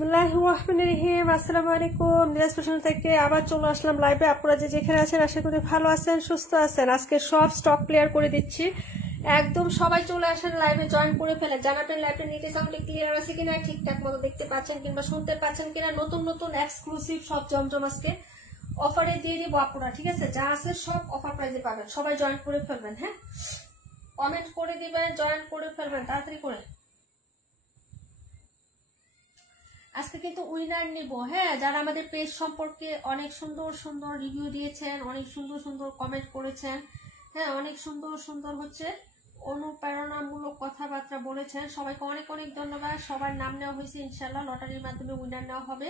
বিসমিল্লাহির রহমানির রহিম। আসসালামু আলাইকুম। দিনাজ ফ্যাশন থেকে আবার চলে আসলাম লাইভে। আপনারা যে যেখানে আছেন আশা করি ভালো আছেন, সুস্থ আছেন। আজকে সব স্টক ক্লিয়ার করে দিচ্ছি, একদম সবাই চলে আসেন লাইভে, জয়েন করে ফেলেন। জানাবেন লাইভটা নিতে সাউন্ড ক্লিয়ার আছে কিনা, ঠিকঠাক মতো দেখতে পাচ্ছেন কিংবা শুনতে পাচ্ছেন কিনা। নতুন নতুন এক্সক্লুসিভ সব জমজম আজকে অফারে দিয়ে দিব আপনারা, ঠিক আছে? যা আছে সব অফার প্রাইসে পাবেন। সবাই জয়েন করে ফেলবেন, হ্যাঁ, কমেন্ট করে দিবেন, জয়েন করে ফেলবেন তাড়াতাড়ি করে। আজকে কিন্তু উইনার নিব, হ্যাঁ, যারা আমাদের পেজ সম্পর্কে অনেক সুন্দর সুন্দর রিভিউ দিয়েছেন, অনেক সুন্দর সুন্দর কমেন্ট করেছেন, হ্যাঁ, অনেক সুন্দর সুন্দর হচ্ছে অনুপ্রেরণামূলক কথাবার্তা বলেছেন। সবাইকে অনেক অনেক ধন্যবাদ। সবার নাম নেওয়া হয়েছে, ইনশাল্লাহ লটারির মাধ্যমে উইনার নেওয়া হবে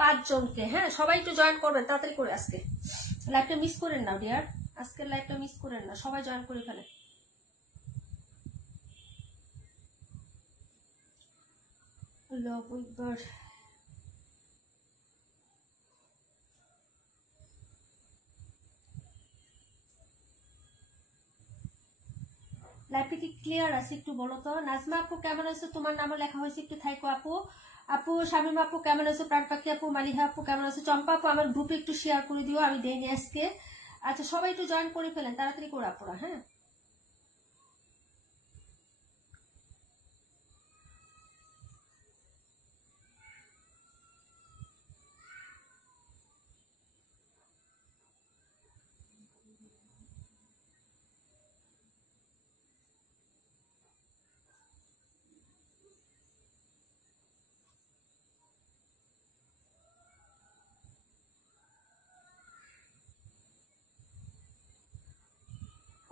5 জনকে। হ্যাঁ, সবাই একটু জয়েন করবেন তাড়াতাড়ি করে। আজকে লাইভটা মিস করেন না ডিয়ার, আজকের লাইভটা মিস করেন না, সবাই জয়েন করে ফেলেন। লাইভটা কি ক্লিয়ার আছে একটু বলো তো? নাজমা আপু কেমন আছো? তোমার নামও লেখা হয়েছে, একটু থাইকো আপু। আপু শামিম আপু কেমন আছো? প্রাণ পাখি আপু, মালিহা আপু কেমন আছো? চম্পা আপু আমার গ্রুপে একটু শেয়ার করে দিও, আমি দেইনি আজকে। আচ্ছা, সবাই একটু জয়েন করে ফেলেন তাড়াতাড়ি করে আপুরা, হ্যাঁ।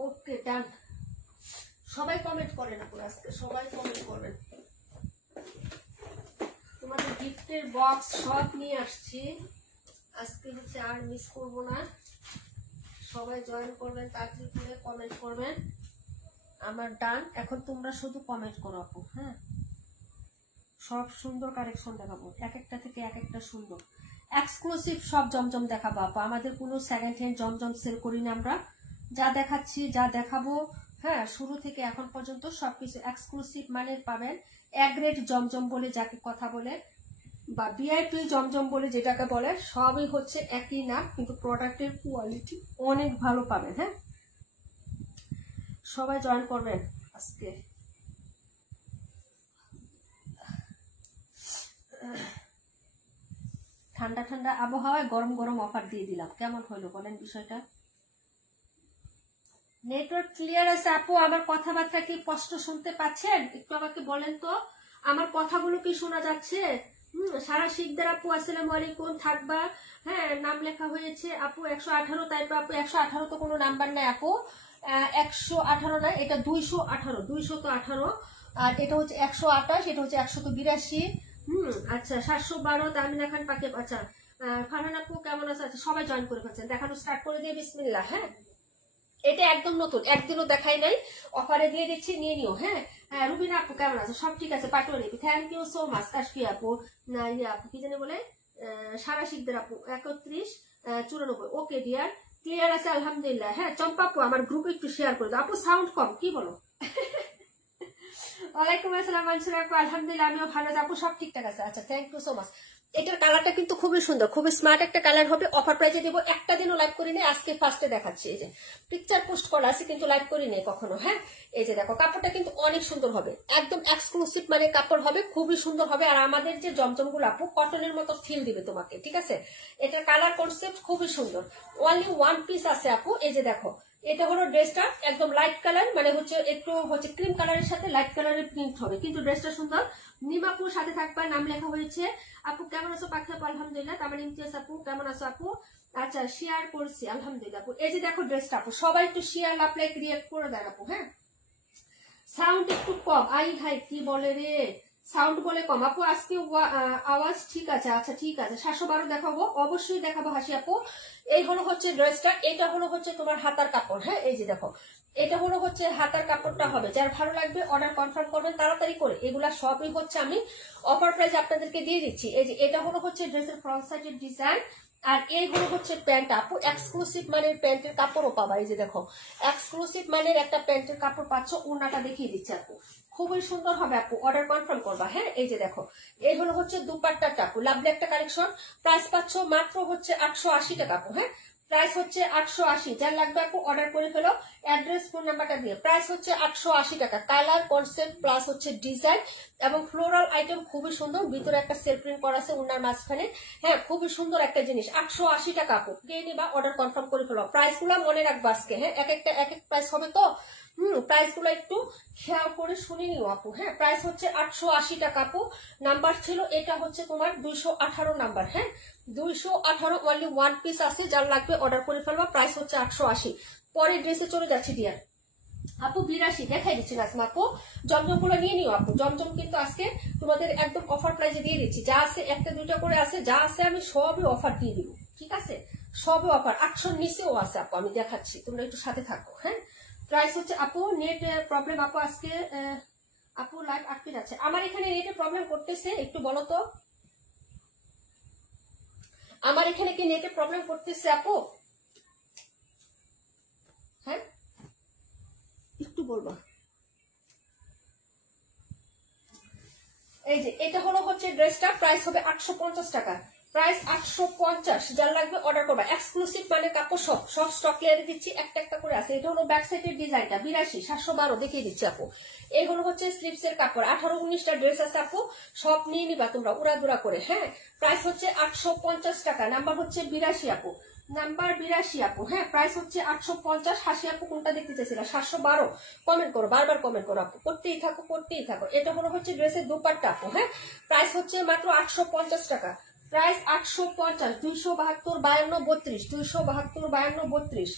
ওকে, ডান। সবাই কমেন্ট করেন আপুরা, আজকে সবাই কমেন্ট করবেন। তোমাদের গিফটের বক্স সব নিয়ে আসছি আজকে, হচ্ছে আর মিস করব না। সবাই জয়েন করবেন তাড়াতাড়ি করে, কমেন্ট করবেন। আমার ডান। এখন তোমরা শুধু কমেন্ট করো আপু, হ্যাঁ। সব সুন্দর কালেকশন দেখাবো, এক একটা থেকে এক একটা সুন্দর এক্সক্লুসিভ সব জমজম দেখাবো আপু। আমাদের কোনো সেকেন্ড হ্যান্ড জমজম সেল করি না আমরা। যা দেখাচ্ছি, যা দেখাবো, হ্যাঁ, শুরু থেকে এখন পর্যন্ত সবকিছু এক্সক্লুসিভ মানের পাবেন। এক গ্রেড জমজম বলে যাকে কথা বলে, বা ভিআইপি জমজম বলে যেটাকে বলে, সবই হচ্ছে একই নাম, কিন্তু প্রোডাক্টের কোয়ালিটি অনেক ভালো পাবেন, হ্যাঁ। সবাই জয়েন করবেন আজকে। ঠান্ডা ঠান্ডা আবহাওয়ায় গরম গরম অফার দিয়ে দিলাম, কেমন হইলো বলেন বিষয়টা? নেটওয়ার্ক ক্লিয়ার আছে আপু? আমার কথাবার্তা কি স্পষ্ট শুনতে পাচ্ছেন? একটু আমাকে বলেন তো, আমার কথাগুলো কি শোনা যাচ্ছে? সারা শিকদার আপু আসসালামু আলাইকুম, থাকবা, হ্যাঁ, নাম লেখা হয়েছে আপু 118। তাই তো আপু 118 তো কোনো নাম্বার নাই আপু, 118 না, এটা 218, 218। আর এটা হচ্ছে 128, এটা হচ্ছে 182। আচ্ছা, 712 তামিনা খান পাকে। আচ্ছা, ফারহান আপু কেমন আছে? আচ্ছা, সবাই জয়েন করে ফেলছেন, দেখানো স্টার্ট করে দিয়ে বিসমিল্লাহ। হ্যাঁ, এটা একদম নতুন, একদিনও দেখাই নাই, অফারে দিয়ে দিচ্ছি, নিয়ে নিও, হ্যাঁ। হ্যাঁ, রুবিনা আপু কেমন আছে? সব ঠিক আছে, Patwari. Thank you so much. Kashfi আপু, না ইয়ে আপু কি জানি বলে, সারা শিকদার আপু 3194। ওকে ডিয়ার, ক্লিয়ার আছে আলহামদুলিল্লাহ। হ্যাঁ, চম্পা আপু আমার গ্রুপে একটু শেয়ার করে দাও আপু, সাউন্ড কম, কি বলো? ওয়ালাইকুম আসসালাম মানসুর আপু, আলহামদুলিল্লাহ আমিও ভালো আছি আপু, সব ঠিকঠাক আছে। আচ্ছা, থ্যাংক ইউ সো মাচ। এটার কালারটা কিন্তু খুবই সুন্দর, খুবই স্মার্ট একটা কালার হবে। অফার প্রাইসে দেবো, একটা দিনও লাইভ করি নেই, আজকে ফার্স্টে দেখাচ্ছি। এই যে পিকচার পোস্ট করা আছে, কিন্তু লাইভ করি নেই কখনো, হ্যাঁ। এই যে দেখো, কাপড়টা কিন্তু অনেক সুন্দর হবে, একদম এক্সক্লুসিভ মানে কাপড় হবে, খুবই সুন্দর হবে। আর আমাদের যে জমজমগুলো আপু কটনের মতো ফিল দিবে তোমাকে, ঠিক আছে? এটার কালার কনসেপ্ট খুবই সুন্দর। অনলি ওয়ান পিস আছে আপু। এই যে দেখো, এটা হলো ড্রেসটা, একদম লাইট কালার, মানে হচ্ছে একটু হচ্ছে ক্রিম কালারের সাথে লাইট কালারের প্রিন্ট হবে, কিন্তু ড্রেসটা সুন্দর। নিমাপুর সাথে থাকবে, নাম লেখা হয়েছে। আপু কেমন আছো? পাখি আপু আলহামদুলিল্লাহ। তারপরে ইমতিয়াজ আপু কেমন আছো আপু? আচ্ছা, শেয়ার করছি আলহামদুলিল্লাহ আপু। এই যে দেখো ড্রেসটা আপু, সবাই একটু শেয়ার লাইক রিয়েক্ট করে দেন আপু, হ্যাঁ। সাউন্ড একটু কম, আই হাই কি বলে রে, সাউন্ড বলে কম আপু। আজকে আওয়াজ ঠিক আছে? আচ্ছা ঠিক আছে, 712 দেখাবো, অবশ্যই দেখাবো হাসি আপু। এই হলো হচ্ছে ড্রেসটা, এটা হলো হচ্ছে তোমার হাতার কাপড়, হ্যাঁ। এই যে দেখো, এটা হলো হচ্ছে হাতার কাপড়টা হবে। যার ভালো লাগবে অর্ডার কনফার্ম করবেন তাড়াতাড়ি করে। এগুলা সবই হচ্ছে আমি অফার প্রাইস আপনাদেরকে দিয়ে দিচ্ছি। এই যে এটা হলো হচ্ছে ড্রেসের ফ্রন্ট সাইডের ডিজাইন, আর এইগুলো হচ্ছে প্যান্ট আপু, এক্সক্লুসিভ মানের প্যান্টের কাপড়ও পাবা। এই যে দেখো, এক্সক্লুসিভ মানের একটা প্যান্টের কাপড় পাচ্ছ। ওড়নাটা দেখিয়ে দিচ্ছি আপু, খুবই সুন্দর হবে আপু, অর্ডার কনফার্ম করবা। হ্যাঁ, এই যে দেখো, এই হলো হচ্ছে দুপাট্টাটা আপু, লাভলি একটা কালেকশন। প্রাইস পাচ্ছ মাত্র হচ্ছে 880 টাকা আপু। হ্যাঁ, প্রাইস হচ্ছে 880। যার লাগবে আপু অর্ডার করে ফেলো, অ্যাড্রেস ফোন নাম্বারটা দিয়ে। প্রাইস হচ্ছে 880 টাকা। কালার কনসেপ্ট প্লাস হচ্ছে ডিজাইন এবং ফ্লোরাল আইটেম খুবই সুন্দর, ভিতরে একটা সেলফ প্রিন্ট করা আছে উনার মাঝখানে। হ্যাঁ, খুবই সুন্দর একটা জিনিস। 880 টাকা আপু, কে নিবা অর্ডার কনফার্ম করে ফেলো। প্রাইস গুলো মনে রাখবো আজকে। হ্যাঁ, এক এক প্রাইস হবে তো, প্রাইস গুলো একটু খেয়াল করে শুনে নিও আপু। হ্যাঁ, প্রাইস হচ্ছে 880 টাকা আপু। নাম্বার ছিল এটা হচ্ছে তোমার 218 নাম্বার। হ্যাঁ, 218 অনলি ওয়ান পিস আছে, যার লাগবে অর্ডার করে ফেলবা। প্রাইস হচ্ছে 880। পরের ড্রেসে চলে যাচ্ছি ডিয়ার আপু, 82 দেখাই দিচ্ছি নাজমা আপু। জমজম গুলো নিয়ে নিও আপু। জমজম কিন্তু আজকে তোমাদের একদম অফার প্রাইসে দিয়ে দিচ্ছি। যা আছে একটা দুইটা করে আছে, যা আছে আমি সবই অফার দিয়ে দিব। ঠিক আছে, সবই অফার। 800 নিচেও আছে আপু, আমি দেখাচ্ছি, তোমরা একটু সাথে থাকো। হ্যাঁ, প্রাইস হচ্ছে আপু, নেট প্রবলেম আপু আজকে আপু লাইভ আটকে যাচ্ছে। আমার এখানে নেটে প্রবলেম করতেছে, একটু বলো তো আমার এখানে কি নেটে প্রবলেম করতেছে আপু? হ্যাঁ, একটু বলবা। এই যে এটা হলো হচ্ছে ড্রেসটা, প্রাইস হবে 850 টাকা। প্রাইস 850। যার লাগবে অর্ডার করবা। এক্সক্লুসিভ মানে কাপড় সব স্টক ক্লিয়ারে দিচ্ছি, একটা একটা করে আছে। এটা হলো ব্যাক সাইডের ডিজাইনটা, 82 712 দেখিয়ে দিচ্ছি আপু। এই হলো হচ্ছে স্লিপস এর কাপড়। 18-19টা ড্রেস আছে আপু, সব নিয়ে নিবা তোমরা উড়াদুরা করে। হ্যাঁ, প্রাইস হচ্ছে 850 টাকা। নাম্বার হচ্ছে 82 আপু, নাম্বার 82 আপু। হ্যাঁ, প্রাইস হচ্ছে 850। হাসি আপু কোনটা দেখতে চাইছিলা? 712 কমেন্ট করো, বারবার কমেন্ট করো আপু, করতেই থাকো করতেই থাকো। এটা হলো হচ্ছে ড্রেসের দুপাট্টা আপু। হ্যাঁ, প্রাইস হচ্ছে মাত্র 850 টাকা। প্রাইস 850। 272 52 32, 272 52 32।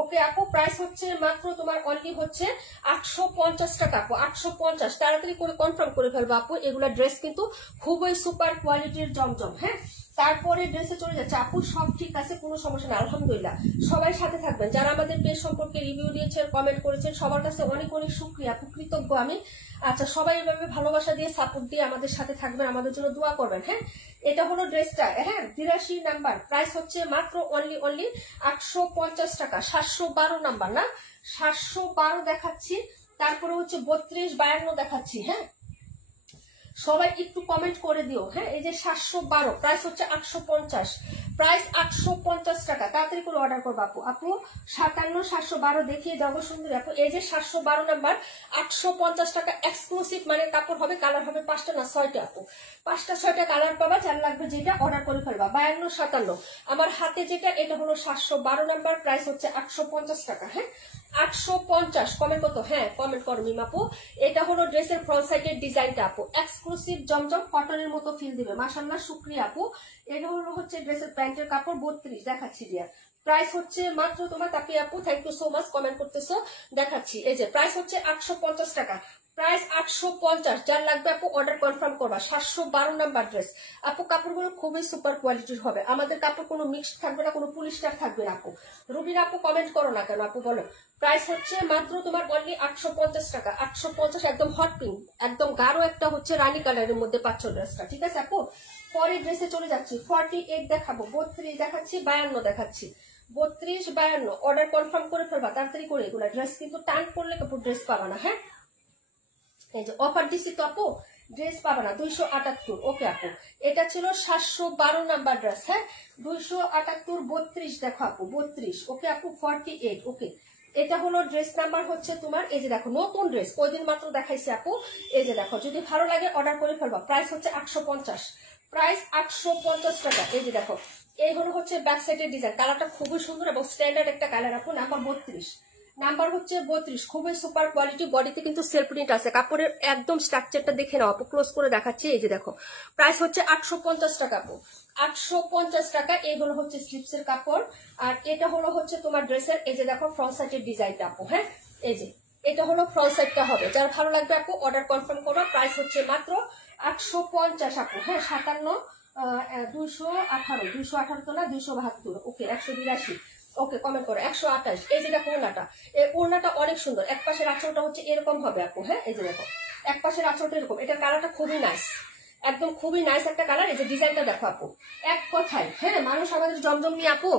ওকে আপু, প্রাইস হচ্ছে মাত্র তোমার অনলি হচ্ছে 850 টাকা আপু, 850। তাড়াতাড়ি করে কনফার্ম করে ফেলবো আপু, এগুলা ড্রেস কিন্তু খুবই সুপার কোয়ালিটির জমজম। হ্যাঁ, তারপরে ড্রেসে চলে যাচ্ছে আপু, সব ঠিক আছে, কোনো সমস্যা নেই আলহামদুলিল্লাহ। সবাই সাথে থাকবেন, যারা আমাদের পেজ সম্পর্কে রিভিউ দিয়েছেন, কমেন্ট করেছেন, সবার কাছে অনেক অনেক শুকরিয়া, কৃতজ্ঞ আমি। আচ্ছা, সবাই এভাবে ভালোবাসা দিয়ে সাপোর্ট দিয়ে আমাদের সাথে থাকবেন, আমাদের জন্য দোয়া করবেন। হ্যাঁ, এটা হলো ড্রেসটা। হ্যাঁ, 82 নাম্বার। প্রাইস হচ্ছে মাত্র অনলি 850 টাকা। 712 নাম্বার না, 712 দেখাচ্ছি, তারপরে হচ্ছে 32 52 দেখাচ্ছি। হ্যাঁ, সবাই একটু কমেন্ট করে দিও। হ্যাঁ, এই যে 712, প্রাইস হচ্ছে 850। প্রাইস 850 টাকা। তাড়াতাড়ি করে অর্ডার করবো আপু। আপু 57 712 দেখিয়ে দেবো সুন্দর আপু। এই যে 712 নাম্বার, 850 টাকা। এক্সক্লুসিভ মানে কাপড় হবে, কালার হবে 5টা না 6টা আপু, 5টা 6টা কালার পাবা। যার লাগবে যেটা অর্ডার করে ফেলবা। 52 57 আমার হাতে যেটা, এটা হলো 712 নাম্বার। প্রাইস হচ্ছে 850 টাকা। হ্যাঁ, 850। কমেন্ট কত? হ্যাঁ, কমেন্ট করো মিমাপু। এটা হলো ড্রেসের ফ্রন্ট সাইডের ডিজাইনটা আপু, এক্সক্লুসিভ জমজম কটনের মতো ফিল দিবে। মাশাআল্লাহ, শুকরিয়া আপু। এটা হলো হচ্ছে ড্রেসের প্যান্টের কাপড়, 32 দেখাচ্ছি দিয়া। প্রাইস হচ্ছে মাত্র তোমার তাপি আপু, thank you so much, comment করতেছো, দেখাচ্ছি। এই যে প্রাইস হচ্ছে 850 টাকা। প্রাইস 850। যার লাগবে আপু অর্ডার কনফার্ম করবা। 712 নাম্বার ড্রেস আপু। কাপড়গুলো খুবই সুপার কোয়ালিটির হবে। আমাদের কাপড় কোনো মিক্সড থাকবে না, কোনো পলিস্টার থাকবে না আপু। রুবির আপু কমেন্ট করো না কেন আপু, বলো। প্রাইস হচ্ছে মাত্র তোমার অনলি 850 টাকা। 850, একদম হট পিঙ্ক, একদম গাঢ় একটা হচ্ছে রানী কালারের মধ্যে পাচ্ছ ড্রেসটা। ঠিক আছে আপু, পরের ড্রেসে চলে যাচ্ছি। 48 দেখাবো, 32 দেখাচ্ছি, 52 দেখাচ্ছি। 32 52 অর্ডার কনফার্ম করে ফেলবা তাড়াতাড়ি করে। এগুলা ড্রেস কিন্তু টান করলে কাপড় ড্রেস পাবা না। হ্যাঁ, এই যে অফার দিচ্ছি তো আপু, ড্রেস পাবা না। 278। ওকে আপু, এটা ছিল 712 নাম্বার ড্রেস। হ্যাঁ, 278 32 দেখো আপু, 32। ওকে আপু, 48। ওকে, এটা হলো ড্রেস নাম্বার হচ্ছে তোমার। এই যে দেখো, নতুন ড্রেস, কয়দিন মাত্র দেখাইছে আপু। এই যে দেখো, যদি ভালো লাগে অর্ডার করে ফেলবা। প্রাইস হচ্ছে 850। প্রাইস 850 টাকা। এই যে দেখো, এই হলো হচ্ছে ব্যাক সাইডের ডিজাইন। কালারটা খুবই সুন্দর এবং স্ট্যান্ডার্ড একটা কালার আপু। নাম্বার 32, নাম্বার হচ্ছে 32। খুবই সুপার কোয়ালিটি, বডিতে কিন্তু সেলফ প্রিন্ট আছে। কাপড়ের একদম স্ট্রাকচারটা দেখে নাও আপু, ক্লোজ করে দেখাচ্ছি। এই যে দেখো, প্রাইস হচ্ছে 850 টাকা আপু, 850 টাকা। এইগুলো হচ্ছে স্লিপসের কাপড়, আর এটা হলো হচ্ছে তোমার ড্রেসের। এই যে দেখো ফ্রন্ট সাইডের ডিজাইনটা আপু। হ্যাঁ, এই যে এটা হলো ফ্রন্ট সাইডটা হবে। যার ভালো লাগবে আপু অর্ডার কনফার্ম করো। প্রাইস হচ্ছে মাত্র 850 আপু। হ্যাঁ, 57 218, 218 তো না, 272। ওকে, 182। ওকে, কমেন্ট করো। 128। এই যে দেখো ওড়নাটা, এই ওড়নাটা অনেক সুন্দর। এক পাশের আঁচলটা হচ্ছে এরকম হবে আপু। হ্যাঁ, এই যে দেখো, এক পাশের আঁচলটা এরকম। এটার কালারটা খুবই নাইস, একদম খুবই নাইস একটা কালার। এই যে ডিজাইনটা দেখো আপু, এক কথায়। হ্যাঁ, মানুষ আমাদের জমজম নিয়ে আপু,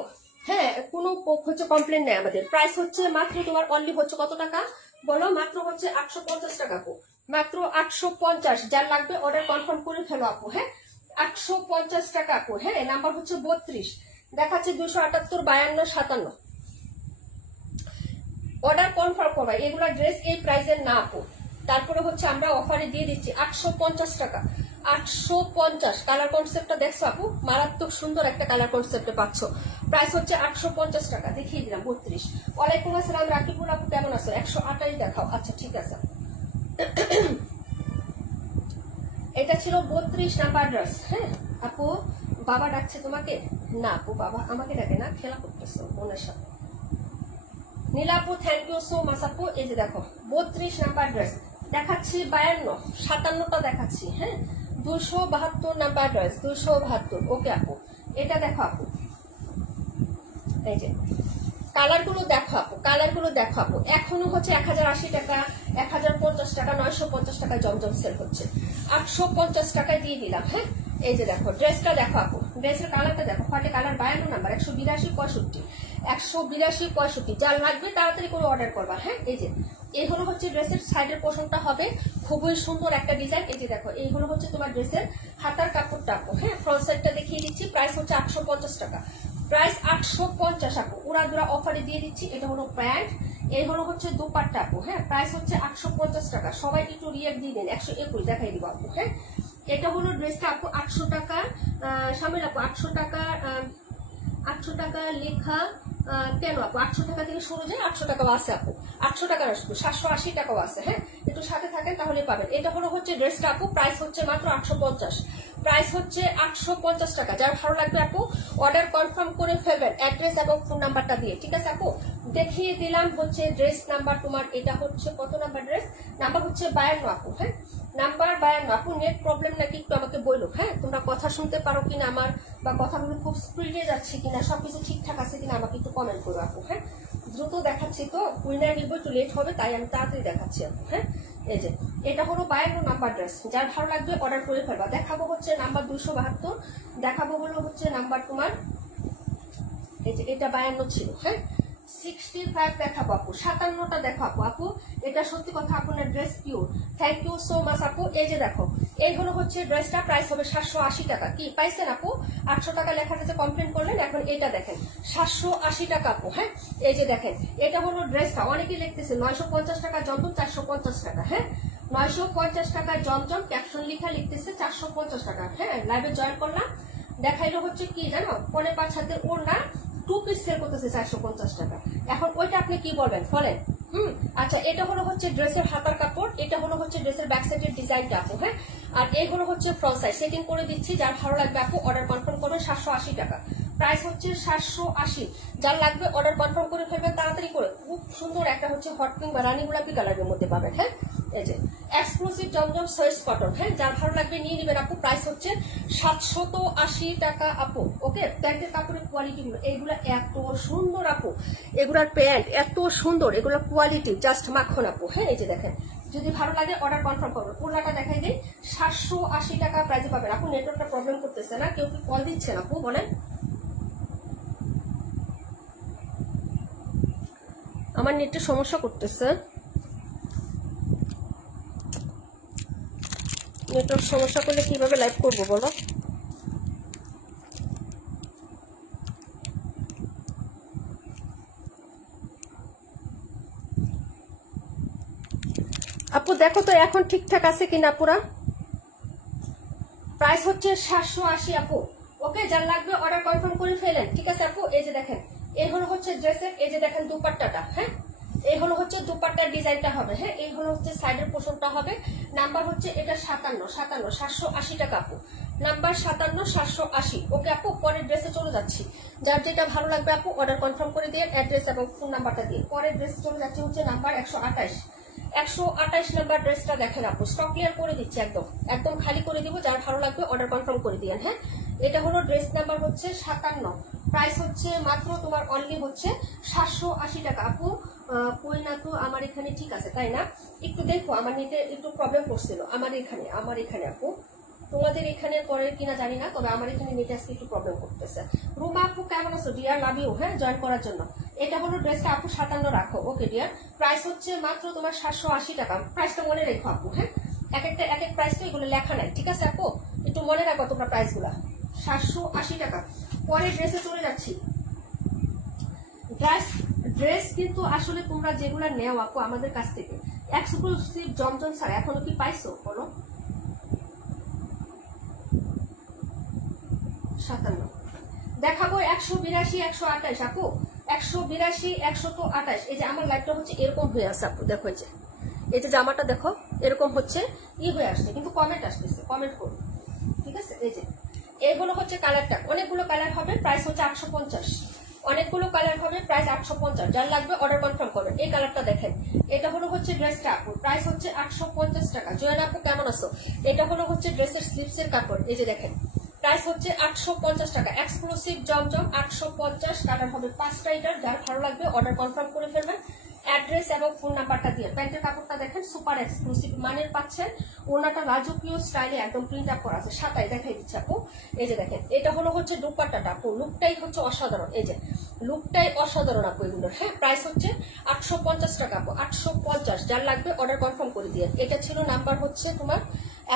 হ্যাঁ, কোনো হচ্ছে কমপ্লেন নেই আমাদের। প্রাইস হচ্ছে মাত্র তোমার অনলি হচ্ছে কত টাকা বলো? মাত্র হচ্ছে 850 টাকা আপু, মাত্র 850, যার লাগবে অর্ডার কনফার্ম করে ফেলো আপু। হ্যাঁ 850 টাকা আপু। হ্যাঁ নাম্বার হচ্ছে 32, দেখাচ্ছে 278, 52, 57। অর্ডার কনফার্ম করবা, এগুলা ড্রেস এই প্রাইসের না আপু। তারপরে হচ্ছে আমরা অফারে দিয়ে দিচ্ছি 850 টাকা। 850 কালার কনসেপ্টটা দেখছো আপু, মারাত্মক সুন্দর একটা কালার কনসেপ্টে পাচ্ছ। প্রাইস হচ্ছে 850 টাকা। দেখিয়ে দিলাম 32। ওয়ালাইকুম আসসালাম রাকিবুল আপু, কেমন আছো? 128 দেখাও। আচ্ছা ঠিক আছে। এটা ছিল 32 নাম্বার ড্রেস। হ্যাঁ আপু বাবা ডাকছে তোমাকে? না আপু বাবা আমাকে ডাকে না, খেলা করতেছো ওনার সাথে। নীলা আপু থ্যাংক ইউ সো মাচ আপু। এই যে দেখো 32 নাম্বার ড্রেস দেখাচ্ছি, 52, 57টা দেখাচ্ছি। হ্যাঁ 272 নাম্বার ড্রেস, 272। ওকে আপু এটা দেখো আপু, এই যে কালারগুলো দেখো আপু, কালারগুলো দেখো আপু। এখনো হচ্ছে 1080 টাকা, 1050 টাকা, 950 টাকা জমজম সেল হচ্ছে। 850 টাকায় দিয়ে দিলাম। হ্যাঁ এই যে দেখো ড্রেসটা দেখো আপু, ড্রেসের কালারটা দেখো, ফাটে কালার 52 নাম্বার, 182, 65, 182, 65। যার লাগবে তাড়াতাড়ি করে অর্ডার করবা। হ্যাঁ এই যে এই হলো হচ্ছে ড্রেসের সাইডের পোর্শনটা হবে খুবই সুন্দর একটা ডিজাইন। এই যে দেখো এই হলো হচ্ছে তোমার ড্রেসের হাতার কাপড়টা আপু। হ্যাঁ ফ্রন্ট সাইডটা দেখিয়ে দিচ্ছি। প্রাইস হচ্ছে 850 টাকা। প্রাইস 850 আপু, উড়া দুরা অফারে দিয়ে দিচ্ছি। এটা হলো প্যান্ট, এই হলো হচ্ছে দুপাট্টা আপু। হ্যাঁ প্রাইস হচ্ছে 850 টাকা। সবাই একটু রিয়েক্ট দিয়ে দেন। 121 দেখাই দিব আপু। হ্যাঁ এটা হলো ড্রেসটা আপু 800 টাকা। শামিল আপু 800 টাকা, 800 টাকা লেখা কেন আপু? 800 টাকা থেকে শুরু যায়, 800 টাকাও আছে আপু। 800 টাকা না, 780 টাকাও আছে। হ্যাঁ একটু সাথে থাকেন তাহলে পাবেন। এটা হলো হচ্ছে ড্রেসটা আপু, প্রাইস হচ্ছে মাত্র 850। প্রাইস হচ্ছে 850 টাকা। যার ভালো লাগবে আপু অর্ডার কনফার্ম করে ফেলবেন অ্যাড্রেস এবং ফোন নাম্বারটা দিয়ে। ঠিক আছে আপু, দেখিয়ে দিলাম হচ্ছে ড্রেস নাম্বার তোমার। এটা হচ্ছে কত নাম্বার ড্রেস? নাম্বার হচ্ছে 52 আপু। হ্যাঁ নাম্বার 52 আপু। নেট প্রবলেম নাকি একটু আমাকে বললো। হ্যাঁ তোমরা কথা শুনতে পারো কিনা আমার, বা কথাগুলো খুব স্পিডে যাচ্ছে কিনা, সবকিছু ঠিকঠাক আছে কিনা আমাকে একটু কমেন্ট করো আপু। হ্যাঁ দ্রুত দেখাচ্ছি তো, উইনার নিব একটু লেট হবে, তাই আমি তাড়াতাড়ি দেখাচ্ছি আপু। হ্যাঁ এই যে এটা হলো 52 নাম্বার ড্রেস। যার ভালো লাগবে অর্ডার করে ফেলবা। দেখাবো হচ্ছে নাম্বার 272, দেখাবো হলো হচ্ছে নাম্বার তোমার, এই যে এটা 52 ছিল। হ্যাঁ 65 দেখাবো আপু, 57টা দেখো আপু। আপু এটা সত্যি কথা, আপনার dress pure. Thank you so much আপু। এই যে দেখো এই হলো হচ্ছে ড্রেসটা, প্রাইস হবে 780 টাকা। কি পাইছেন আপু? 800 টাকা লেখাটা যে কমপ্লেন করলেন, এখন এটা দেখেন 780 টাকা আপু। হ্যাঁ এই যে দেখেন এটা হলো ড্রেসটা। অনেকেই লিখতেছে 950 টাকা জমজম, 450 টাকা। হ্যাঁ 950 টাকা জমজম, ক্যাপশন লিখা লিখতেছে 450 টাকা। হ্যাঁ লাইভে জয়েন করলাম, দেখাইলো হচ্ছে কি জানো, 5.5 হাতের ওড়না 2 পিস সেল করতেছে 450 টাকা। এখন ওইটা আপনি কি বলবেন বলেন? আচ্ছা এটা হলো হচ্ছে ড্রেসের হাতার কাপড়, এটা হলো হচ্ছে ড্রেসের ব্যাক সাইডের ডিজাইনটা আপু। হ্যাঁ আর এই হলো হচ্ছে ফ্রন্ট সাইড। সেটিং করে দিচ্ছি, যার ভালো লাগবে আপু অর্ডার কনফার্ম করবেন। 780 টাকা প্রাইস হচ্ছে 780। যার লাগবে অর্ডার কনফার্ম করে ফেলবেন তাড়াতাড়ি করে। খুব সুন্দর একটা হচ্ছে হট পিঙ্ক বা রানী গোলাপি কালারের মধ্যে পাবেন। হ্যাঁ এই যে এক্সক্লুসিভ জমজম সয়েস কটন। হ্যাঁ যার ভালো লাগবে নিয়ে নেবেন আপু। প্রাইস হচ্ছে 780 টাকা আপু। ওকে প্যান্টের কাপড়ের কোয়ালিটি গুলো এগুলো এত সুন্দর আপু, এগুলার প্যান্ট এত সুন্দর, এগুলোর কোয়ালিটি জাস্ট মাখন আপু। হ্যাঁ এই যে দেখেন, যদি ভালো লাগে অর্ডার কনফার্ম করবেন। পুরোটা দেখাই দিই, 780 টাকা প্রাইসে পাবেন আপু। নেটওয়ার্কটা প্রবলেম করতেছে না? কেউ কি কল দিচ্ছেন আপু বলেন? আমার নেটে সমস্যা করতেছে, নেটওয়ার্ক সমস্যা করলে কিভাবে লাইভ করবো বলো? আপু দেখো তো এখন ঠিকঠাক আছে কিনা পুরা। প্রাইস হচ্ছে 780 আপু। ওকে যার লাগবে অর্ডার কনফার্ম করে ফেলেন। ঠিক আছে আপু, এই যে দেখেন এই হলো হচ্ছে ড্রেসের, এই যে দেখেন দুপাট্টাটা। হ্যাঁ এই হলো হচ্ছে দুপাট্টার ডিজাইনটা হবে। হ্যাঁ এই হলো হচ্ছে সাইডের পোর্শনটা হবে। নাম্বার হচ্ছে এটা 57, 780 টাকা আপু। নাম্বার 57, 780। ওকে আপু পরের ড্রেসে চলে যাচ্ছি। যার যেটা ভালো লাগবে আপু অর্ডার কনফার্ম করে দিয়ে অ্যাড্রেস এবং ফোন নাম্বারটা দিয়ে পরের ড্রেসে চলে যাচ্ছে হচ্ছে নাম্বার 128। 128 নাম্বার ড্রেসটা দেখেন আপু, স্টক ক্লিয়ার করে দিচ্ছি, একদম একদম খালি করে দিব। যার ভালো লাগবে অর্ডার কনফার্ম করে দিয়েন। হ্যাঁ এটা হলো ড্রেস নাম্বার হচ্ছে 57। প্রাইস হচ্ছে মাত্র তোমার অনলি হচ্ছে 780 টাকা আপু। কই না তো আমার এখানে ঠিক আছে তাই না? একটু দেখো, আমার নেটে একটু প্রবলেম করছিল। আমার এখানে আপু, তোমাদের এখানে করে কিনা জানি না, তবে আমার এখানে নেটে আজকে একটু প্রবলেম করতেছে। রুমা আপু কেমন আছো ডিয়ার? Love you. হ্যাঁ জয়েন করার জন্য। এটা হলো ড্রেসটা আপু 57 রাখো। ওকে ডিয়ার প্রাইস হচ্ছে মাত্র তোমার 780 টাকা। প্রাইসটা মনে রেখো আপু। হ্যাঁ এক একটা এক এক প্রাইস তো এগুলো লেখা নাই, ঠিক আছে আপু? একটু মনে রাখো তোমরা প্রাইসগুলা। 780 টাকা। পরে ড্রেসে চলে যাচ্ছি। ড্রেস কিন্তু আসলে তোমরা যেগুলা নেও আপু আমাদের কাছ থেকে এক্সক্লুসিভ জমজম ছাড়া এখনো কি পাইছো বলো? 57 দেখাবো 182 128 আপু, 182 128। এই যে আমার লাইটটা হচ্ছে এরকম হয়ে আছে আপু, দেখো এই যে জামাটা দেখো এরকম হচ্ছে হয়ে আসছে, কিন্তু কমেন্ট আসতেছে, কমেন্ট করুন, ঠিক আছে? এই যে এইগুলো হচ্ছে কালারটা, অনেকগুলো কালার হবে, প্রাইস হচ্ছে 850। অনেকগুলো কালার হবে, প্রাইস 850। যার লাগবে অর্ডার কনফার্ম করবেন। এই কালারটা দেখেন, এটা হলো হচ্ছে ড্রেসটা আপু, প্রাইস হচ্ছে 850 টাকা। জয়ান আপু কেমন আছো? এটা হলো হচ্ছে ড্রেসের স্লিভসের কাপড়, এই যে দেখেন প্রাইস হচ্ছে 850 টাকা। এক্সক্লুসিভ জমজম 850, কালার হবে 5টা। এটার যার ভালো লাগবে অর্ডার কনফার্ম করে ফেলবেন অ্যাড্রেস এবং ফোন নাম্বারটা দিয়ে। প্যান্টের কাপড়টা দেখেন সুপার এক্সক্লুসিভ মানের পাচ্ছেন। ওনাটা রাজকীয় স্টাইলে একদম প্রিন্ট আপ করা আছে। সাতাই দেখাই দিচ্ছে আপু, এই যে দেখেন এটা হলো হচ্ছে দুপাট্টাটা আপু, লুকটাই হচ্ছে অসাধারণ। এই যে লুকটাই অসাধারণ আপু এগুলোর। হ্যাঁ, প্রাইস হচ্ছে 850 টাকা আপু, 850। যার লাগবে অর্ডার কনফার্ম করে দিয়ে। এটা ছিল নাম্বার হচ্ছে তোমার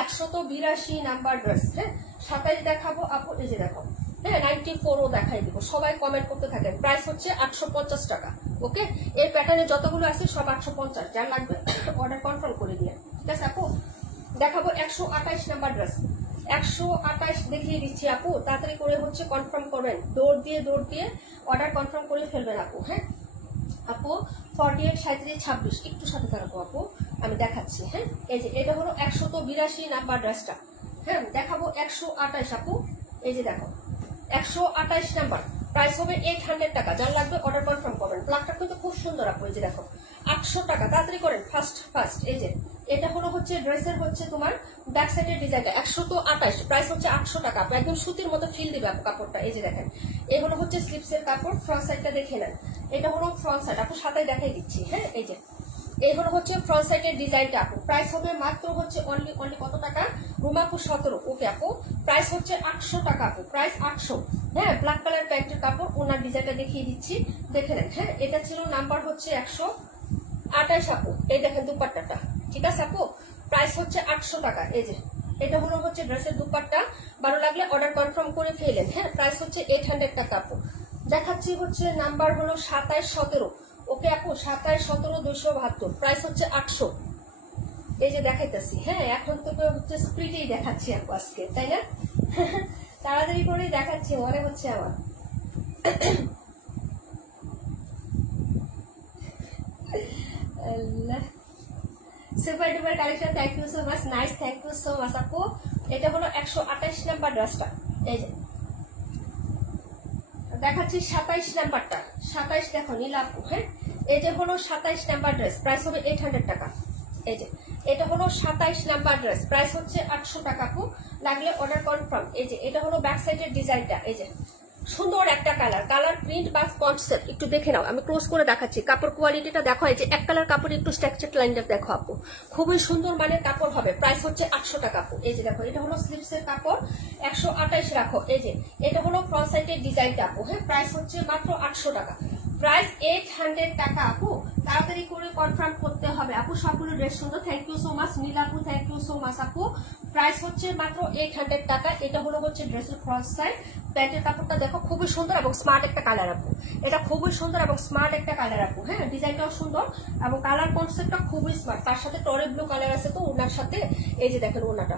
182 নাম্বার ড্রেস। হ্যাঁ, 27 দেখাবো আপু, এই যে দেখো। হ্যাঁ, 94ও দেখাই দিব। সবাই কমেন্ট করতে থাকেন। প্রাইস হচ্ছে 850 টাকা। ওকে, এই প্যাটার্নে যতগুলো আছে সব 850। যার লাগবে অর্ডার কনফার্ম করে দিয়ে, ঠিক আছে আপু? দেখাবো 128 নাম্বার ড্রেস। 128 দেখিয়ে দিচ্ছি আপু, তাড়াতাড়ি করে হচ্ছে কনফার্ম করবেন। দৌড় দিয়ে অর্ডার কনফার্ম করে ফেলবেন আপু। হ্যাঁ আপু, 48 37 26 একটু সাথে থাকবো আপু, আমি দেখাচ্ছি। হ্যাঁ, এই যে এটা হলো 182 নাম্বার ড্রেসটা। হ্যাঁ, দেখাবো 128 আপু, এই যে দেখো 128 নাম্বার। প্রাইস হবে 800 টাকা। যার লাগবে অর্ডার কনফার্ম করবেন। ব্ল্যাকটা কিন্তু খুব সুন্দর আপু, এই যে দেখো 800 টাকা। তাড়াতাড়ি করেন, ফার্স্ট। এই যে এটা হলো হচ্ছে ড্রেসের হচ্ছে তোমার ব্যাক সাইডের ডিজাইনটা। 128, প্রাইস হচ্ছে 800 টাকা। একদম সুতির মতো ফিল দিবে আপু কাপড়টা। এই যে দেখেন এই হলো হচ্ছে স্লিপসের কাপড়। ফ্রন্ট সাইডটা দেখে নেন, এটা হলো ফ্রন্ট সাইড আপু, সাথে দেখাই দিচ্ছি। হ্যাঁ, এই যে এই হলো হচ্ছে ফ্রন্ট সাইডের ডিজাইনটা আপু। প্রাইস হবে মাত্র হচ্ছে অনলি কত টাকা রুমাপু? 17। ওকে আপু, প্রাইস হচ্ছে 800 টাকা আপু, প্রাইস 800। হ্যাঁ, ব্ল্যাক কালার প্যান্টের কাপড়। ওনার ডিজাইনটা দেখিয়ে দিচ্ছি, দেখে নেন। হ্যাঁ, এটা ছিল নাম্বার হচ্ছে 128 আপু। এই দেখেন দুপাট্টাটা, ঠিক আছে আপু? প্রাইস হচ্ছে 800 টাকা। এই যে এটা হলো হচ্ছে ড্রেসের দুপাট্টা। ভালো লাগলে অর্ডার কনফার্ম করে ফেলেন। হ্যাঁ, প্রাইস হচ্ছে 800 টাকা আপু। দেখাচ্ছি হচ্ছে নাম্বার হলো 27 17। ওকে আপু, 27 17 272, প্রাইস হচ্ছে 800। এই যে দেখাইতেছি। হ্যাঁ, এখন তো হচ্ছে স্প্লিটেই দেখাচ্ছি আপু আজকে, তাই না? তাড়াতাড়ি করেই দেখাচ্ছি, মনে হচ্ছে আমার। Super duper collection, thank you so much, nice, thank you so much আপু। এটা হলো 128 নাম্বার ড্রেসটা। এই যে দেখাচ্ছি 27 নাম্বারটা। 27 দেখো নীলা আপু। হ্যাঁ, এই যে হলো 27 নাম্বার ড্রেস, প্রাইস হবে 800 টাকা। এই যে এটা হলো 27 নাম্বার ড্রেস, প্রাইস হচ্ছে 800 টাকা আপু। লাগলে অর্ডার কনফার্ম। এই যে এটা হলো ব্যাক সাইডের ডিজাইনটা। এই যে সুন্দর একটা কালার প্রিন্ট বা কনসেপ্ট একটু দেখে নাও। আমি ক্লোজ করে দেখাচ্ছি। কাপড় কোয়ালিটিটা দেখো, এই যে এক কালার কাপড় একটু স্ট্রাকচার লাইনটা দেখো আপু, খুবই সুন্দর মানের কাপড় হবে। প্রাইস হচ্ছে 800 টাকা আপু। এই যে দেখো এটা হলো স্লিভসের কাপড়, 128 রাখো। এই যে এটা হলো ফ্রন্ট সাইডের ডিজাইনটা আপু। হ্যাঁ, প্রাইস হচ্ছে মাত্র 800 টাকা, প্রাইস 800 টাকা আপু। তাড়াতাড়ি করে কনফার্ম করতে হবে আপু। সবগুলো ড্রেস সুন্দর, থ্যাংক ইউ সো মাচ নীলা আপু, থ্যাংক ইউ সো মাচ আপু। প্রাইস হচ্ছে মাত্র 800 টাকা। এটা হলো হচ্ছে ড্রেসের ফ্রন্ট সাইড। প্যান্টের কাপড়টা দেখো, খুবই সুন্দর এবং স্মার্ট একটা কালার আপু। এটা খুবই সুন্দর এবং স্মার্ট একটা কালার আপু। হ্যাঁ, ডিজাইনটাও সুন্দর এবং কালার কনসেপ্টটা খুবই স্মার্ট। তার সাথে টরে ব্লু কালার আছে তো ওনার সাথে। এই যে দেখেন ওনাটা,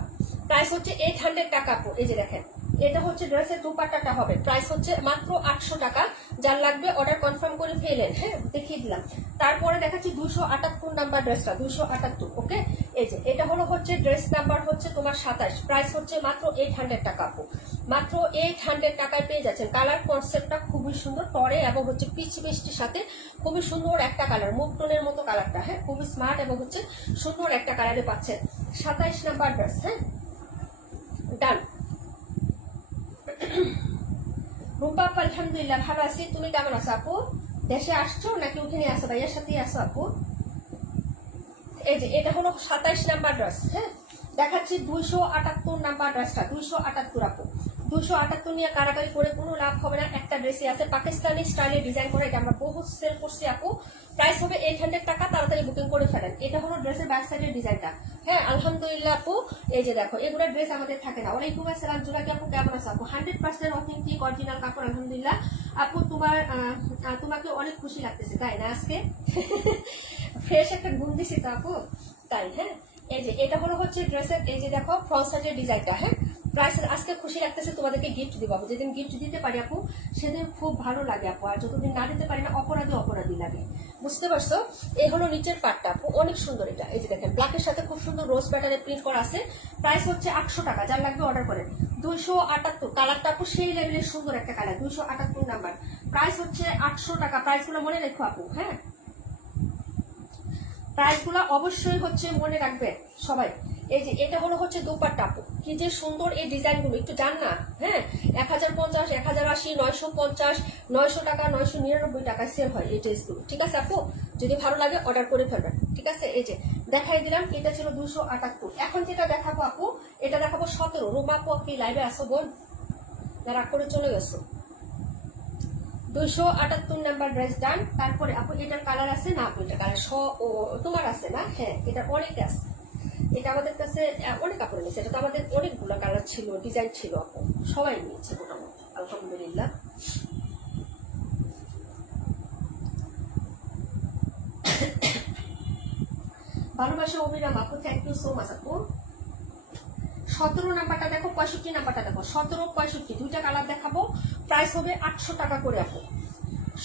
প্রাইস হচ্ছে 800 টাকা আপু। এই যে দেখেন এটা হচ্ছে ড্রেসের দুপাট্টাটা হবে, প্রাইস হচ্ছে মাত্র 800 টাকা। যার লাগবে অর্ডার কনফার্ম করে ফেলেন। হ্যাঁ, দেখিয়ে দিলাম। তারপরে দেখাচ্ছি 278 নাম্বার ড্রেসটা, 278। ওকে, এই যে এটা হলো হচ্ছে ড্রেস নাম্বার হচ্ছে তোমার 27, প্রাইস হচ্ছে মাত্র 800 টাকা আপু। মাত্র 800 টাকায় পেয়ে যাচ্ছেন। কালার কনসেপ্টটা খুবই সুন্দর, টরে এবং হচ্ছে পিচ মিষ্টির সাথে খুবই সুন্দর একটা কালার, মুগ টোনের মতো কালারটা। হ্যাঁ, খুবই স্মার্ট এবং হচ্ছে সুন্দর একটা কালারে পাচ্ছেন। 27 নাম্বার ড্রেস। হ্যাঁ, ডান। রূপা আপু আলহামদুলিল্লাহ ভালো আছি, তুমি কেমন আছো আপু? দেশে আসছো নাকি ওখানে আসো? ভাইয়ের সাথেই আসো আপু। এই যে এটা হলো 27 নাম্বার ড্রেস। হ্যাঁ, দেখাচ্ছি 278 নাম্বার ড্রেসটা, 278 আপু। 278 নিয়ে কারাকারি করে কোনো লাভ হবে না। একটা ড্রেসই আছে পাকিস্তানি স্টাইলে ডিজাইন করে, এটা আমরা বহু সেল করছি আপু। প্রাইস হবে 800 টাকা, তাড়াতাড়ি বুকিং করে ফেলেন। এটা হলো ড্রেসের ব্যাক সাইডের ডিজাইনটা। হ্যাঁ আলহামদুলিল্লাহ আপু, এই যে দেখো এগুলো ড্রেস আমাদের থাকে না। ওয়ালাইকুম আসসালাম জুরাকি আপু, কেমন আছো আপু? 100% অথেন্টিক অরিজিনাল কাপড় আলহামদুলিল্লাহ আপু। তোমাকে অনেক খুশি লাগতেছে তাই না আজকে? ফ্রেশ একটা ঘুম দিছি তো আপু, তাই। হ্যাঁ এই যে এটা হলো হচ্ছে ড্রেসের, এই যে দেখো ফ্রন্ট সাইডের ডিজাইনটা। হ্যাঁ প্রাইস আজকে খুশি লাগতেছে, তোমাদেরকে গিফট দিব আপু। যেদিন গিফট দিতে পারি আপু সেদিন খুব ভালো লাগে আপু, আর যতদিন না দিতে পারি না অপরাধী লাগে, বুঝতে পারছো? এই হলো নিচের পাটটা আপু, অনেক সুন্দর এটা। এই যে দেখেন ব্ল্যাকের সাথে খুব সুন্দর রোজ প্যাটার্নের প্রিন্ট করা আছে। প্রাইস হচ্ছে 800 টাকা, যার লাগবে অর্ডার করেন। 278 কালারটা আপু সেই লেভেলের সুন্দর একটা কালার, 278 নাম্বার। প্রাইস হচ্ছে 800 টাকা। প্রাইস গুলো মনে রেখো আপু, হ্যাঁ প্রাইস গুলো অবশ্যই হচ্ছে মনে রাখবে সবাই। এই যে এটা হলো হচ্ছে দোপাট্টা আপু, কি যে সুন্দর এই ডিজাইন গুলো, একটু জান না। হ্যাঁ 1050, 1080, 950, 900 টাকা, 999 টাকায় সেল হয় এই ড্রেসগুলো। ঠিক আছে আপু, যদি ভালো লাগে অর্ডার করে ফেলবেন। ঠিক আছে, এই যে দেখাই দিলাম, এটা ছিল 278। এখন যেটা দেখাবো আপু, এটা দেখাবো 17। রুমা আপু কি লাইভে আসো বোন? রাগ করে চলে গেছো। 278 নাম্বার ড্রেস ডান। তারপরে আপু এটার কালার আছে না আপু? এটা কালার তোমার আছে না? হ্যাঁ এটা অনেকে আছে, এটা আমাদের কাছে অনেক কাপড় নিয়েছে। এটা তো আমাদের অনেকগুলো কালার ছিল, ডিজাইন ছিল আপু, সবাই নিয়েছে মোটামুটি আলহামদুলিল্লাহ। ভালোবাসা অভিরাম আপু, থ্যাংক ইউ সো মাচ আপু। 17 নাম্বারটা দেখো, 65 নাম্বারটা দেখো, 17, 65 দুইটা কালার দেখাবো। প্রাইস হবে 800 টাকা করে আপু।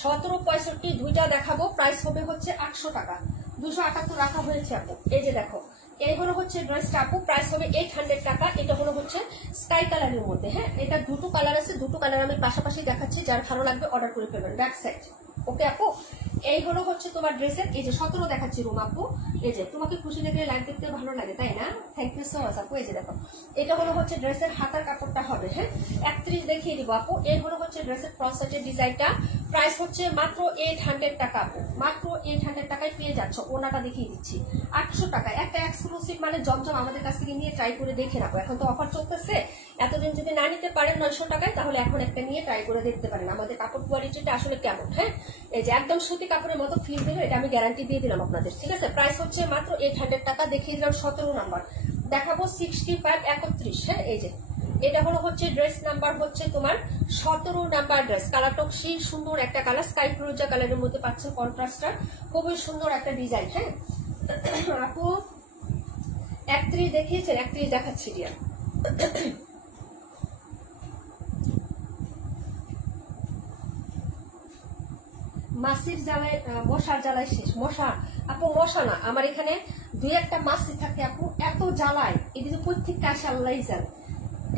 17, 65 দুইটা দেখাবো, প্রাইস হবে হচ্ছে 800 টাকা। 278 রাখা হয়েছে আপু। এই যে দেখো এই হলো হচ্ছে ড্রেসটা আপু, প্রাইস হবে 800 টাকা। এটা হলো হচ্ছে স্কাই কালারের মধ্যে। হ্যাঁ এটা দুটো কালার আছে, দুটো কালার আমি পাশাপাশি দেখাচ্ছি, যার ভালো লাগবে অর্ডার করে ফেলবেন। ব্যাক সাইড ওকে আপু। এই হলো হচ্ছে তোমার ড্রেসের, এই যে 17 দেখাচ্ছি রুম আপু। এই যে তোমাকে খুশি দেখলে লাইভ দেখতে ভালো লাগে তাই না? থ্যাংক ইউ সো মাচ আপু। এই যে দেখো এটা হলো হচ্ছে ড্রেসের হাতার কাপড়টা হবে। হ্যাঁ 31 দেখিয়ে দিব আপু। এই হলো হচ্ছে ড্রেসের ফ্রন্ট সাইডের ডিজাইনটা। প্রাইস হচ্ছে মাত্র 800 টাকা আপু, মাত্র 800 টাকায় পেয়ে যাচ্ছ। ওনাটা দেখিয়ে দিচ্ছি 800 টাকায়। একটা এক্সক্লুসিভ মানে জমজম আমাদের কাছ থেকে নিয়ে ট্রাই করে দেখে রাখো। এখন তো অফার চলতেছে, এতদিন যদি না নিতে পারেন 900 টাকায়, তাহলে এখন একটা নিয়ে ট্রাই করে দেখতে পারেন আমাদের কাপড় কোয়ালিটিটা আসলে কেমন। হ্যাঁ এই যে একদম সুতি কাপড়ের মতো ফিল দিল, এটা আমি গ্যারান্টি দিয়ে দিলাম আপনাদের। ঠিক আছে, প্রাইস হচ্ছে মাত্র 800 টাকা। দেখিয়ে দিলাম 17 নাম্বার, দেখাবো 65, 31। হ্যাঁ এই যে এটা হলো হচ্ছে ড্রেস নাম্বার হচ্ছে তোমার 17 নাম্বার ড্রেস। কালারটা সেই সুন্দর একটা কালার, স্কাই ফিরোজা কালারের মধ্যে পাচ্ছেন কন্ট্রাস্টটা, খুবই সুন্দর একটা ডিজাইন। হ্যাঁ আপু 31 দেখিয়েছেন, 31 দেখাচ্ছি দিয়া। মাসির জ্বালায়, মশার জ্বালায় শেষ। মশা আপু, মশা না, আমার এখানে 2-1টা মাসি থাকে আপু, এত জ্বালায়। এই যে প্রত্যেকটা আসে আল্লাহ জানে।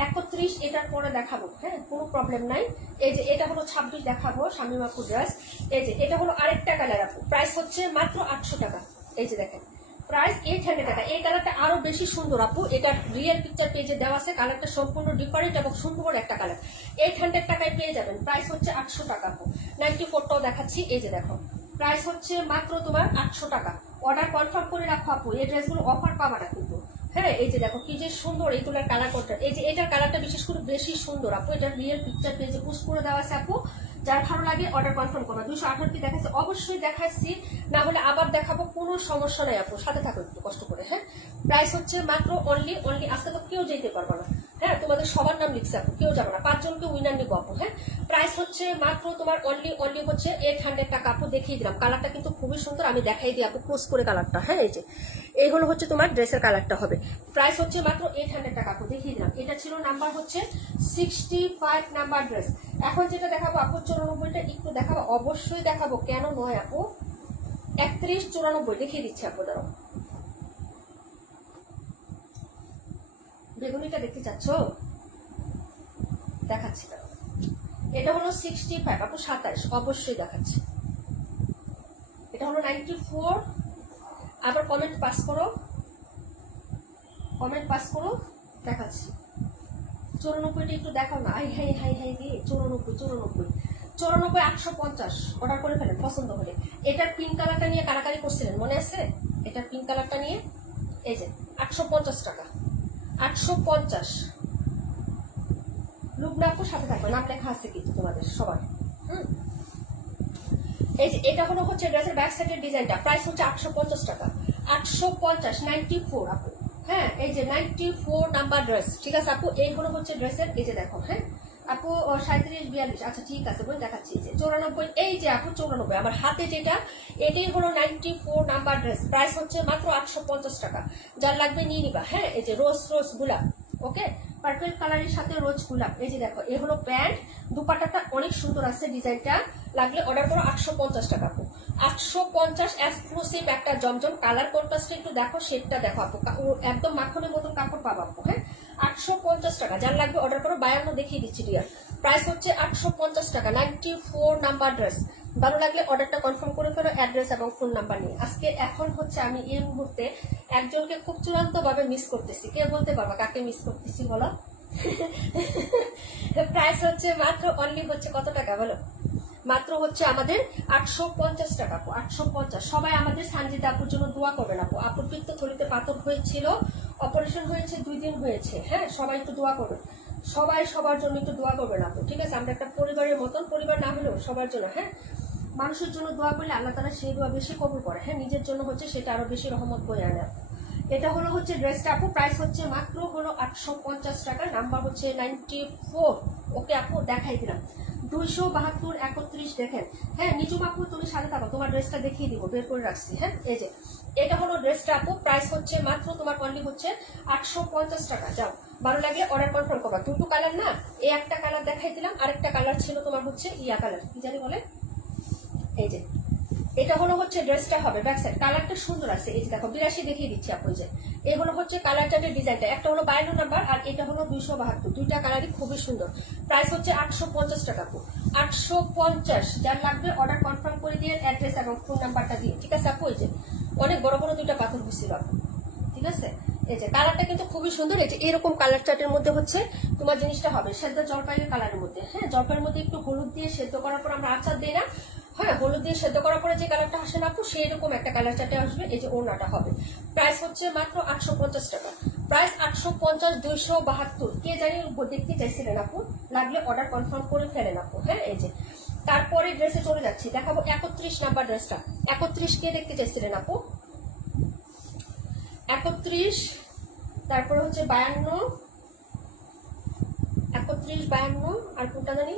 31 এটার পরে দেখাবো। হ্যাঁ কোনো প্রবলেম নাই। এই যে এটা হলো 26 দেখাবো, শামিম আপু ড্রেস। এই যে এটা হলো আরেকটা কালার আপু, প্রাইস হচ্ছে মাত্র 800 টাকা। এই যে দেখেন প্রাইস 800 টাকা। এই কালারটা আরো বেশি সুন্দর আপু, এটা রিয়েল পিকচার পেজে দেওয়া আছে। কালারটা সম্পূর্ণ ডিফারেন্ট এবং সুন্দর একটা কালার। 800 টাকায় পেয়ে যাবেন। প্রাইস হচ্ছে 800 টাকা আপু। 94টাও দেখাচ্ছি। এই যে দেখো প্রাইস হচ্ছে মাত্র তোমার 800 টাকা। অর্ডার কনফার্ম করে রাখো আপু, এই ড্রেসগুলো অফার পাবা না কিন্তু। হ্যাঁ এই যে দেখো কি যে সুন্দর এইগুলোর কালার করতে। এই যে এটার কালারটা বিশেষ করে বেশি সুন্দর আপু, এটা রিয়েল পিকচার পেজে পোস্ট করে দেওয়া আছে আপু। যার ভালো লাগে অর্ডার কনফার্ম করবা। 268 দেখাচ্ছি, অবশ্যই দেখাচ্ছি, না হলে আবার দেখাবো, কোনো সমস্যা নাই আপু, সাথে থাকো একটু কষ্ট করে। হ্যাঁ প্রাইস হচ্ছে মাত্র অনলি আজকে তো কেউ যেতে পারবে না। হ্যাঁ তোমাদের সবার নাম লিখছে আপু, কেউ যাবে না, 5 জনকে উইনার নিবো আপু। হ্যাঁ প্রাইস হচ্ছে মাত্র তোমার অনলি হচ্ছে 800 টাকা আপু। দেখিয়ে দিলাম, কালারটা কিন্তু খুবই সুন্দর, আমি দেখাই দিই আপু ক্লোজ করে কালারটা। হ্যাঁ এই যে এই হলো হচ্ছে তোমার ড্রেসের কালারটা হবে। প্রাইস হচ্ছে মাত্র 800 টাকা আপু। দেখিয়ে দিলাম, এটা ছিল নাম্বার হচ্ছে 65 নাম্বার ড্রেস। এখন যেটা দেখাবো আপু 94টা একটু দেখাবো, অবশ্যই দেখাবো, কেন নয় আপু। 31, 94 দেখিয়ে দিচ্ছি আপু। দাঁড়াও, বেগুনিটা দেখতে চাচ্ছ? দেখাচ্ছি দাঁড়াও। এটা হলো 65 আপু, 27 অবশ্যই দেখাচ্ছি। এটা হলো 94। আবার কমেন্ট পাস করো, কমেন্ট পাস করো, দেখাচ্ছি। 94টা একটু দেখাও না। হাই হাই হাই হাই দিয়ে 94, 850 অর্ডার করে ফেলেন পছন্দ হলে। এটার পিঙ্ক কালারটা নিয়ে কারাকারি করছিলেন, মনে আছে? এটার পিঙ্ক কালারটা নিয়ে এই যে 850 টাকা, 850। লুবনা আপুর সাথে থাকবে, নাম লেখা আছে কিন্তু তোমাদের সবার। এই যে এটা হলো হচ্ছে ড্রেসের ব্যাক সাইডের ডিজাইনটা, প্রাইস হচ্ছে 850 টাকা, 850, 94 আপু। হ্যাঁ এই যে 94 নাম্বার ড্রেস, ঠিক আছে আপু। এই হলো হচ্ছে ড্রেসের, এই যে দেখো, হ্যাঁ আপু 37, 42, আচ্ছা ঠিক আছে বই দেখাচ্ছি, যে 94, এই যে আপু 94 আমার হাতে যেটা, এটাই হলো 94 নাম্বার ড্রেস, প্রাইস হচ্ছে মাত্র 850 টাকা। যার লাগবে নিয়ে নিবা। হ্যাঁ এই যে রোজ রোজ গোলাপ, ওকে, পার্পল কালারের সাথে রোজ গোলাপ। এই যে দেখো, এ হলো প্যান্ট, দুপাট্টাটা অনেক সুন্দর আছে, ডিজাইনটা লাগলে অর্ডার করো। 850 টাকা আপু, 850 এক্সক্লুসিভ একটা জমজম কালার কন্ট্রাস্টে একটু দেখো, শেডটা দেখো আপু, একদম মাখনের মতন কাপড় পাবো আপু। হ্যাঁ 850 টাকা, যার লাগবে অর্ডার করো। 52 দেখিয়ে দিচ্ছি ডিয়ার, প্রাইস হচ্ছে 850 টাকা, 94 নাম্বার ড্রেস। ভালো লাগলে অর্ডারটা কনফার্ম করে ফেলো, অ্যাড্রেস এবং ফোন নাম্বার নিয়ে। আজকে এখন হচ্ছে আমি এই মুহূর্তে একজনকে খুব চূড়ান্ত ভাবে মিস করতেছি। কে বলতে পারবা কাকে মিস করতেছি বলো? প্রাইস হচ্ছে মাত্র অনলি হচ্ছে কত টাকা বলো? মাত্র হচ্ছে আমাদের 850 টাকা আপু, 850। সবাই আমাদের সানজিদা আপুর জন্য দোয়া করবেন আপু। আপুর পিত্ত থলিতে পাথর হয়েছিল, অপারেশন হয়েছে 2 দিন হয়েছে। হ্যাঁ সবাই একটু দোয়া করবেন, সবাই সবার জন্য একটু দোয়া করবেন আপু, ঠিক আছে? আমরা একটা পরিবারের মতন, পরিবার না হলেও সবার জন্য। হ্যাঁ মানুষের জন্য দোয়া করলে আল্লাহ তাআলা সেই দোয়া বেশি কবুল করে। হ্যাঁ নিজের জন্য হচ্ছে সেটা আরো বেশি রহমত বয়ে আনে। এটা হলো হচ্ছে ড্রেসটা আপু, প্রাইস হচ্ছে মাত্র হলো 850 টাকা, নাম্বার হচ্ছে 94। ওকে আপু দেখাই দিলাম, 272, 31 দেখেন। হ্যাঁ নিজু আপু তুমি সাথে থাকো, তোমার ড্রেসটা দেখিয়ে দিব, বের করে রাখছি। হ্যাঁ এই যে এটা হলো ড্রেসটা আপু, প্রাইস হচ্ছে মাত্র তোমার অনলি হচ্ছে 850 টাকা। যাও ভালো লাগলে অর্ডার কনফার্ম করবা। দুটো কালার না, এই একটা কালার দেখাই দিলাম, আরেকটা কালার ছিল তোমার হচ্ছে ইয়া কালার, কি জানি বলে, এই যে এটা হলো হচ্ছে ড্রেসটা হবে ব্যাক সাইড, কালারটা সুন্দর আছে। এই যে দেখো 82 দেখিয়ে দিচ্ছি আপু, যে এই হলো হচ্ছে কালারটার ডিজাইনটা, একটা হলো 52 নাম্বার আর এটা হলো 272, দুইটা কালারই খুবই সুন্দর। প্রাইস হচ্ছে 850 টাকা আপু, 850। যার লাগবে অর্ডার কনফার্ম করে দিয়ে অ্যাড্রেস এবং ফোন নাম্বারটা দিয়ে, ঠিক আছে আপু? এই যে অনেক বড় বড় দুইটা পাথর বুঝছিল আপু, ঠিক আছে? এই যে কালারটা কিন্তু খুবই সুন্দর। এই যে এরকম কালার চার্টের মধ্যে হচ্ছে তোমার জিনিসটা হবে সেদ্ধ জলপাইয়ের কালারের মধ্যে। হ্যাঁ জলপাইয়ের মধ্যে একটু হলুদ দিয়ে সেদ্ধ করার পর আমরা আচার দিই না, হ্যাঁ হলুদ দিয়ে সেদ্ধ করার পরে যে কালারটা আসে না আপু, সেই রকম একটা কালার চার্টে আসবে। এই যে ওড়নাটা হবে, প্রাইস হচ্ছে মাত্র 850 টাকা, প্রাইস 850, 272। কে জানি দেখতে চাইছিলেন আপু, লাগলে অর্ডার কনফার্ম করে ফেলেন আপু। হ্যাঁ এই যে তারপরে ড্রেসে চলে যাচ্ছি, দেখাবো 31 নাম্বার ড্রেসটা। 31 কে দেখতে চাইছিলেন আপু? 31, তারপরে হচ্ছে 52, 31, 52 আর কোনটা জানি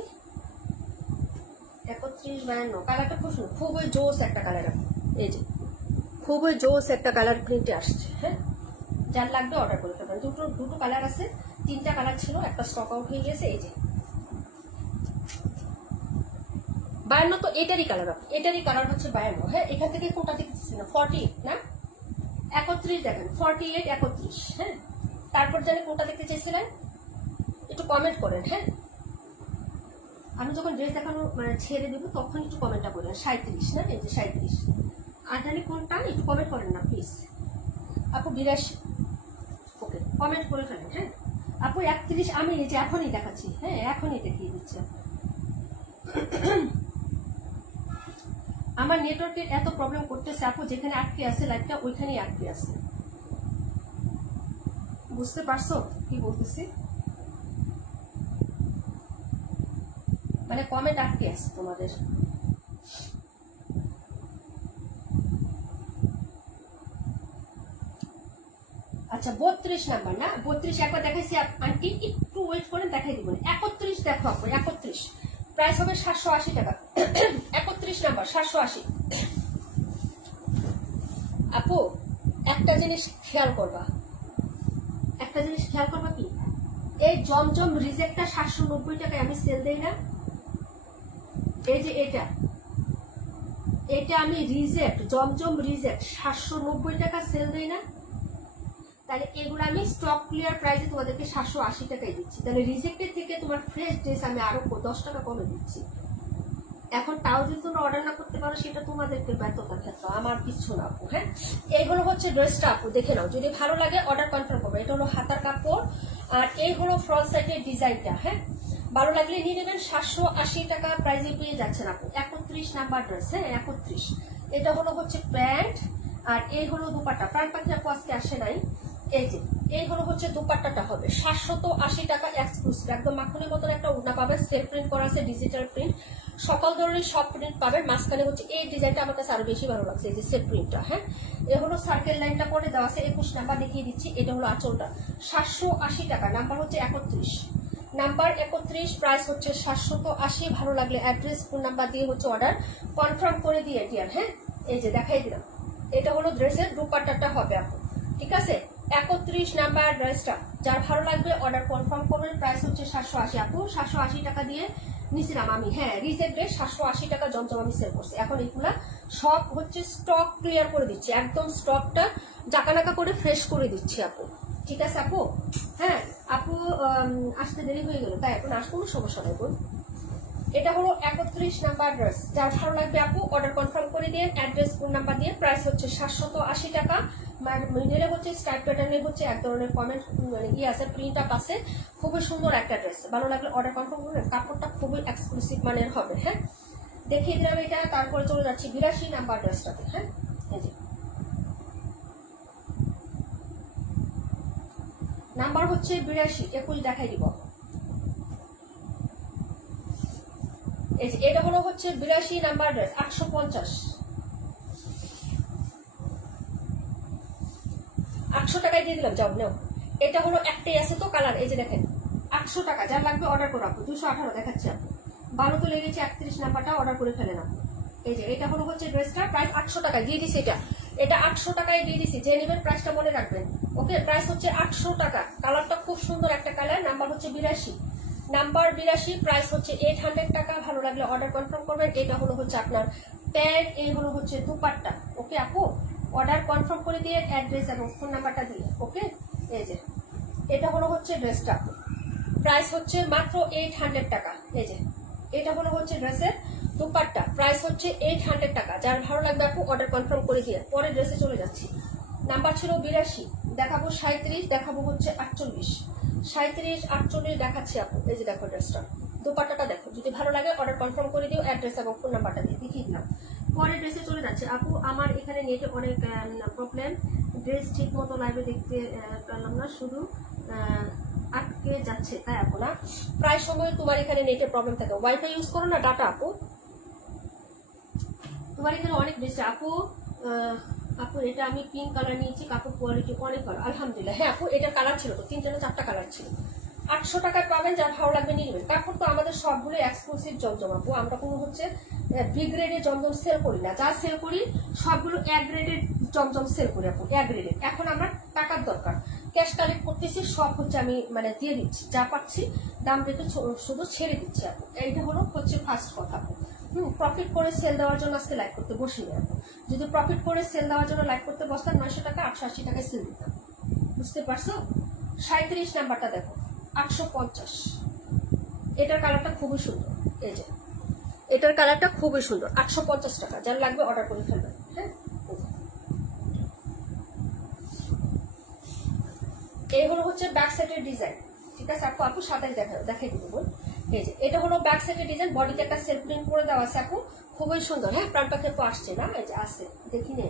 31, 52 কালারটা খুব সুন্দর, খুবই জোস একটা কালার। এই যে খুবই জোস একটা কালার প্রিন্টে আসছে। হ্যাঁ যার লাগবে অর্ডার করতে পারেন। দুটো কালার আছে, 3টা কালার ছিল, একটা স্টক আউট হয়ে গেছে। এই যে 52 তো এটারই কালার, এটারই কালার হচ্ছে 52। হ্যাঁ এখান থেকে কোনটা দেখতেছি না, 48 না 31 দেখেন, 48, 31। হ্যাঁ তারপর জানি কোনটা দেখতে চাইছিলেন, একটু কমেন্ট করেন। হ্যাঁ আমি যখন ড্রেস দেখানো মানে ছেড়ে দেবো তখন একটু কমেন্টটা করেন। 37 না, এই যে 37। আর জানি কোনটা একটু কমেন্ট করেন না প্লিজ আপু। 82, ওকে কমেন্ট করে ফেলেন। হ্যাঁ আপু 31 আমি এই যে এখনই দেখাচ্ছি, হ্যাঁ এখনই দেখিয়ে দিচ্ছি। আমার নেটওয়ার্কের এত প্রবলেম করতেছে আপু, যেখানে আটকে আছে লাইভটা ওইখানেই আটকে আছে, বুঝতে পারছো কি বলতেছি? মানে কমেন্ট আটকে আছে তোমাদের। আচ্ছা 32 নাম্বার না, 32 একবার দেখাইছি আন্টি, একটু ওয়েট করেন দেখাই দিব। 31 দেখো আপু, 31 প্রাইস হবে 780 টাকা। 31 নাম্বার 780। আপু একটা জিনিস খেয়াল করবা, একটা জিনিস খেয়াল করবা কি, এই জমজম রিজেক্টটা 790 টাকায় আমি সেল দেই না। এই যে এটা আমি রিজেক্ট, জমজম রিজেক্ট 790 টাকা সেল দেই না। তাহলে এগুলো আমি স্টক ক্লিয়ার প্রাইসে তোমাদেরকে 780 টাকায় দিচ্ছি। তাহলে রিজেক্টের থেকে তোমার ফ্রেশ ড্রেস আমি আরো 10 টাকা কমে দিচ্ছি। এখন তাও যদি তোমরা অর্ডার না করতে পারো সেটা তোমাদেরকে ব্যর্থতার ক্ষেত্রে, আমার কিছু না আপু। হ্যাঁ এইগুলো হচ্ছে ড্রেসটা আপু, দেখে নাও, যদি ভালো লাগে অর্ডার কনফার্ম করবে। এটা হলো হাতার কাপড় আর এই হলো ফ্রন্ট সাইডের ডিজাইনটা। হ্যাঁ ভালো লাগলে নিয়ে নেবেন, 780 টাকা প্রাইসে পেয়ে যাচ্ছেন আপু। 31 নাম্বার ড্রেস। হ্যাঁ 31। এটা হলো হচ্ছে প্যান্ট আর এই হলো দুপাট্টা। প্যান্ট পাখি আপু আজকে আসে নাই। এই যে এই হলো হচ্ছে দুপাট্টাটা হবে 780 টাকা এক্সক্লুসিভ, একদম মাখনের মতন একটা ওড়না পাবে, সেলফ প্রিন্ট করা আছে, ডিজিটাল প্রিন্ট। সকল ধরনের সব প্রিন্ট পাবেন। মাঝখানে হচ্ছে এই ডিজাইনটা আমার কাছে আরো বেশি ভালো লাগছে, এই যে সেট প্রিন্টটা। হ্যাঁ, এ হলো সার্কেল লাইনটা করে দেওয়া আছে, 21 নাম্বার দেখিয়ে দিচ্ছি। এটা হলো আঁচলটা, 780 টাকা, নাম্বার হচ্ছে 31, নাম্বার 31, প্রাইস হচ্ছে 780। ভালো লাগলে অ্যাড্রেস ফোন নাম্বার দিয়ে হচ্ছে অর্ডার কনফার্ম করে দিয়ে ডিয়ার। হ্যাঁ, এই যে দেখাই দিলাম, এটা হলো ড্রেসের দুপাট্টাটা হবে আপু, ঠিক আছে। 31 নাম্বার ড্রেসটা যার ভালো লাগবে অর্ডার কনফার্ম করবেন। প্রাইস হচ্ছে 780 আপু, 780 টাকা দিয়ে নিছিলাম আমি। হ্যাঁ, রিজেক্ট ড্রেস 780 টাকা জমজম আমি সেল করছি। এখন এগুলা সব হচ্ছে স্টক ক্লিয়ার করে দিচ্ছি, একদম স্টকটা জাকানাকা করে ফ্রেশ করে দিচ্ছি আপু, ঠিক আছে আপু। হ্যাঁ আপু, আসতে দেরি হয়ে গেল, তাই এখন আসবো, সমস্যা নেই বোন। এটা হলো 31 নাম্বার ড্রেস, যার ভালো লাগবে আপু অর্ডার কনফার্ম করে দিয়ে অ্যাড্রেস ফোন নাম্বার দিয়ে। প্রাইস হচ্ছে 780 টাকা। মিডলে হচ্ছে স্ট্রাইপ প্যাটার্নের হচ্ছে এক ধরনের কমেন্ট মানে কি আছে, প্রিন্ট আপ আছে, খুবই সুন্দর একটা ড্রেস। ভালো লাগলে অর্ডার কনফার্ম করবেন, কাপড়টা খুবই এক্সক্লুসিভ মানের হবে। হ্যাঁ, দেখিয়ে দিলাম এটা। তারপরে চলে যাচ্ছি 82 নাম্বার ড্রেসটাতে। হ্যাঁ, এই যে নাম্বার হচ্ছে 82, 21 দেখাই দিব। এই যে এটা হলো হচ্ছে 82 নাম্বার ড্রেস, 850, 800 টাকায় দিয়ে দিলাম, যাও নাও। এটা হলো একটাই আছে তো কালার, এই যে দেখেন 800 টাকা, যার লাগবে অর্ডার করে আপু। 218 দেখাচ্ছি আপু, ভালো তো লেগেছে 31 নাম্বারটা অর্ডার করে ফেলেন আপু। এই যে এটা হলো হচ্ছে ড্রেসটা, প্রাইস 800 টাকা দিয়ে দিছি। এটা 800 টাকায় দিয়ে দিছি, যে নেবেন প্রাইসটা মনে রাখবেন। ওকে, প্রাইস হচ্ছে 800 টাকা। কালারটা খুব সুন্দর একটা কালার, নাম্বার হচ্ছে 82, নাম্বার 82, প্রাইস হচ্ছে 800 টাকা। ভালো লাগলে অর্ডার কনফার্ম করবেন। এটা হলো হচ্ছে আপনার প্যান্ট, এই হলো হচ্ছে দুপাট্টা। ওকে আপু, অর্ডার কনফার্ম করে দিয়ে অ্যাড্রেস এবং ফোন নাম্বারটা দিয়ে। ওকে, এই যে এটা হলো হচ্ছে ড্রেসটা, প্রাইস হচ্ছে মাত্র 800 টাকা। এই যে এটা হলো হচ্ছে ড্রেসের দুপাট্টা, প্রাইস হচ্ছে 800 টাকা। যার ভালো লাগবে আপু অর্ডার কনফার্ম করে দিয়ে। পরে ড্রেসে চলে যাচ্ছি, নাম্বার ছিল 82, দেখাবো 37, দেখাবো হচ্ছে 48, 37, 48 দেখাচ্ছি আপু। এই যে দেখো ড্রেসটা, দুপাট্টাটা দেখো, যদি ভালো লাগে অর্ডার কনফার্ম করে দিও অ্যাড্রেস এবং ফোন নাম্বারটা দিয়ে দেখিয়ে দিলাম। পরের ড্রেসে চলে যাচ্ছে আপু। আমার এখানে নেটে অনেক প্রবলেম, ড্রেস ঠিক মতো লাইভে দেখতে পারলাম না, শুধু আটকে যাচ্ছে, তাই আপু না? প্রায় সময় তোমার এখানে নেটের প্রবলেম থাকে, ওয়াইফাই ইউজ করো না ডাটা আপু? তোমার এখানে অনেক বেশি আপু। আপু এটা আমি পিঙ্ক কালার নিয়েছি, কাপড় কোয়ালিটি অনেক ভালো আলহামদুলিল্লাহ। হ্যাঁ আপু, এটার কালার ছিল তো 3 না 4টা কালার ছিল। 800 টাকায় পাবেন, যার ভালো লাগবে নিয়ে নেবেন। কাপড় তো আমাদের সবগুলো এক্সক্লুসিভ জমজম আপু, আমরা কোনো হচ্ছে বি গ্রেডের জমজম সেল করি না, যা সেল করি সবগুলো এ গ্রেডের জমজম সেল করি আপু, এ গ্রেডের। এখন আমার টাকার দরকার, ক্যাশ কালেক্ট করতেছি, সব হচ্ছে আমি মানে দিয়ে দিচ্ছি, যা পাচ্ছি দাম রেখে শুধু ছেড়ে দিচ্ছি আপু। এইটা হলো হচ্ছে ফার্স্ট কথা আপু। প্রফিট করে সেল দেওয়ার জন্য আজকে লাইক করতে বসিনি আপু। যদি প্রফিট করে সেল দেওয়ার জন্য লাইক করতে বসতাম 900 টাকা 880 টাকায় সেল দিতাম, বুঝতে পারছো? 37 নাম্বারটা দেখো, 850, এটার কালারটা খুবই সুন্দর। এই যে এটার কালারটা খুবই সুন্দর, 850 টাকা। যার লাগবে অর্ডার করে ফেলবেন। হ্যাঁ, এই হলো হচ্ছে ব্যাক সাইডের ডিজাইন, ঠিক আছে আপু। আপু সাথে দেখাই দিব। এই যে এটা হলো ব্যাক সাইডের ডিজাইন, বডিতে একটা সেলফ প্রিন্ট করে দেওয়া আছে আপু, খুবই সুন্দর। হ্যাঁ, প্রাণ পাখি তো আসছে না, এই যে আসছে, দেখি নেই।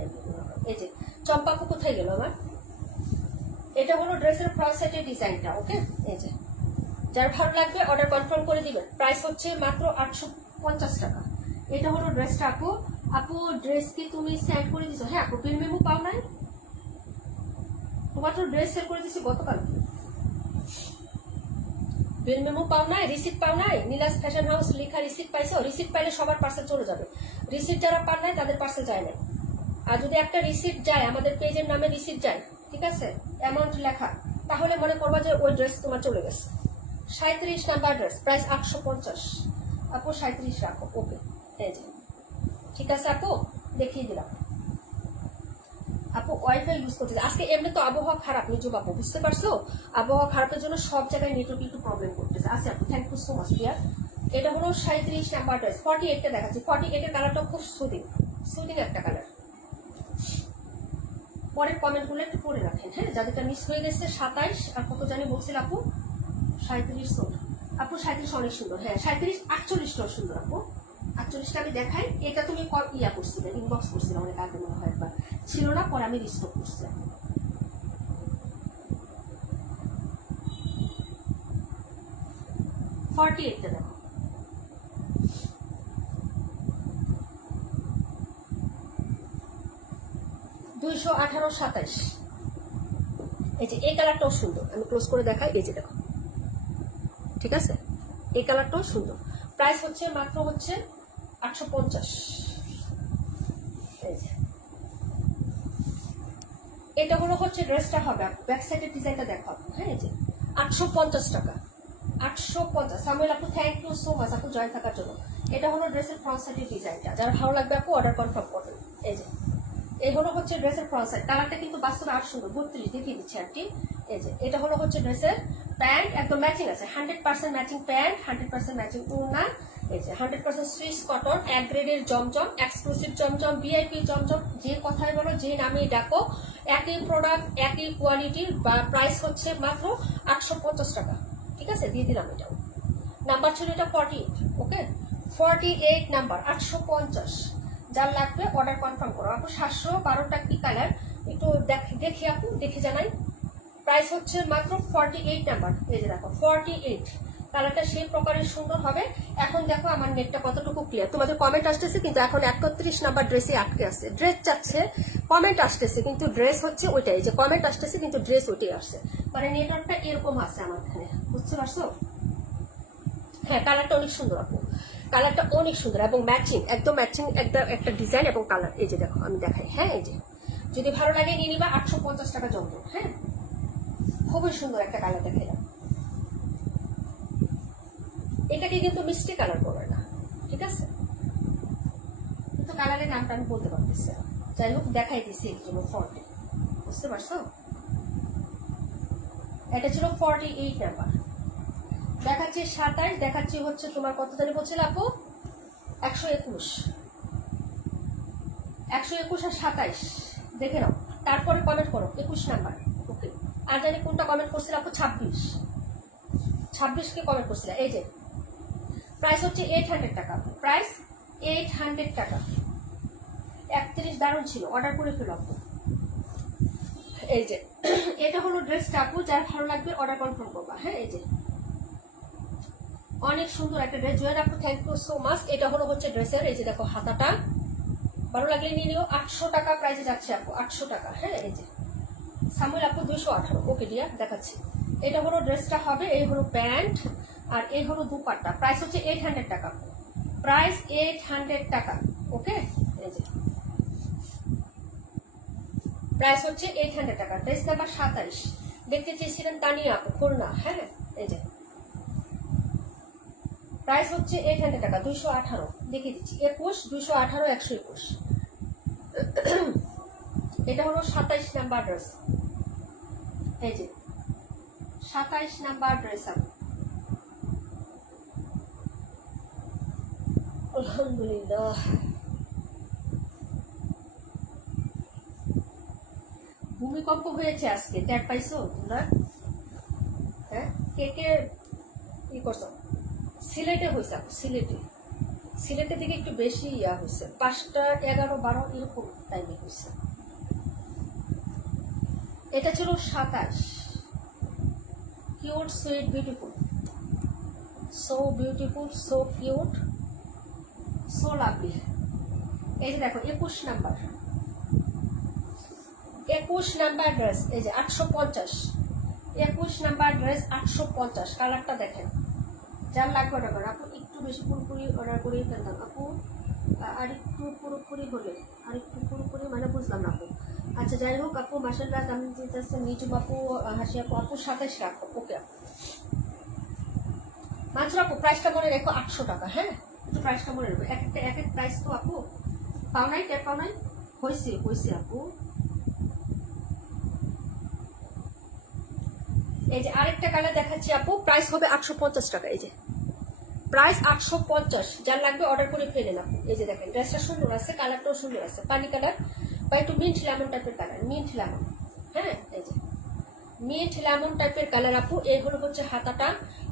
এই যে চম্পা আপু কোথায় গেল আমার? এটা হলো ড্রেসের ফ্রন্ট সাইডের ডিজাইনটা। ওকে, এই যে যার ভালো লাগবে অর্ডার কনফার্ম করে দিবেন। প্রাইস হচ্ছে মাত্র 850 টাকা। এটা হলো ড্রেসটা আপু। আপু ড্রেস কি তুমি সেন্ড করে দিছো? হ্যাঁ আপু, বিল মেমো পাও নাই? তোমার তো ড্রেস সেল করে দিছি গতকাল, বিল মেমো পাও নাই, রিসিট পাও নাই? নীলাস ফ্যাশন হাউস লেখা রিসিট পাইছো? রিসিট পাইলে সবার পার্সেল চলে যাবে, রিসিট যারা পান নাই তাদের পার্সেল যায় না। আর যদি একটা রিসিট যায়, আমাদের পেজের নামে রিসিট যায়, ঠিক আছে, অ্যামাউন্ট লেখা, তাহলে মনে করবা যে ওই ড্রেস তোমার চলে গেছে। 37 নাম্বার ড্রেস, প্রাইস 850 আপু, 37 রাখো। ওকে, এই যে ঠিক আছে আপু, দেখিয়ে দিলাম। আপু ওয়াইফাই ইউজ করতেছে আজকে, এমনি তো আবহাওয়া খারাপ নিজু আপু, বুঝতে পারছো? আবহাওয়া খারাপের জন্য সব জায়গায় নেটওয়ার্ক একটু প্রবলেম করতেছে। আচ্ছা আপু, thank you so much dear. এটা হলো 37 নাম্বার ড্রেস, 48টা দেখাচ্ছি। 48 এর কালারটা খুব সুদিং একটা কালার। পরের কমেন্টগুলো একটু পড়ে রাখেন, হ্যাঁ, যাদেরটা মিস হয়ে গেছে। 27 আর কত জানি বলছিল আপু, 37 আপু, 37 অনেক সুন্দর। হ্যাঁ 37, 48টাও সুন্দর আপু। 48টা আমি দেখাই। এটা তুমি ইয়া করছিলে, ইনবক্স করছিলে অনেক আগে মনে হয়, একবার ছিল না, পরে আমি রিস্টক করছি। 48টা দেখো, 218 27। এই যে এই কালারটাও সুন্দর, আমি ক্লোজ করে দেখাই। এই যে দেখো, ঠিক আছে, এই কালারটাও সুন্দর। প্রাইস হচ্ছে মাত্র হচ্ছে 850। এই যে এটা হলো হচ্ছে ড্রেসটা হবে, ব্যাক সাইডের ডিজাইনটা দেখো। হ্যাঁ, এই যে 850 টাকা, 850। সামুয়েল আপু থ্যাংক ইউ সো মাচ আপু জয়েন থাকার জন্য। এটা হলো ড্রেসের ফ্রন্ট সাইডের ডিজাইনটা, যারা ভালো লাগবে আপু অর্ডার কনফার্ম করবেন। এই যে এই হলো হচ্ছে ড্রেসের ফ্রন্ট সাইড, কালারটা কিন্তু বাস্তবে আর সুন্দর। 32 দেখিয়ে দিচ্ছি আর কি। এই যে এটা হলো হচ্ছে ড্রেসের প্যান্ট, একদম ম্যাচিং আছে, 100% ম্যাচিং প্যান্ট, 100% ম্যাচিং ওড়না। এই যে 100% সুইস কটন, এক গ্রেডের জমজম, এক্সক্লুসিভ জমজম, ভিআইপি জমজম, যে কথাই বলো, যে নামে ডাকো, একই প্রোডাক্ট, একই কোয়ালিটির। প্রাইস হচ্ছে মাত্র 850 টাকা। ঠিক আছে, দিয়ে দিলাম। এটাও নাম্বার ছিল এটা 48। ওকে, 48 নাম্বার, 850। যার লাগবে অর্ডার কনফার্ম করো আপু। 712টা কি কালার একটু দেখি আপু, দেখে জানাই। প্রাইস হচ্ছে মাত্র 48 নাম্বার। এই যে দেখো 48, কালারটা সেই প্রকারের সুন্দর হবে। এখন দেখো আমার নেটটা কতটুকু ক্লিয়ার। তোমাদের কমেন্ট আসতেছে কিন্তু এখন 31 নাম্বার ড্রেসে আটকে আছে। ড্রেস চাচ্ছে, কমেন্ট আসতেছে কিন্তু ড্রেস হচ্ছে ওইটাই, যে কমেন্ট আসতেছে কিন্তু ড্রেস ওইটাই আসছে, মানে নেটওয়ার্কটা এরকম আছে আমার এখানে, বুঝতে পারছো? হ্যাঁ, কালারটা অনেক সুন্দর আপু, কালারটা অনেক সুন্দর এবং ম্যাচিং, একদম ম্যাচিং একটা ডিজাইন এবং কালার। এই যে দেখো আমি দেখাই। হ্যাঁ, এই যে যদি ভালো লাগে নিয়ে নিবা, 850 টাকা জমজম। হ্যাঁ, খুবই সুন্দর একটা কালার দেখাইলাম। এটাকে কিন্তু মিষ্টি কালার করবে না, ঠিক আছে? কিন্তু কালারের নামটা আমি বলতে পারতেছি, যাই হোক দেখাই দিচ্ছি এর জন্য 40, বুঝতে পারছো? এটা ছিল 48 নাম্বার। দেখাচ্ছি 27, দেখাচ্ছি হচ্ছে তোমার কত জানি বলছিল আপু, 121, 121 আর 27 দেখে নাও, তারপরে কমেন্ট করো 21 নাম্বার। ওকে, আর জানি কোনটা কমেন্ট করছিল আপু, 26 কে কমেন্ট করছিল। এই যে প্রাইস হচ্ছে 800 টাকা, প্রাইস 800 টাকা। 31 দারুণ ছিল, অর্ডার করে ফেলো আপু। এই যে এটা হলো ড্রেসটা আপু, যার ভালো লাগবে অর্ডার কনফার্ম করবা। হ্যাঁ, এই যে অনেক সুন্দর একটা ড্রেস। জয়ের আপু থ্যাংক ইউ সো মাচ। এটা হলো হচ্ছে ড্রেসের, এই যে দেখো হাতাটা, ভালো লাগলে নিয়ে নিও। 800 টাকা প্রাইসে যাচ্ছে আপু, 800 টাকা। হ্যাঁ, এই যে সামুয়েল আপু 218। ওকে ডিয়ার, দেখাচ্ছি। এটা হলো ড্রেসটা হবে, এই হলো প্যান্ট আর এই হলো দুপাট্টা। প্রাইস হচ্ছে 800 টাকা, প্রাইস 800 টাকা। ওকে, এই যে প্রাইস হচ্ছে 800 টাকা। ড্রেস নাম্বার 27 দেখতে চেয়েছিলেন তানিয়া আপু, খুলনা। হ্যাঁ, এই যে প্রাইস হচ্ছে 800 টাকা, 218 দেখিয়ে দিচ্ছি। 21, 218, 121। এটা হলো 27 নাম্বার ড্রেস। এই যে 27 নাম্বার ড্রেস আপু। আলহামদুলিল্লাহ, ভূমিকম্প হয়েছে আজকে, ট্যাপ পাইছো তোমরা? হ্যাঁ, কে কে ই করছো? সিলেটে হয়েছে, সিলেটের দিকে একটু বেশি ইয়া হয়েছে, 5টা 11 12 এরকম টাইমে হয়েছে। এটা ছিল 27। Cute, sweet, beautiful, so beautiful, so cute, so lovely. এই যে দেখো 21 নাম্বার, 21 নাম্বার ড্রেস। এই যে 850, 21 নাম্বার ড্রেস 850। কালারটা দেখেন, যার লাগবে অর্ডার করেন আপু। একটু বেশি পুরোপুরি অর্ডার করেই ফেলতাম আপু, আর একটু পুরোপুরি হলে, আর একটু পুরোপুরি মানে বুঝলাম না আপু। আচ্ছা যাই হোক আপু, মাশাআল্লাহ আমি দিতেছি। নিজুম আপু, হাসি আপু, আপু 27 রাখো। ওকে আপু, মাত্র আপু প্রাইসটা মনে রেখো 800 টাকা। হ্যাঁ, একটু প্রাইসটা মনে রেখো, এক এক প্রাইস তো আপু। পাও নাই, টের পাও নাই? হয়েছে আপু। এই যে আরেকটা কালার দেখাচ্ছি আপু, প্রাইস হবে 850 টাকা। এই যে প্রাইস 850, যার লাগবে অর্ডার করে ফেলেন আপু। এই যে দেখেন ড্রেসটা সুন্দর আছে, কালারটাও সুন্দর আছে, পানি কালার বা একটু মিন্ট লেমন টাইপের কালার, মিন্ট লেমন। হ্যাঁ, এই যে মিন্ট লেমন টাইপের কালার আপু। এই হলো হচ্ছে হাতাটা।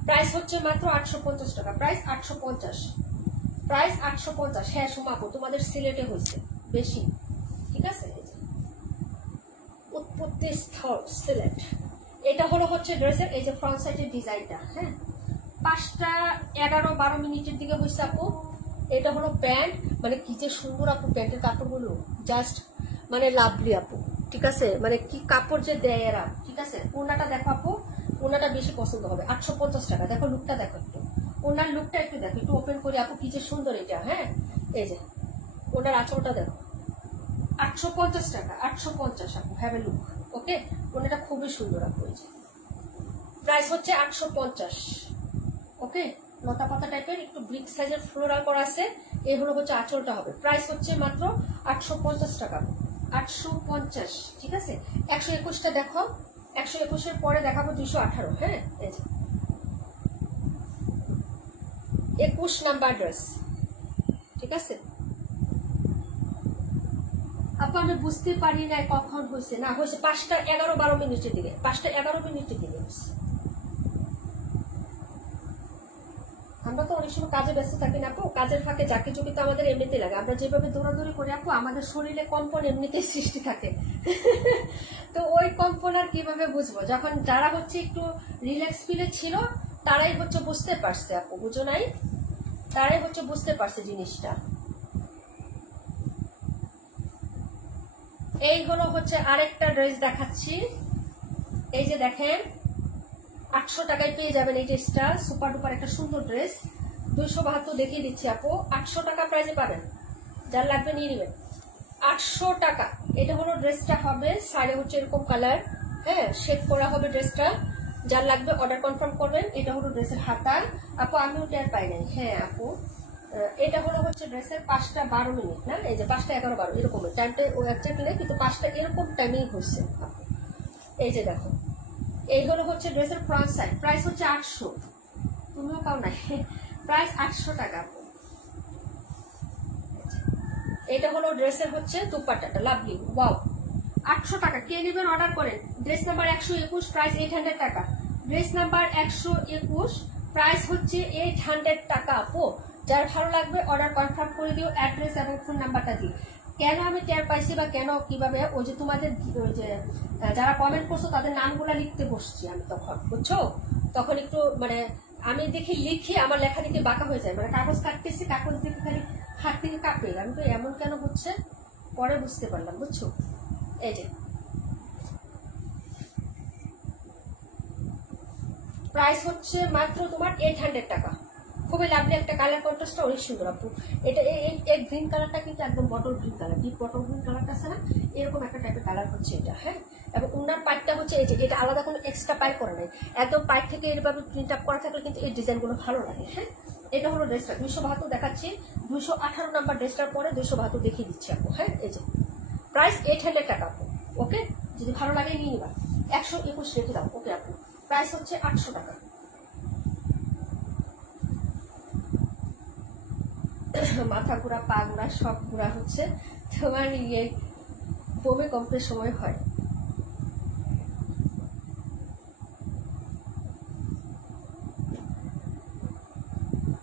প্রাইস হচ্ছে মাত্র 850 টাকা, প্রাইস 850, প্রাইস 850। হ্যাঁ সোমা আপু, তোমাদের সিলেটে হয়েছে বেশি, ঠিক আছে? এই যে উৎপত্তি স্থল সিলেট। এটা হলো হচ্ছে ড্রেসের এই যে ফ্রন্ট সাইডের ডিজাইনটা। হ্যাঁ, 5টা 11 12 মিনিটের দিকে হয়েছে আপু। এটা হলো প্যান্ট, মানে কি যে সুন্দর আপু প্যান্টের কাপড়গুলো, জাস্ট মানে লাভলি আপু, ঠিক আছে, মানে কি কাপড় যে দেয় এরা, ঠিক আছে। ওনাটা দেখো আপু, ওনাটা বেশি পছন্দ হবে, 850 টাকা। দেখো লুকটা দেখো একটু, ওনার লুকটা একটু দেখো, একটু ওপেন করে আপু, কি যে সুন্দর এটা। হ্যাঁ, এই যে ওনার আঁচলটা দেখো, 850 টাকা, 850 আপু, হ্যাভ এ লুক। ওকে, ওনাটা খুবই সুন্দর আপু। এই যে প্রাইস হচ্ছে 850। ওকে, লতা পাতা টাইপের একটু ব্রিক সাইজের ফ্লোরাল করা আছে। এই হলো হচ্ছে আঁচলটা হবে। প্রাইস হচ্ছে মাত্র 850 টাকা, 850, ঠিক আছে। 121টা দেখো, 121-এর পরে দেখাবো 218। হ্যাঁ, এই যে 21 নাম্বার ড্রেস, ঠিক আছে আপু। আমি বুঝতে পারি না কখন হয়েছে, না হয়েছে 5টা 11-12 মিনিটের দিকে, 5টা 11 মিনিটের দিকে। আমরা তো অনেক সময় কাজে ব্যস্ত থাকি না আপু, কাজের ফাঁকে যাকে চুকি তো আমাদের এমনিতে লাগে। আমরা যেভাবে দৌড়াদৌড়ি করি আপু, আমাদের শরীরে কম্পন এমনিতেই সৃষ্টি থাকে। তো ওই কম্পন আর কিভাবে বুঝবো? যখন যারা হচ্ছে একটু রিল্যাক্স ফিলে ছিল তারাই হচ্ছে বুঝতে পারছে আপু, বুঝো নাই? তারাই হচ্ছে বুঝতে পারছে জিনিসটা। এই হলো হচ্ছে আরেকটা ড্রেস দেখাচ্ছি। এই যে দেখেন, 800 টাকায় পেয়ে যাবেন এই ড্রেসটা, সুপার ডুপার একটা সুন্দর ড্রেস। 272 দেখিয়ে দিচ্ছি আপু, 800 টাকা প্রাইসে পাবেন। যার লাগবে নিয়ে নেবেন, 800 টাকা। এটা হলো ড্রেসটা হবে, সাইডে হচ্ছে এরকম কালার, হ্যাঁ, শেড করা হবে ড্রেসটা। যার লাগবে অর্ডার কনফার্ম করবেন। এটা হলো ড্রেসের হাতা আপু, আমিও টের পাই নাই। হ্যাঁ আপু, এটা হলো হচ্ছে ড্রেসের 5টা 12 মিনিট, না এই যে 5টা 11-12 এরকম টাইমটা একজাক্ট নেই, কিন্তু 5টা এরকম টাইমিং হচ্ছে আপু। এই যে দেখো, এই হলো হচ্ছে ড্রেসের ফ্রন্ট সাইড। প্রাইস হচ্ছে 800, তুমিও পাও না, প্রাইস 800 টাকা। এটা হলো ড্রেসের হচ্ছে দুপাট্টাটা, লাভলি, ওয়াও, 800 টাকা। কে নেবেন অর্ডার করেন। ড্রেস নাম্বার 121, প্রাইস 800 টাকা। ড্রেস নাম্বার 121, প্রাইস হচ্ছে 800 টাকা আপু। যার ভালো লাগবে অর্ডার কনফার্ম করে দিও, অ্যাড্রেস এবং ফোন নাম্বারটা দিই। কেন আমি টের পাইছি বা কেন কিভাবে, ওই যে তোমাদের ওই যে যারা কমেন্ট করছো তাদের নামগুলা লিখতে বসছি আমি তখন, বুঝছো? তখন একটু মানে আমি দেখি লিখি, আমার লেখা দিকে বাঁকা হয়ে যায়, মানে কাগজ কাটতেছি, কাগজ দিকে খালি হাত থেকে কাঁপে। আমি তো এমন কেন হচ্ছে পরে বুঝতে পারলাম, বুঝছো? এই যে প্রাইস হচ্ছে মাত্র তোমার 800 টাকা। খুবই লাভলি একটা কালার, কন্ট্রাস্টটা অনেক সুন্দর আপু। এটা এই গ্রিন কালারটা কিন্তু একদম bottle green colour, deep bottle green কালারটা আছে না, এরকম একটা টাইপের কালার হচ্ছে এটা। হ্যাঁ, এবং উনার পাইপটা হচ্ছে এই যে, এটা আলাদা কোনো এক্সট্রা পাইপ করা নেই, একদম পাইপ থেকে এভাবে প্রিন্ট আপ করা থাকলে কিন্তু এই ডিজাইনগুলো ভালো লাগে। হ্যাঁ, এটা হলো ড্রেসটা, 272 দেখাচ্ছি। 218 নাম্বার ড্রেসটার পরে 272 দেখিয়ে দিচ্ছি আপু। হ্যাঁ, এই যে প্রাইস 800 টাকা আপু। ওকে, যদি ভালো লাগে নিয়ে নিবা। 121 রেখে দাও। ওকে আপু, প্রাইস হচ্ছে 800 টাকা। মাথা ঘোরা, পা ঘোরা, সব ঘোরা হচ্ছে তোমার ইয়ে বমি কমপ্লিট সময় হয়।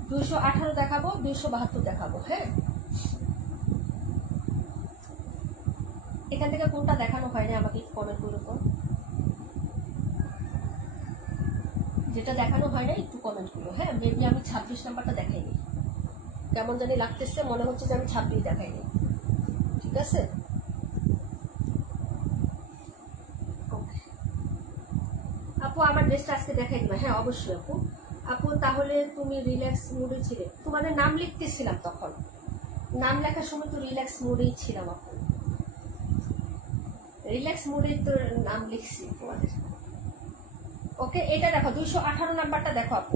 দুশো 18 দেখাবো, 272 দেখাবো। হ্যাঁ, এখান থেকে কোনটা দেখানো হয়নি আমাকে কমেন্ট করে তো, যেটা দেখানো হয় না একটু কমেন্ট করো। হ্যাঁ, মেবি আমি 26 নাম্বারটা দেখাইনি, কেমন জানি লাগতেছে, মনে হচ্ছে যে আমি 26 দেখাইনি, ঠিক আছে। আপু আমার ড্রেসটা আজকে দেখাই দিবা। হ্যাঁ অবশ্যই আপু। আপু তাহলে তুমি রিল্যাক্স মুডে ছিলে, তোমাদের নাম লিখতেছিলাম তখন, নাম লেখার সময় তো রিল্যাক্স মুডেই ছিলাম আপু, রিল্যাক্স মুডেই তো নাম লিখছি তোমাদের। ওকে, এটা দেখো 218 নাম্বারটা দেখো আপু।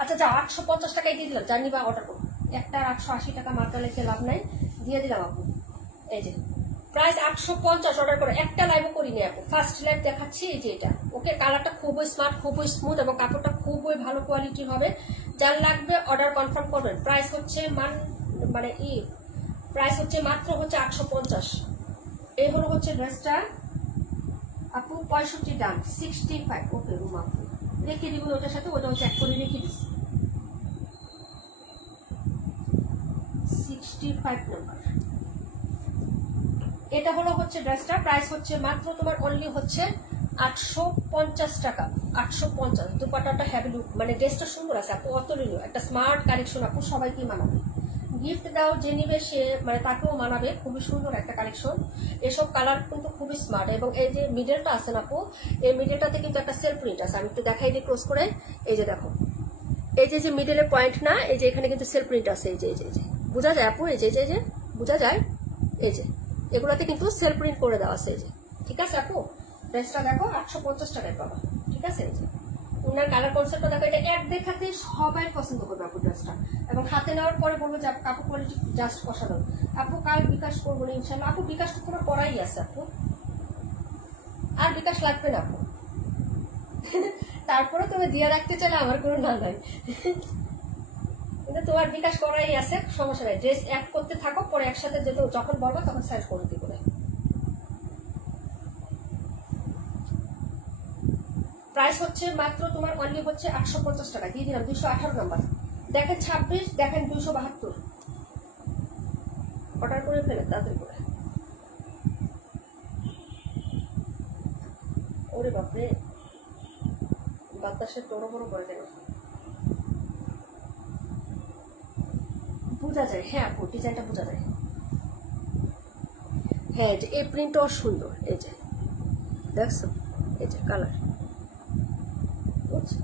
আচ্ছা যাও, 850 টাকায় দিয়ে দিলাম, জানি বা অর্ডার করো। একটা 880 টাকা মার্কা লিখে লাভ নাই, দিয়ে দিলাম আপু। এই যে প্রাইস 850, অর্ডার করো। একটা লাইভও করিনি আপু, ফার্স্ট লাইভ দেখাচ্ছি। এই যে এটা, ওকে, কালারটা খুবই স্মার্ট, খুবই স্মুথ এবং কাপড়টা খুবই ভালো কোয়ালিটির হবে। যার লাগবে অর্ডার কনফার্ম করবেন। প্রাইস হচ্ছে প্রাইস হচ্ছে মাত্র হচ্ছে 850। এই হলো হচ্ছে ড্রেসটা আপু, 65 দাম, 65। ওকে রুম আপু রেখে দিব ওটার সাথে, ওটাও চেক করে রেখে দিচ্ছি। 65 নাম্বার, এটা হলো হচ্ছে ড্রেসটা। প্রাইস হচ্ছে মাত্র তোমার অনলি হচ্ছে 850 টাকা, 850। দুপাট্টাটা হ্যাভি লুক, মানে ড্রেসটা সুন্দর আছে আপু, অতুলনীয় একটা স্মার্ট কালেকশন আপু, সবাইকে মানাবে। গিফট দাও যে নিবে সে মানে তাকেও মানাবে, খুবই সুন্দর একটা কালেকশন। এসব কালার কিন্তু খুবই স্মার্ট। এবং এই যে মিডলটা আছে না আপু, এই মিডলটাতে কিন্তু একটা সেলফ প্রিন্ট আছে, আমি একটু দেখাই দিই ক্লোজ করে। এই যে দেখো, এই যে মিডলের পয়েন্ট না, এই যে এখানে কিন্তু সেলফ প্রিন্ট আছে, এই যে বোঝা যায় আপু, এই যে বোঝা যায়, এই যে এগুলাতে কিন্তু সেলফ প্রিন্ট করে দেওয়া আছে, এই যে। ঠিক আছে আপু, ড্রেসটা দেখো 850 টাকায় পাবা। ঠিক আছে, এই যে ওনার কালার কনসেপ্টটা দেখো, এটা এক দেখাতে সবাই পছন্দ করবে আপু ড্রেসটা, এবং হাতে নেওয়ার পরে বলবো যে আপু কোয়ালিটি জাস্ট অসাধারণ। আপু কাল বিকাশ করবো না ইনশাল্লাহ। আপু বিকাশ তো তোমার করাই আছে আপু, আর বিকাশ লাগবে না আপু। তারপরে তুমি দিয়ে রাখতে চাইলে আমার কোনো না নাই, কিন্তু তোমার বিকাশ করাই আছে, সমস্যা নাই। ড্রেস অ্যাড করতে থাকো, পরে একসাথে যখন বলবো তখন সাইজ করে দিব। প্রাইস হচ্ছে মাত্র তোমার অনলি হচ্ছে 850 টাকা দিয়ে দিলাম। 218 নাম্বার দেখেন, 26 দেখেন 272। অর্ডার করে ফেলে তাড়াতাড়ি করে। ওরে বাপরে, বাতাসে বড় বড় করে দেবে, বোঝা যায়। হ্যাঁ আপু, ডিজাইনটা বোঝা যায়। হ্যাঁ, এই প্রিন্টটাও সুন্দর, এই যে দেখছো, এই যে কালার, বুঝছো?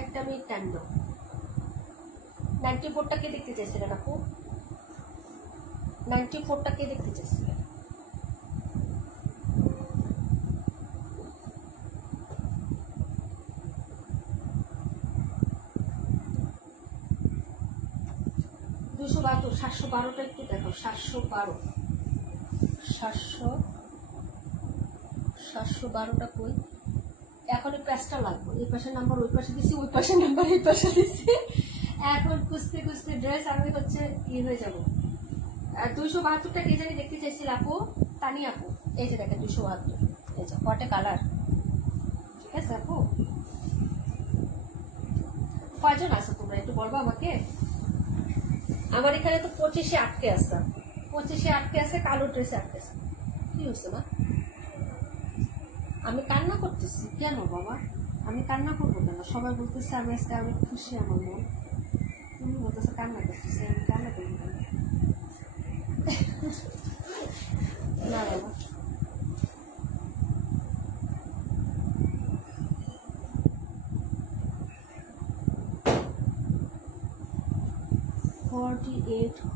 একটা মিনিট টাইম দাও। 94টা কে দেখতে চাইছিলেন আপু? 94টা কে দেখতে চাইছিলেন? দুশো 712টা একটু দেখো, 712টা কই? এখন এই প্যাচটা লাগবে, এই পাশের নাম্বার ওই পাশে দিছি, ওই পাশের নাম্বার এই পাশে দিছি, এখন খুঁজতে খুঁজতে ড্রেস আমি হচ্ছে হয়ে যাবো। 272টা কে জানি দেখতে চাইছিল আপু? তানি আপু, এই যে দেখেন 272, এই যে হটে কালার। ঠিক আছে আপু, কয়জন আছো তোমরা একটু বলবো আমাকে? আমার এখানে তো 25-এ আটকে আছে, 25-এ আটকে আছে, কালো ড্রেসে আটকে আছে। কি হয়েছে মা? আমি কান্না করতেছি কেন বাবা? আমি কান্না করবো কেন? সবাই বলতেছে আমি আজকে অনেক খুশি, আমার মন। তুমি বলতেছো কান্না করতেছি, আমি কান্না করবো কেন? না বাবা,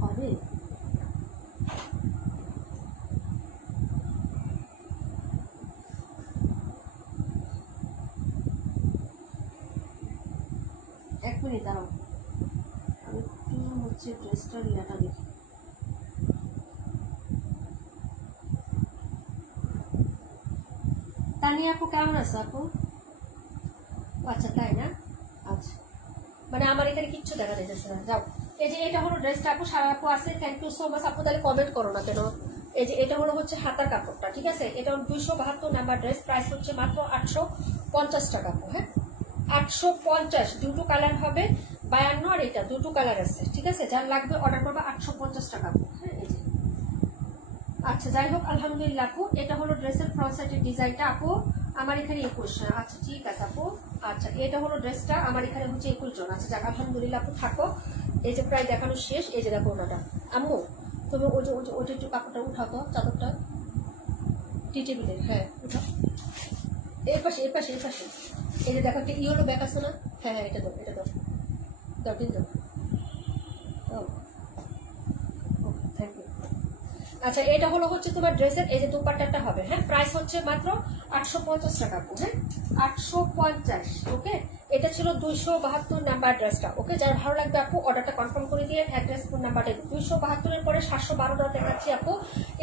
হবে। এক মিনিট দাঁড়াও, আমি একটু হচ্ছে ড্রেসটার ইয়েটা দেখি। তানিয়া আপু কেমন আছে আপু? আচ্ছা তাই না, আচ্ছা, মানে আমার এখানে কিচ্ছু দেখা যাইতেছে না। যাও, এই যে এটা হলো ড্রেসটা আপু, সারা আপু আছে, থ্যাংক ইউ সো মাচ আপু। তাহলে কমেন্ট করো না কেন? এই যে এটা হলো হচ্ছে হাতার কাপড়টা, ঠিক আছে? এটা 272 নাম্বার ড্রেস, প্রাইস হচ্ছে মাত্র 850 টাকা আপু। হ্যাঁ 850, দুটো কালার হবে, 52 আর এটা দুটো কালার আছে। ঠিক আছে, যার লাগবে অর্ডার করবে 850 টাকা আপু। হ্যাঁ এই যে, আচ্ছা যাই হোক আলহামদুলিল্লাহ আপু, এটা হলো ড্রেসের ফ্রন্ট সাইডের ডিজাইনটা আপু। আমার এখানে 21, আচ্ছা ঠিক আছে আপু। আচ্ছা এটা হলো ড্রেসটা, আমার এখানে হচ্ছে 21 জন। আচ্ছা যাক আলহামদুলিল্লাহ আপু, থাকো। এই যে প্রায় দেখানো শেষ, এই যে দেখো ওনাটা। আম্মু তুমি ওইটা একটু কাপড়টা উঠাও তো, চাদরটা টি টেবিলের, হ্যাঁ উঠাও। এই পাশে এই পাশে এই পাশে, এই যে দেখো একটা ইয়েলো ব্যাগ আছে না? হ্যাঁ হ্যাঁ, এটা দাও, এটা দাও, দাও কিন্তু থ্যাংক ইউ। আচ্ছা এটা হলো হচ্ছে তোমার ড্রেসের এই যে দুপাট্টাটা হবে। হ্যাঁ প্রাইস হচ্ছে মাত্র 850 টাকা আপু। হ্যাঁ 850, ওকে। এটা ছিল 272 নাম্বার ড্রেসটা, ওকে। যার ভালো লাগবে আপু অর্ডারটা কনফার্ম করে দিয়ে অ্যাড্রেস নাম্বারটা 272 এর পরে 712টা দেখাচ্ছি আপু,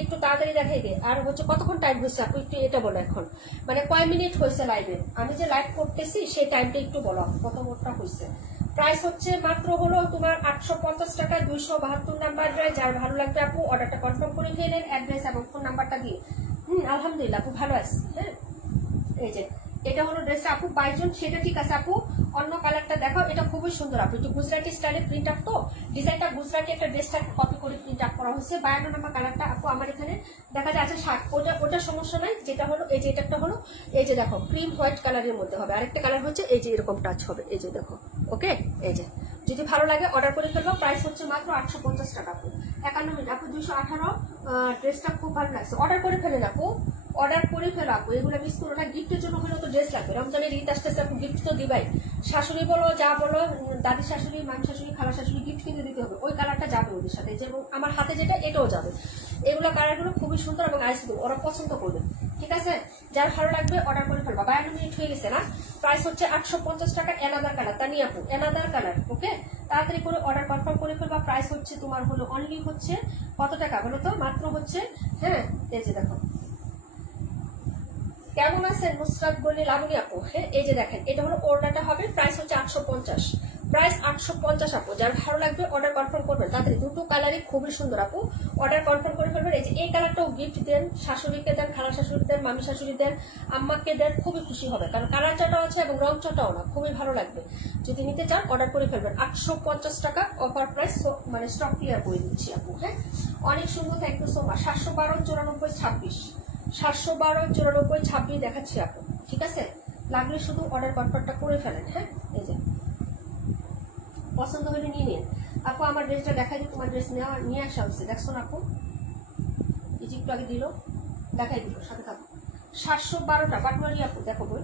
একটু তাড়াতাড়ি দেখাই দে। আর হচ্ছে কতক্ষণ টাইম হয়েছে আপু একটু এটা বলো এখন, মানে কয় মিনিট হয়েছে লাইভে? আমি যে লাইভ করতেছি সেই টাইমটা একটু বলো কত মোটটা হয়েছে। প্রাইস হচ্ছে মাত্র হলো তোমার 850 টাকা, 272 নাম্বার ড্রেস। যার ভালো লাগবে আপু অর্ডারটা কনফার্ম করে ফেলেন অ্যাড্রেস এবং ফোন নাম্বারটা দিয়ে। আলহামদুলিল্লাহ আপু ভালো আছি। হ্যাঁ এই যে এটা হলো ড্রেসটা আপু 22 জন, সেটা ঠিক আছে আপু। অন্য কালারটা দেখাও, এটা খুবই সুন্দর আপু, একটু গুজরাটি স্টাইলে প্রিন্ট আপ, তো ডিজাইনটা গুজরাটি একটা ড্রেসটা কপি করে প্রিন্ট আপ করা হয়েছে। 52 নাম্বার কালারটা আপু আমার এখানে দেখা যাচ্ছে 60, ওটা সমস্যা নাই। যেটা হলো এই যে এটা একটা হলো এই যে দেখো ক্রিম হোয়াইট কালারের মধ্যে হবে, আরেকটা কালার হচ্ছে এই যে এরকম টাচ হবে, এই যে দেখো। ওকে এই যে যদি ভালো লাগে অর্ডার করে ফেলবো। প্রাইস হচ্ছে মাত্র 850 টাকা আপু। 51 মিনিট আপু 218। ড্রেসটা খুব ভালো লাগছে, অর্ডার করে ফেলেন আপু, অর্ডার করে ফেলো আপু, এগুলো মিস করো না। গিফটের জন্য হলেও তো ড্রেস লাগবে, রমজানের ঈদ আসতেছে আপু, গিফট তো দিবাই। শাশুড়ি বলো যা বলো, দাদি শাশুড়ি, মামি শাশুড়ি, খালা শাশুড়ি, গিফট কিন্তু দিতে হবে। ওই কালারটা যাবে ওদের সাথে, যেমন আমার হাতে যেটা এটাও যাবে। এগুলো কালারগুলো খুবই সুন্দর এবং আইসক্রিম, ওরা পছন্দ করবে। ঠিক আছে, যার ভালো লাগবে অর্ডার করে ফেলবা। 52 মিনিট হয়ে গেছে না? প্রাইস হচ্ছে 850 টাকা। এনাদার কালার, তানি আপু এনাদার কালার। ওকে তাড়াতাড়ি করে অর্ডার কনফার্ম করে ফেলবা। প্রাইস হচ্ছে তোমার হলো অনলি হচ্ছে কত টাকা বলো তো? মাত্র হচ্ছে, হ্যাঁ এই যে দেখো। কেমন আছেন নুসরাত বলি লাবণী আপু? হ্যাঁ এই যে দেখেন এটা হলো ওড়নাটা হবে, প্রাইস হচ্ছে 850। প্রাইস 850 আপু। যার ভালো লাগবে অর্ডার কনফার্ম করবেন তাড়াতাড়ি। দুটো কালারই খুবই সুন্দর আপু, অর্ডার কনফার্ম করে ফেলবেন। এই যে এই কালারটাও গিফট দেন, শাশুড়িকে দেন, খালা শাশুড়ি দেন, মামি শাশুড়ি দেন, আম্মাকে দেন, খুবই খুশি হবে। কারণ কালারটাও আছে এবং রংটাও না, খুবই ভালো লাগবে। যদি নিতে চান অর্ডার করে ফেলবেন। 850 টাকা অফার প্রাইস, মানে স্টক ক্লিয়ার করে দিচ্ছি আপু। হ্যাঁ অনেক সুন্দর, থ্যাংক ইউ সো মাচ। 712 94 26, 712 94 26 দেখাচ্ছি আপু। ঠিক আছে, লাগলে শুধু অর্ডার কনফার্মটা করে ফেলেন। হ্যাঁ এই যে পছন্দ হলে নিয়ে নিন আপু। আমার ড্রেসটা দেখাই দিই, তোমার ড্রেস নিয়ে আসা হচ্ছে, দেখছো না আপু? এই যে একটু আগে দিল, দেখাই দিল, সাথে থাকো। 712টা পাটওয়ারি আপু, দেখো বই।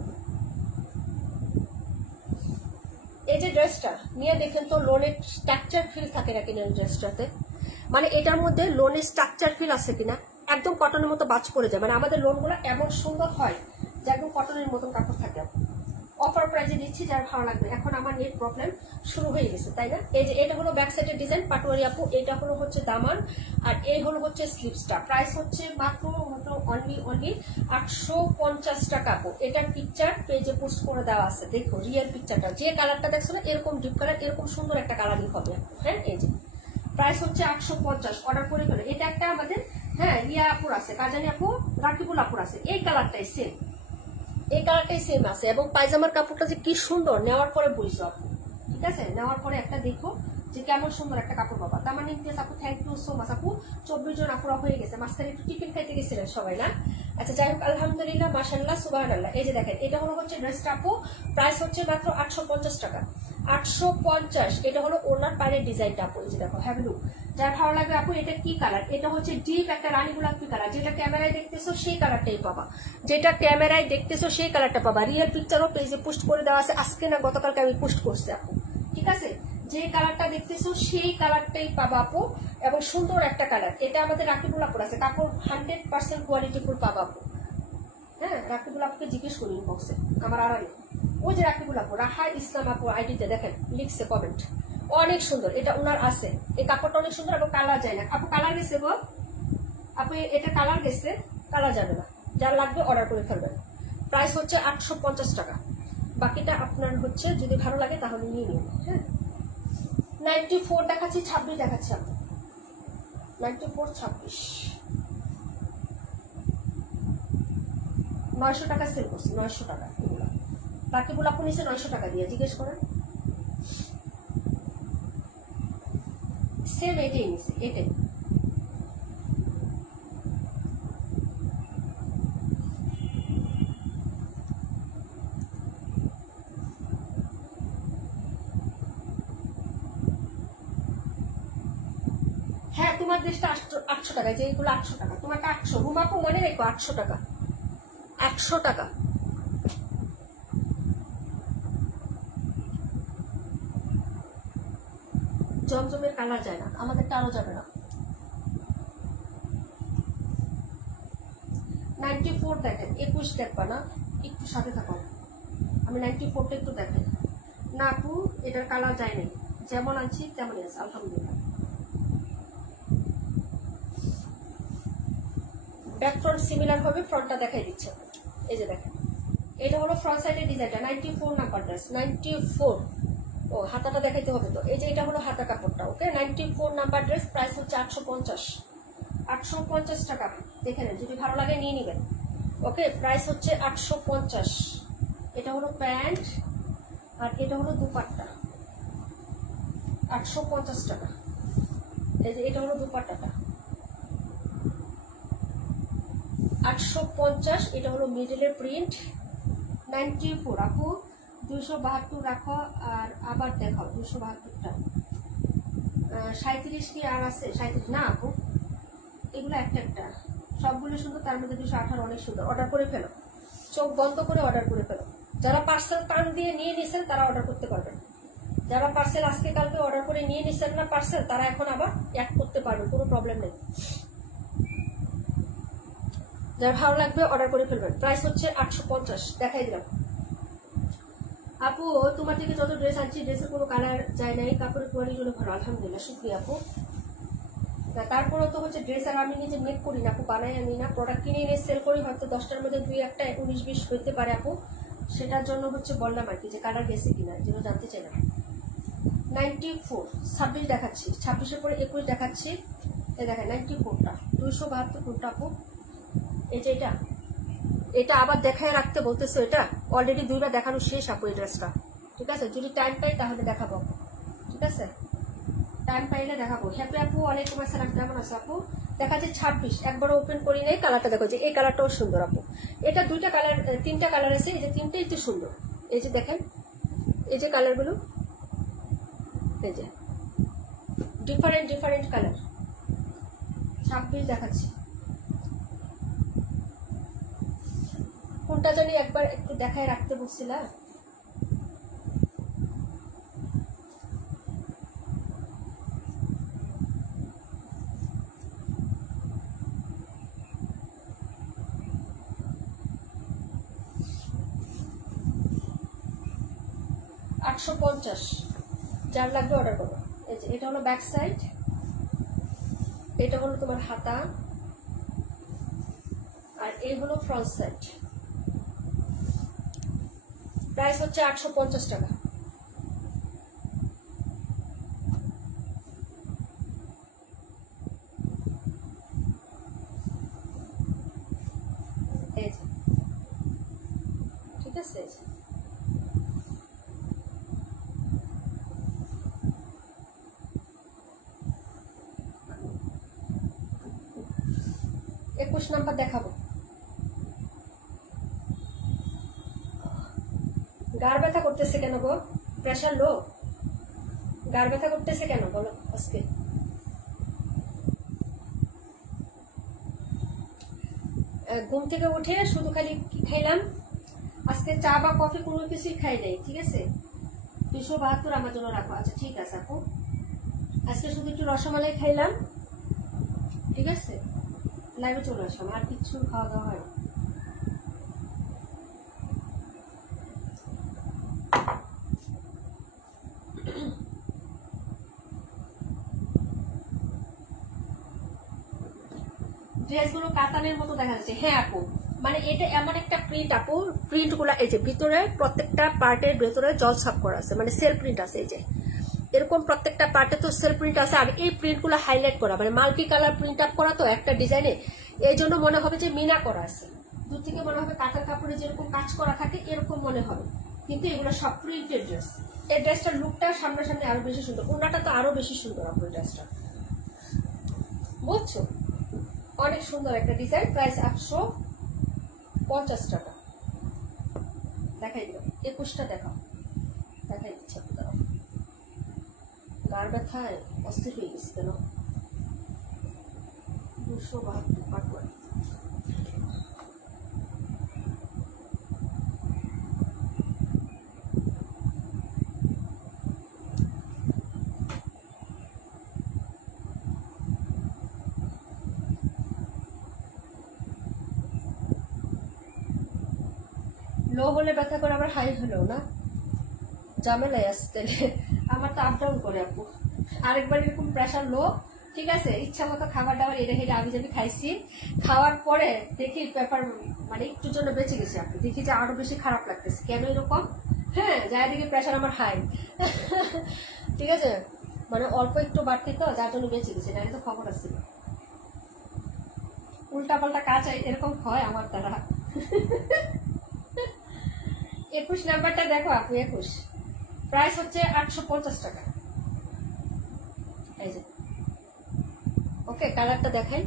এই যে ড্রেসটা নিয়ে দেখেন তো, লোনের স্ট্রাকচার ফিল থাকে না কিনা ড্রেসটাতে? মানে এটার মধ্যে লোনের স্ট্রাকচার ফিল আছে কিনা? একদম কটনের মতো বাজ পড়ে যায়। মানে আমাদের লোনগুলো এমন সুন্দর হয় যে একদম কটনের মতন কাপড় থাকে। অফার প্রাইজে দিচ্ছি, যার ভালো লাগবে। এখন আমার নেট প্রবলেম শুরু হয়ে গেছে, তাই না? এই যে এটা হলো ব্যাক সাইডের ডিজাইন পাটওয়ারি আপু, এটা হলো হচ্ছে দামান, আর এই হলো হচ্ছে স্লিপসটা। প্রাইস হচ্ছে মাত্র অনলি 850 টাকা আপু। এটার পিকচার পেজে পোস্ট করে দেওয়া আছে, দেখো রিয়েল পিকচারটা। যে কালারটা দেখছো না এরকম ডিপ কালার, এরকম সুন্দর একটা কালারিং হবে। হ্যাঁ এই যে প্রাইস হচ্ছে 850, অর্ডার করে ফেলো। এটা একটা আমাদের, হ্যাঁ রিয়া আপুর আছে, কাজানি আপু, রাকিবুল আপুর আছে, এই কালারটাই সেম, এই কালারটাই সেম আছে। এবং পায়জামার কাপড়টা যে কি সুন্দর, নেওয়ার পরে বুঝছো আপু। ঠিক আছে, নেওয়ার পরে একটা দেখো যে কেমন সুন্দর একটা কাপড় পাবা। তার মানে আপু থ্যাংক ইউ সো মাচ আপু। 24 জন আপুরা হয়ে গেছে, মাঝখানে একটু টিফিন খাইতে গেছিলেন সবাই না? আচ্ছা যাই হোক, আলহামদুলিল্লাহ, মাশাআল্লাহ, সুবহানাল্লাহ। এই যে দেখেন এটা হলো হচ্ছে ড্রেসটা আপু, প্রাইস হচ্ছে মাত্র 850 টাকা। 850। এটা হলো ওনার পায়ের ডিজাইনটা আপু, এই যে দেখো, হ্যাভ লুক। যার ভালো লাগবে আপু, এটা কি কালার? এটা হচ্ছে ডিপ একটা রানী গোলাপি কালার। যেটা ক্যামেরায় দেখতেছো সেই কালারটাই পাবা, যেটা ক্যামেরায় দেখতেছো সেই কালারটা পাবা। রিয়েল পিকচারও পেজে পোস্ট করে দেওয়া আছে, আজকে না গতকালকে আমি পোস্ট করছি আপু। ঠিক আছে, যে কালারটা দেখতেছো সেই কালারটাই পাবা আপু, এবং সুন্দর একটা কালার। এটা আমাদের রাকিবুল আপুর আছে, কাপড় 100% কোয়ালিটি ফুল পাবা আপু। হ্যাঁ রাকিবুল আপুকে জিজ্ঞেস করি ইনবক্সে, আমার আড়ালে ওই যে রাকিবুল আপু, রাহা ইসলাম আপু আইডিতে দেখেন লিখছে কমেন্ট, অনেক সুন্দর। এটা ওনার আছে, এই কাপড়টা অনেক সুন্দর এবং কালার যায় না আপু। কালার গেছে গো আপু, এটা কালার গেছে, কালার যাবে না। যার লাগবে অর্ডার করে ফেলবেন। প্রাইস হচ্ছে 850 টাকা। বাকিটা আপনার হচ্ছে যদি ভালো লাগে তাহলে নিয়ে নিন। হ্যাঁ 94 দেখাচ্ছি, 26 দেখাচ্ছি আপু। 94 26 900 টাকা সেল করছি, 900 টাকা। এগুলো রাকিবুল আপু নিচে 900 টাকা দিয়ে, জিজ্ঞেস করেন। সেম এটাই নিচ্ছে, এটাই। হ্যাঁ তোমার দেশটা 800 টাকা, যে এগুলো 800 টাকা, তোমারটা 800। রুমাপু মনে রেখো 800 টাকা, 800 টাকা। জমজমের কালার যায় না, আমাদেরটা আরো যাবে না। 94 দেখেন, 21 দেখবা না, একটু সাথে থাকো। আমি 94টা একটু দেখেন না আপু, এটার কালার যায় নাই, যেমন আনছি তেমনই আছে আলহামদুলিল্লাহ। ব্যাক ফ্রন্ট সিমিলার হবে, ফ্রন্টটা দেখাই দিচ্ছে। এই যে দেখেন এটা হলো ফ্রন্ট সাইডের ডিজাইনটা। 94 নাম্বার ড্রেস, 94। ও হাতাটা দেখাইতে হবে তো। এই যে এটা হলো হাতা কাপড়টা। ওকে, 94 নাম্বার ড্রেস, প্রাইস হচ্ছে 850 টাকা। দেখে নেন, যদি ভালো লাগে নিয়ে নেবেন। ওকে, প্রাইস হচ্ছে 850। এটা হলো প্যান্ট আর এটা হলো দুপাট্টা, 850 টাকা। এই যে এটা হলো দুপাট্টাটা, 850। এটা হলো মিডলের প্রিন্ট, 94। আপু 272 রাখো আর আবার দেখাও 272টা। 37 কি আর আছে? 37 না আপু, এগুলো একটা একটা, সবগুলো সুন্দর, তার মধ্যে 218 অনেক সুন্দর। অর্ডার করে ফেলো, চোখ বন্ধ করে অর্ডার করে ফেলো। যারা পার্সেল টান দিয়ে নিয়ে নিছেন তারা অর্ডার করতে পারবেন। যারা পার্সেল আজকে কালকে অর্ডার করে নিয়ে নিছেন না পার্সেল, তারা এখন আবার অ্যাড করতে পারবেন, কোনো প্রবলেম নেই। যারা ভালো লাগবে অর্ডার করে ফেলবেন। প্রাইস হচ্ছে 850। দেখাই দিলাম। আপু তোমার থেকে যত ড্রেস আনছি ড্রেসের কোনো কালার যায় নাই, কাপড়ের কোয়ালিটি হলো ভালো, আলহামদুলিল্লাহ, শুক্রিয়া আপু। তারপরেও তো হচ্ছে ড্রেস আর আমি নিজে মেক করি না আপু, বানাই আমি না, প্রোডাক্ট কিনে এনে সেল করি, হয়তো 10টার মধ্যে 2-1টা 19-20 হইতে পারে আপু। সেটার জন্য হচ্ছে বললাম আর কি যে কালার গেছে কিনা, যেন জানতে চাই না। 94, 26 দেখাচ্ছি, 26-এর পরে 21 দেখাচ্ছি। এই দেখেন 94টা, 272 কোনটা আপু? এই যে এটা আবার দেখায় রাখতে বলতেছো, এটা অলরেডি 2বার দেখানো শেষ আপু এই ড্রেসটা। ঠিক আছে, যদি টাইম পাই তাহলে দেখাবো, ঠিক আছে, টাইম পাইলে দেখাবো। হ্যাপি আপু ওয়ালাইকুম আসসালাম, কেমন আছো আপু? দেখা যায় 26, একবার ওপেন করি নাই, কালারটা দেখো, যে এই কালারটাও সুন্দর আপু। এটা 2টা কালার, 3টা কালার আছে, এই যে 3টেই তো সুন্দর। এই যে দেখেন, এই যে কালারগুলো, এই যে ডিফারেন্ট কালার। 26 দেখাচ্ছি, কোনটা জানি একবার একটু দেখায় রাখতে বলছিলাম। $850, যার লাগবে অর্ডার করো। এই যে এটা হলো ব্যাক সাইড, এটা হলো তোমার হাতা, আর এই হলো ফ্রন্ট সাইড। প্রাইস হচ্ছে 850 টাকা। ঠিক আছে, একুশ নাম্বার দেখাবো। গার ব্যথা করতেছে কেন গো? Pressure low? গার ব্যথা করতেছে কেন বলো আজকে? ঘুম থেকে উঠে শুধু খালি কি খাইলাম আজকে? চা বা কফি কোনো কিছুই খাই নাই, ঠিক আছে। 272 আমার জন্য রাখো। আচ্ছা ঠিক আছে আপু, আজকে শুধু একটু রসমালাই খাইলাম, ঠিক আছে, লাইভে চলে আসলাম, আর কিচ্ছু খাওয়া দাওয়া হয় না। ড্রেসগুলো কাতানের মতো দেখা যাচ্ছে। হ্যাঁ আপু, মানে এটা এমন একটা প্রিন্ট আপু, প্রিন্ট গুলা এই যে ভিতরে প্রত্যেকটা পার্টের ভেতরে জল ছাপ করা আছে, মানে সেল প্রিন্ট আছে। এই যে এরকম প্রত্যেকটা পার্টে তো সেল প্রিন্ট আছে, আর এই প্রিন্ট গুলা হাইলাইট করা, মানে মাল্টি কালার প্রিন্ট আপ করা তো একটা ডিজাইনে, এই জন্য মনে হবে যে মিনা করা আছে। দূর থেকে মনে হবে কাঁথার কাপড়ে যেরকম কাজ করা থাকে এরকম মনে হবে, কিন্তু এগুলো সব প্রিন্টেড ড্রেস। এই ড্রেসটার লুকটা সামনাসামনি আরো বেশি সুন্দর, ওনাটা তো আরো বেশি সুন্দর আপু এই ড্রেসটা, বুঝছো? অনেক সুন্দর একটা ডিজাইন। প্রাইস 850 টাকা। দেখাই দিল 21টা দেখাও, দেখাই দিচ্ছে। গার ব্যথায় অস্থির হয়ে গেছে কেন? 272 পাট করে। লো হলে ব্যথা করে, আবার হাই হলেও না, ঝামেলায় আসতে। আমার তো আপ ডাউন করে আপু। আরেকবার এরকম প্রেশার লো, ঠিক আছে, ইচ্ছা মতো খাবার দাবার এটা হেঁটে আমি যদি খাইছি, খাওয়ার পরে দেখি পেপার মানে একটুর জন্য বেঁচে গেছে আপু, দেখি যে আরো বেশি খারাপ লাগতেছে। কেন এরকম? হ্যাঁ, যায় দিকে প্রেশার আমার হাই। ঠিক আছে, মানে অল্প একটু বাড়তি তো, যার জন্য বেঁচে গেছে, না তো খবর আছে। উল্টা পাল্টা কাজ এরকম হয় আমার দ্বারা। 21 নাম্বারটা দেখো আপু, 21 প্রাইস হচ্ছে 850 টাকা। এই যে ওকে, কালারটা দেখাই,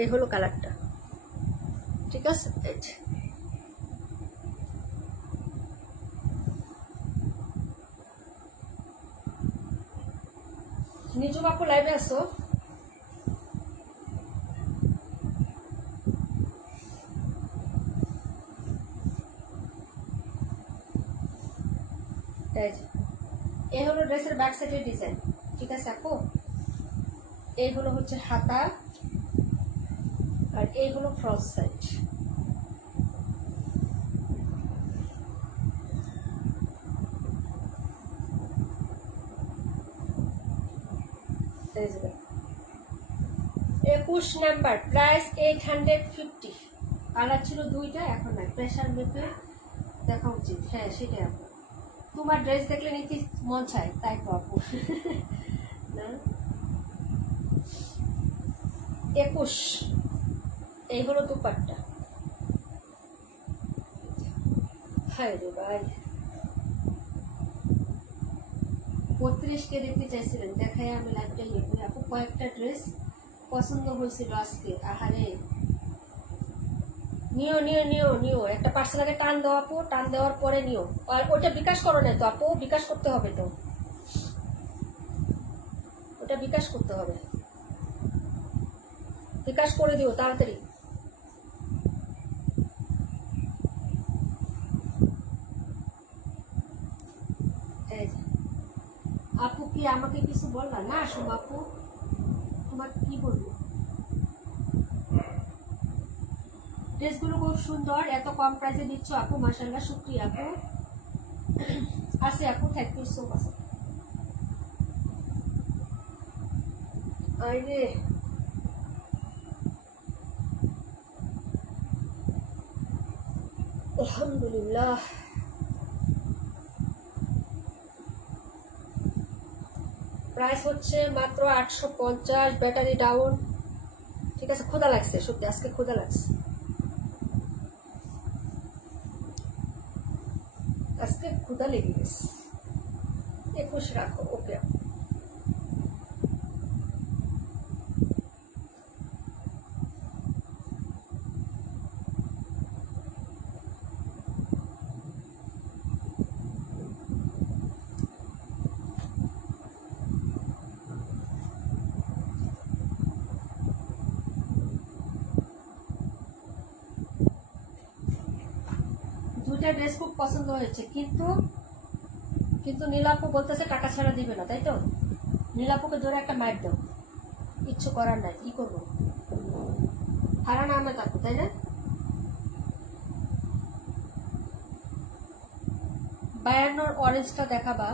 এই হলো কালারটা, ঠিক আছে। এই যে নিজু বাপু লাইভে আসো। এই হলো ড্রেসের ব্যাক সাইডের ডিজাইন, ঠিক আছে আপু। এই হলো হচ্ছে হাতা, আর এই হলো ফ্রন্ট সাইড। এই যে 21 নাম্বার, প্রাইস 850। কালার ছিল দুইটা, এখন নাই, প্রেশার মেপে দেখা উচিত। হ্যাঁ সেটাই আপু, তোমার ড্রেস দেখলে নাকি মন চায়, তাই তো আপু। 21, এই হলো দুপাট্টা। হায় রে ভাই, 32 কে দেখতে চাইছিলেন, দেখাই আমি লাইভটা ইয়ে করি আপু। কয়েকটা ড্রেস পছন্দ হয়েছিল আজকে, আহারে। নিও নিও নিও নিও, একটা পার্সেলাকে টান দাও আপু, টান দেওয়ার পরে নিও। আর ওটা বিকাশ করো না তো আপু, বিকাশ করতে হবে তো, ওটা বিকাশ করতে হবে, বিকাশ করে দিও তাড়াতাড়ি। আপু কি আমাকে কিছু বললা না? সোমা আপু, তোমার কি বলবো? ড্রেসগুলো খুব সুন্দর, এত কম প্রাইসে দিচ্ছ আপু, মাশাআল্লাহ, শুকরিয়া আপু। আছে আপু, থ্যাংক ইউ সো মাচ। আরে আলহামদুলিল্লাহ, প্রাইস হচ্ছে মাত্র 850, ব্যাটারি ডাউন, ঠিক আছে। ক্ষুধা লাগছে সত্যি, আজকে ক্ষুধা লাগছে, আজকে ক্ষুধা লেগে গেছে। 21 রাখো, ওকে। দুইটা ড্রেস খুব পছন্দ হয়েছে, কিন্তু কিন্তু নীলাপু বলতেছে টাকা ছাড়া দিবে না, তাই তো? নীলাপুকে ধরে একটা মাইর দাও, কিচ্ছু করার নাই, কি করবো? হারান আহমেদ আপু, তাই না? বায়ান্নর অরেঞ্জটা দেখাবা,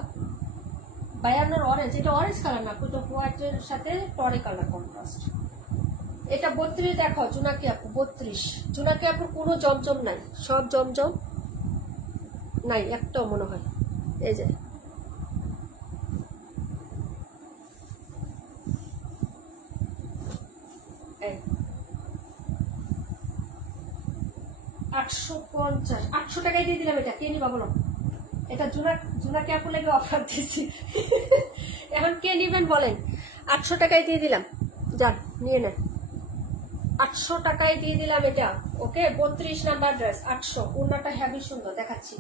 বায়ান্নর অরেঞ্জ, এটা অরেঞ্জ কালার না, এটা হোয়াইটের সাথে টরে কালার কন্ট্রাস্ট। এটা 32 দেখো জোনাকি আপু, 32। জোনাকি আপু কোনো জমজম নাই, সব জমজম নাই, একটাও মনে হয়। এই যে 850, 800 টাকায় দিয়ে দিলাম। এটা কে নিবা বলো? এটা জোনাকি আপু লাগে অফার দিচ্ছি। এখন কে নিবেন বলেন? 800 টাকায় দিয়ে দিলাম, যান নিয়ে নেন। 800 টাকায় দিয়ে দিলাম এটা, ওকে। 32 নাম্বার ড্রেস 800, ওড়নাটা হেভি সুন্দর দেখাচ্ছি।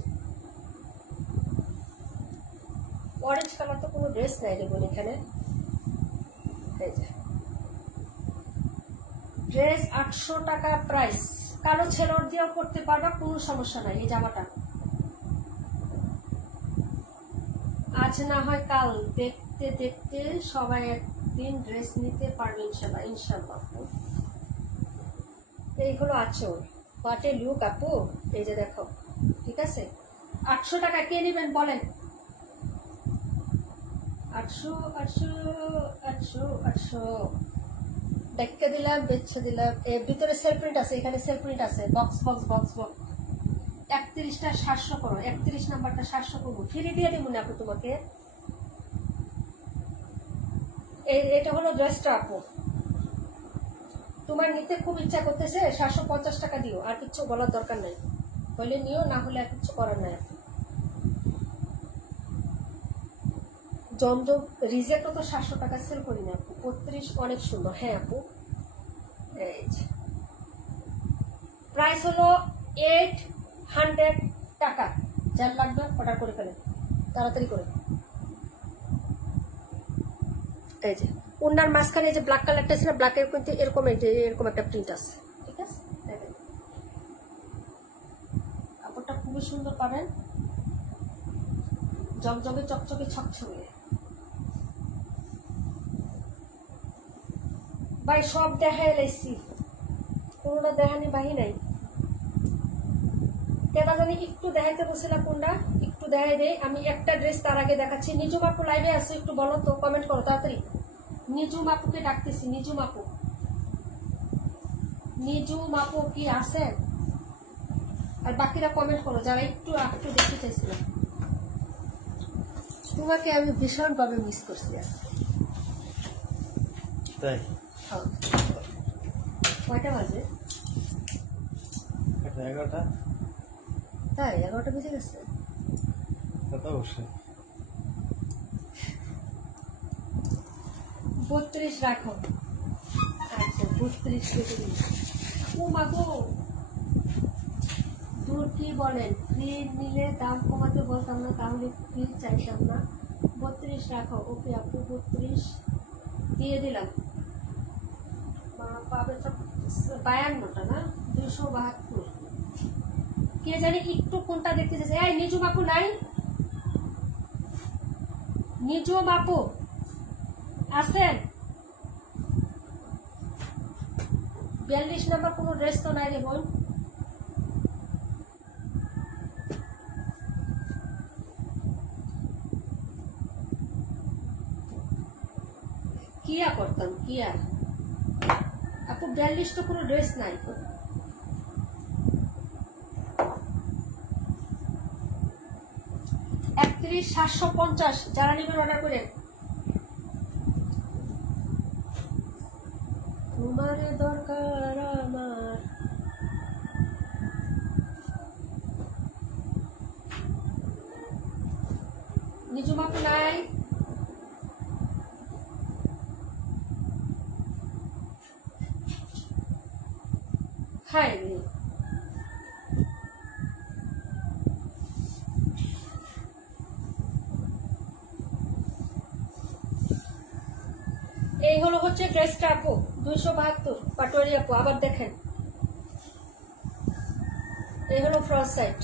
অরেঞ্জ কালার তো কোনো ড্রেস নাই দেখুন এখানে। এই যে ড্রেস 800 টাকা প্রাইস, কালো ছেলর দিয়েও করতে পারবা, কোনো সমস্যা নাই। এই জামাটা আজ না হয় কাল, দেখতে দেখতে সবাই একদিন ড্রেস নিতে পারবে ইনশাল্লাহ, ইনশাল্লাহ। এই হলো আঁচল, পাটে লুক আপু, এই যে দেখো, ঠিক আছে। 800 টাকা কে নেবেন বলেন? 800 800 800 800 দেখতে দিলাম, বেছে দিলাম। এর ভিতরে সেল প্রিন্ট আছে, এখানে সেল প্রিন্ট আছে, বক্স বক্স বক্স বক্স। 31টা 700 করো, 31 নাম্বারটা 700 করবো, ফ্রি দিয়ে দেবো না আপু তোমাকে। এটা হলো ড্রেসটা আপু, তোমার নিতে খুব ইচ্ছা করতেছে 750 টাকা দিও, আর কিছু বলার দরকার নাই, হলে নিও, না হলে আর কিছু করার নাই। জমজম রিজেক্টও তো 700 টাকা সেল করি না আপু। 32 অনেক সুন্দর। হ্যাঁ আপু, প্রাইস হলো 800 টাকা। যার লাগবে অর্ডার করে ফেলেন তাড়াতাড়ি করে। এই যে ওনার মাঝখানে যে ব্ল্যাক কালারটা ছিল, ব্ল্যাকের কিন্তু এরকম এরকম একটা প্রিন্ট আছে, ঠিক আছে। কাপড়টা খুবই সুন্দর পাবেন, জগজগে চকচকে ছকছকে। ভাই সব দেখাই লাইছি, কোনটা দেখানি বাহি নাই। কেনা জানি একটু দেখাইতে বসছিলাম, কোনটা একটু দেখাই দেয়। আমি একটা ড্রেস তার আগে দেখাচ্ছি। নিজুম আপু লাইভে আসো, একটু বলো তো, কমেন্ট করো তাড়াতাড়ি। নিজুম আপুকে ডাকতেছি, নিজুম আপু, নিজুম আপু কি আছেন? আর বাকিরা কমেন্ট করো যারা একটু একটু দেখতে চাইছিলাম। তোমাকে আমি ভীষণ ভাবে মিস করছি আজকে। তাই কয়টা বাজে? 11টা। তাই 11টা বেজে গেছে। অবশ্যই 32 রাখো। আচ্ছা 32 কেটে দিন। ও মাগো, দূর কি বলেন, ফ্রি নিলে দাম কমাতে বলতাম না, তাহলে ফ্রি চাইতাম না। 32 রাখো। ওকে আপু 32 দিয়ে দিলাম। পাবে তো 52টা না, 272। কে জানি একটু কোনটা দেখতে চাইছে। এই নিজুম আপু নাই? নিজুম আপু আছেন? 42 নাম্বার কোনো ড্রেস তো নাই রে বোন। কিয়া করতাম, কিয়া আপু 42 তো কোনো ড্রেস নাই। 31,750 যারা নেবেন অর্ডার করেন। তোমার দরকার আমার, নিজুম আপু নাই? হাই রে, এই হলো হচ্ছে ড্রেসটা আপু 272 পাটোয়ারি আপু। আবার দেখেন, এই হলো ফ্রন্ট সাইড,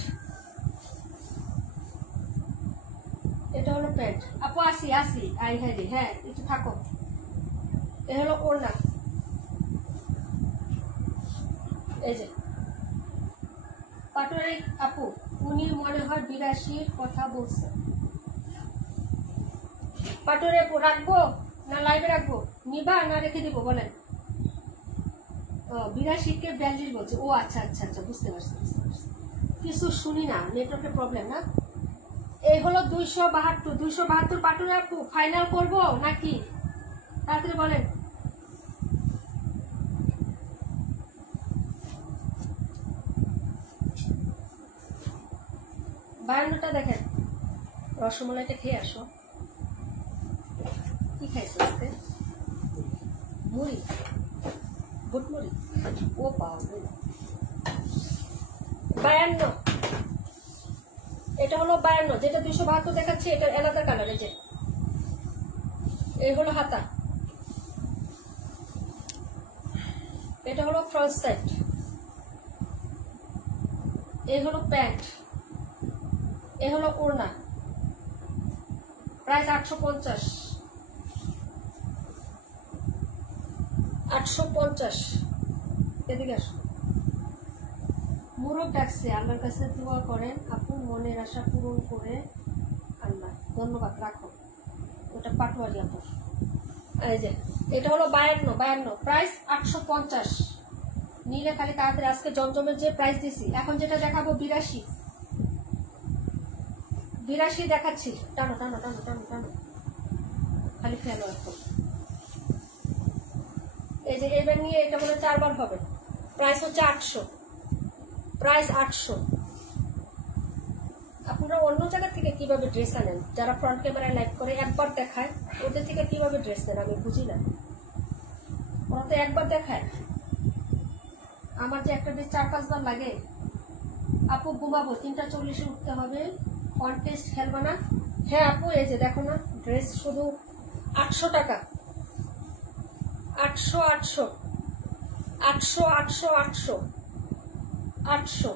এটা হলো প্যান্ট আপু। আসি আসি, আই হ্যাঁ রে, হ্যাঁ একটু থাকো। এই হলো ওড়না, এই যে পাটোয়ারি আপু। উনি মনে হয় 82 কথা বলছে। পাটোয়ারি আপু রাখবো না লাইভে রাখবো, নিবা না রেখে দিব বলেন? 82 কে 42 বলছে। ও আচ্ছা আচ্ছা আচ্ছা, বুঝতে পারছি বুঝতে পারছি। কিছু শুনি না, নেটওয়ার্কের প্রবলেম না। এই হলো 272 পাটোয়ারি আপু। ফাইনাল করবো নাকি? তাড়াতাড়ি বলেন। বায়ান্নটা দেখেন। রসমালাইটা খেয়ে আসো। কি খাইছো আজকে? মুড়ি, বুট মুড়ি। ও পাও 52। এটা হলো 52, যেটা 272 দেখাচ্ছে এটা আলাদা কালার। এই যে এই হলো হাতা, এটা হলো ফ্রন্ট সাইড, এই হলো প্যান্ট, এই হলো ওড়না। প্রাইস 850। 850। এদিকে আসো। মুরগ ডাকছে, আল্লাহর কাছে দোয়া করেন আপু, মনের আশা পূরণ করে আল্লাহ। ধন্যবাদ, রাখো। ওটা পাটোয়ারি আপু। এই যে এটা হলো 52, প্রাইস 850। নিলে খালি তাড়াতাড়ি। আজকে জমজমের যে প্রাইস দিছি, এখন যেটা দেখাবো 82 দেখাচ্ছি। টানো টানো টানো টানো টানো, খালি ফেলো এখন। এই যে এবার নিয়ে এটা মনে 4 বার হবে। প্রাইস হচ্ছে 800, প্রাইস 800। আপনারা অন্য জায়গা থেকে কিভাবে ড্রেস আনেন? যারা ফ্রন্ট ক্যামেরায় লাইভ করে একবার দেখায়, ওদের থেকে কিভাবে ড্রেস নেন আমি বুঝি না। ওরা তো একবার দেখায়, আমার যে একটা ড্রেস 4-5 বার লাগে। আপু ঘুমাবো, 3:40 উঠতে হবে, কন্টেস্ট খেলবা না? হ্যাঁ আপু, এই যে দেখো না ড্রেস শুধু 800 টাকা। 800 800 800 800 800 800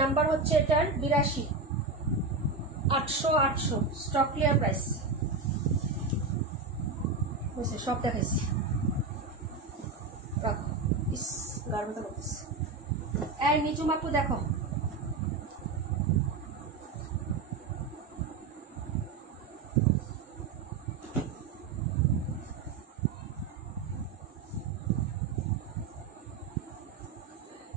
নাম্বার হচ্ছে এটার 82। 800 800 স্টক ক্লিয়ার প্রাইস। বুঝছে, সব দেখাইছি। রাখো। ইস, গার্মেন্টটা করতেছে। এই নিচুম আপু দেখো,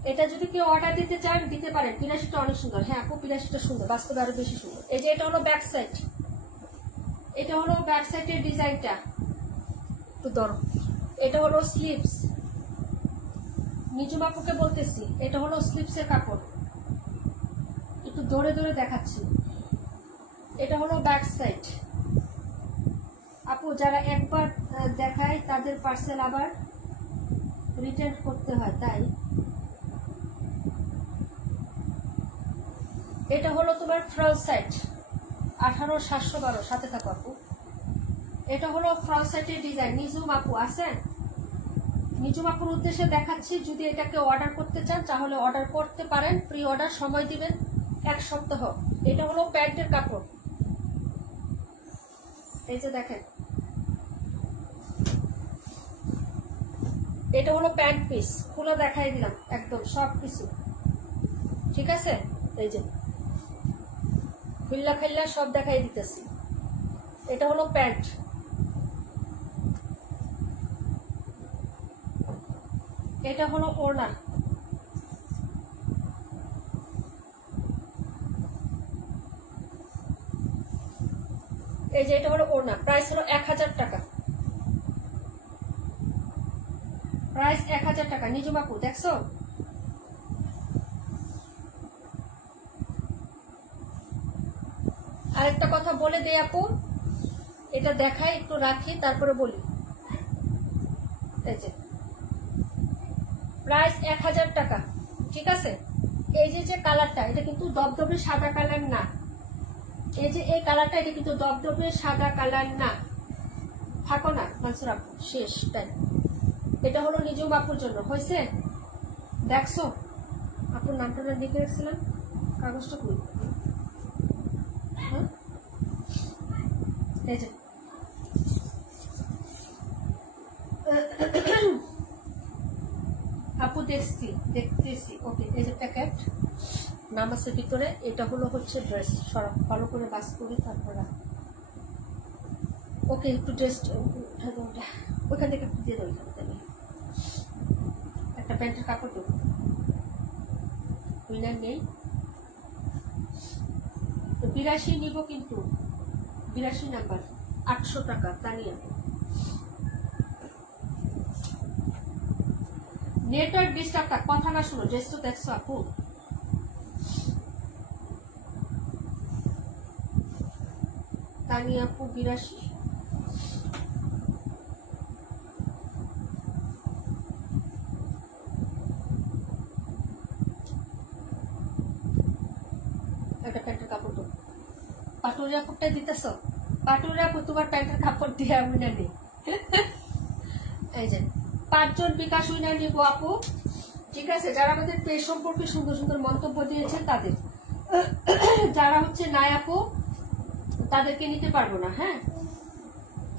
এটা যদি কেউ অর্ডার দিতে চান দিতে পারেন। 82টা অনেক সুন্দর। হ্যাঁ আপু 82টা সুন্দর, বাস্তবে আরো বেশি সুন্দর। এই যে এটা হলো ব্যাক সাইড, এটা হলো ব্যাক সাইডের ডিজাইনটা, একটু ধরো। এটা হলো স্লিভস, নিজুম আপুকে বলতেছি, এটা হলো স্লিভসের কাপড়, একটু ধরে ধরে দেখাচ্ছি। এটা হলো ব্যাক সাইড। আপু যারা একবার দেখায় তাদের পার্সেল আবার রিটার্ন করতে হয়, তাই এটা হলো তোমার ফ্রন্ট সাইড। 18712 সাথে থাকো আপু। এটা হলো ফ্রন্ট সাইডের ডিজাইন। নিজুম আপু আছেন? নিজুম আপুর উদ্দেশ্যে দেখাচ্ছি, যদি এটাকে অর্ডার করতে চান তাহলে অর্ডার করতে পারেন। প্রি অর্ডার সময় দিবেন 1 সপ্তাহ। এটা হলো প্যান্টের কাপড়, এই যে দেখেন, এটা হলো প্যান্ট পিস, খুলে দেখাই দিলাম একদম সবকিছু, ঠিক আছে? এই যে খুল্লা খাল্লা সব দেখাই দিতেছি। এটা হলো প্যান্ট, এটা হলো ওড়না, এই যে এটা হলো ওড়না। প্রাইস হলো 1000 টাকা, প্রাইস 1000 টাকা। নিজুম আপু দেখছো? আরেকটা কথা বলে দেই আপু, এটা দেখাই একটু রাখি তারপরে বলি। এই যে প্রাইস 1000 টাকা, ঠিক আছে? এই যে কালারটা, এটা কিন্তু দবদবে সাদা কালার না। এই যে এই কালারটা, এটা কিন্তু দবদবে সাদা কালার না। থাকো না মানসুর আপু, শেষ তাই। এটা হলো নিজুম আপুর জন্য, হয়েছে? দেখছো আপুর নামটা লিখে রেখেছিলাম, কাগজটা কই? হ্যাঁ এই যে আপু দেখতেছি। ওকে, এই যে প্যাকেট, নাম আছে ভিতরে। এটা হলো হচ্ছে ড্রেস, সরাব ভালো করে বাস করি তারপর। ওকে, একটু ড্রেস ওইখান থেকে দিয়ে দেবো, ওইখান থেকে একটা প্যান্টের কাপড় দেবো। উইনার নেই তো 82 নিব, কিন্তু 82 নাম্বার 800 টাকা। তানিয়া নেটওয়ার্ক ডিস্টার্ব থাক, কথা না শুনো। ড্রেস তো দেখছো আপু? তানিয়া আপু 82। একটা প্যান্টের কাপড় তো পাটুরিয়া কাপড়টাই দিতেছ। পাটুরিয়া আপু তোমার প্যান্টের কাপড় দিয়ে উইনার নেই। এই যে 5 জন বিকাশ উইনার নিব আপু, ঠিক আছে? যারা আমাদের পেজ সম্পর্কে সুন্দর সুন্দর মন্তব্য দিয়েছেন তাদের। যারা হচ্ছে নাই আপু তাদেরকে নিতে পারবো না, হ্যাঁ?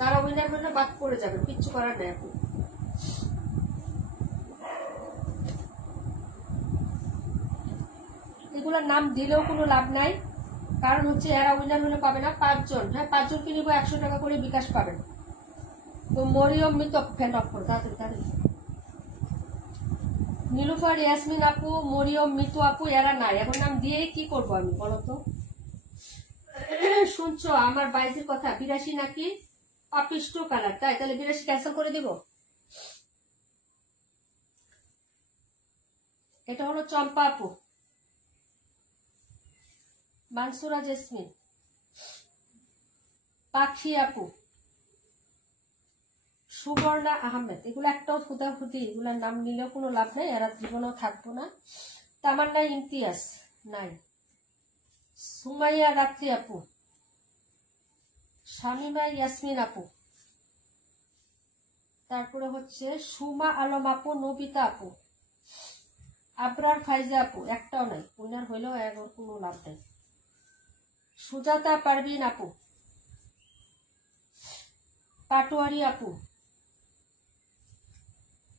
তারা উইনার হলে বাদ পড়ে যাবে, কিচ্ছু করার নাই আপু। এগুলোর নাম দিলেও কোনো লাভ নাই, কারণ হচ্ছে এরা উইনার হলে পাবে না। 5 জন, হ্যাঁ 5 জনকে নিব, 100 টাকা করে বিকাশ পাবেন। তো মরিয়ম মিত ফ্যান অফ করো তাড়াতাড়ি তাড়াতাড়ি। নীলুফার, ইয়াসমিন আপু, মরিয়ম, মিতু আপু এরা নাই। এখন নাম দিয়ে কি করবো আমি বলো তো? শুনছো আমার বাইজের কথা? 82 নাকি পাপিষ্ট কালার, তাই? তাহলে 82 ক্যান্সেল করে দিব। এটা হলো চম্পা আপু, মানসুরা জেসমিন, পাখি আপু, সুবর্ণা আহমেদ। এগুলো একটাও খুদাখুদি, এগুলোর নাম নিলেও কোনো লাভ নেই, এরা জীবনেও থাকবো না। তামান্না ইমতিয়াজ নাই। সুমাইয়া রাত্রি আপু, শামিমা ইয়াসমিন আপু, তারপরে হচ্ছে সুমা আলম আপু, নবিতা আপু, আবরার ফাইজা আপু, একটাও নাই। উইনার হইলেও এখন কোনো লাভ নেই। সুজাতা পারভিন আপু, পাটোয়ারি আপু,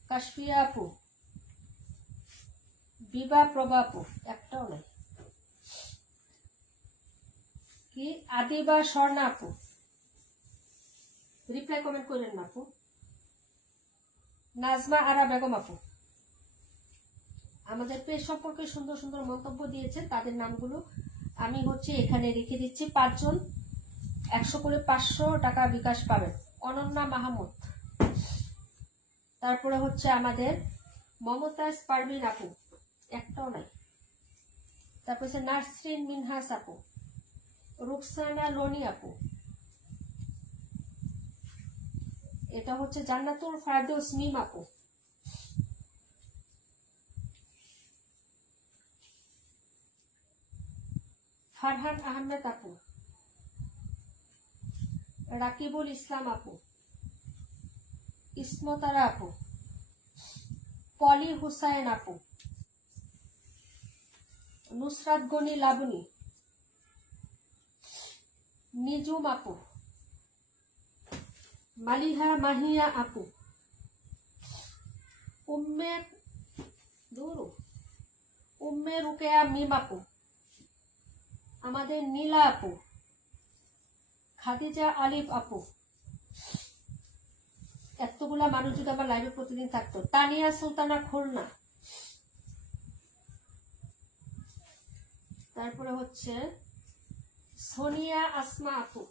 কাশফিয়া আপু, বিভা প্রভা আপু, একটাও নাই। কি আদিবা স্বর্ণা আপু, রিপ্লাই কমেন্ট করেন না আপু। নাজমা আরা বেগম আপু, আমাদের পেজ সম্পর্কে সুন্দর সুন্দর মন্তব্য দিয়েছেন, তাদের নামগুলো আমি হচ্ছে এখানে রেখে দিচ্ছি। 5 জন 100 করে 500 টাকা বিকাশ পাবেন। অনন্যা মাহমুদ, তারপরে হচ্ছে আমাদের মমতাজ পারভিন আপু, একটাও নাই। তারপর হচ্ছে নাসরিন মিনহাস আপু, রুকসানা লনি আপু, এটা হচ্ছে জান্নাতুল ফারদৌস মিম আপু, ফারহান আহমেদ আপু, রাকিবুল ইসলাম আপু, ইসমতারা আপু, পলি হুসাইন আপু, নুসরাত গনি লাবনী, নিজুম আপু, মালিহা মাহিয়া আপু, উম্মে রুকেয়া মিম আপু, আমাদের নীলা আপু, খাদিজা আলিফ আপু। এতগুলা মানুষ যদি আমার লাইভে প্রতিদিন থাকতো। তানিয়া সুলতানা খুলনা, তারপরে হচ্ছে সোনিয়া আসমা আপু,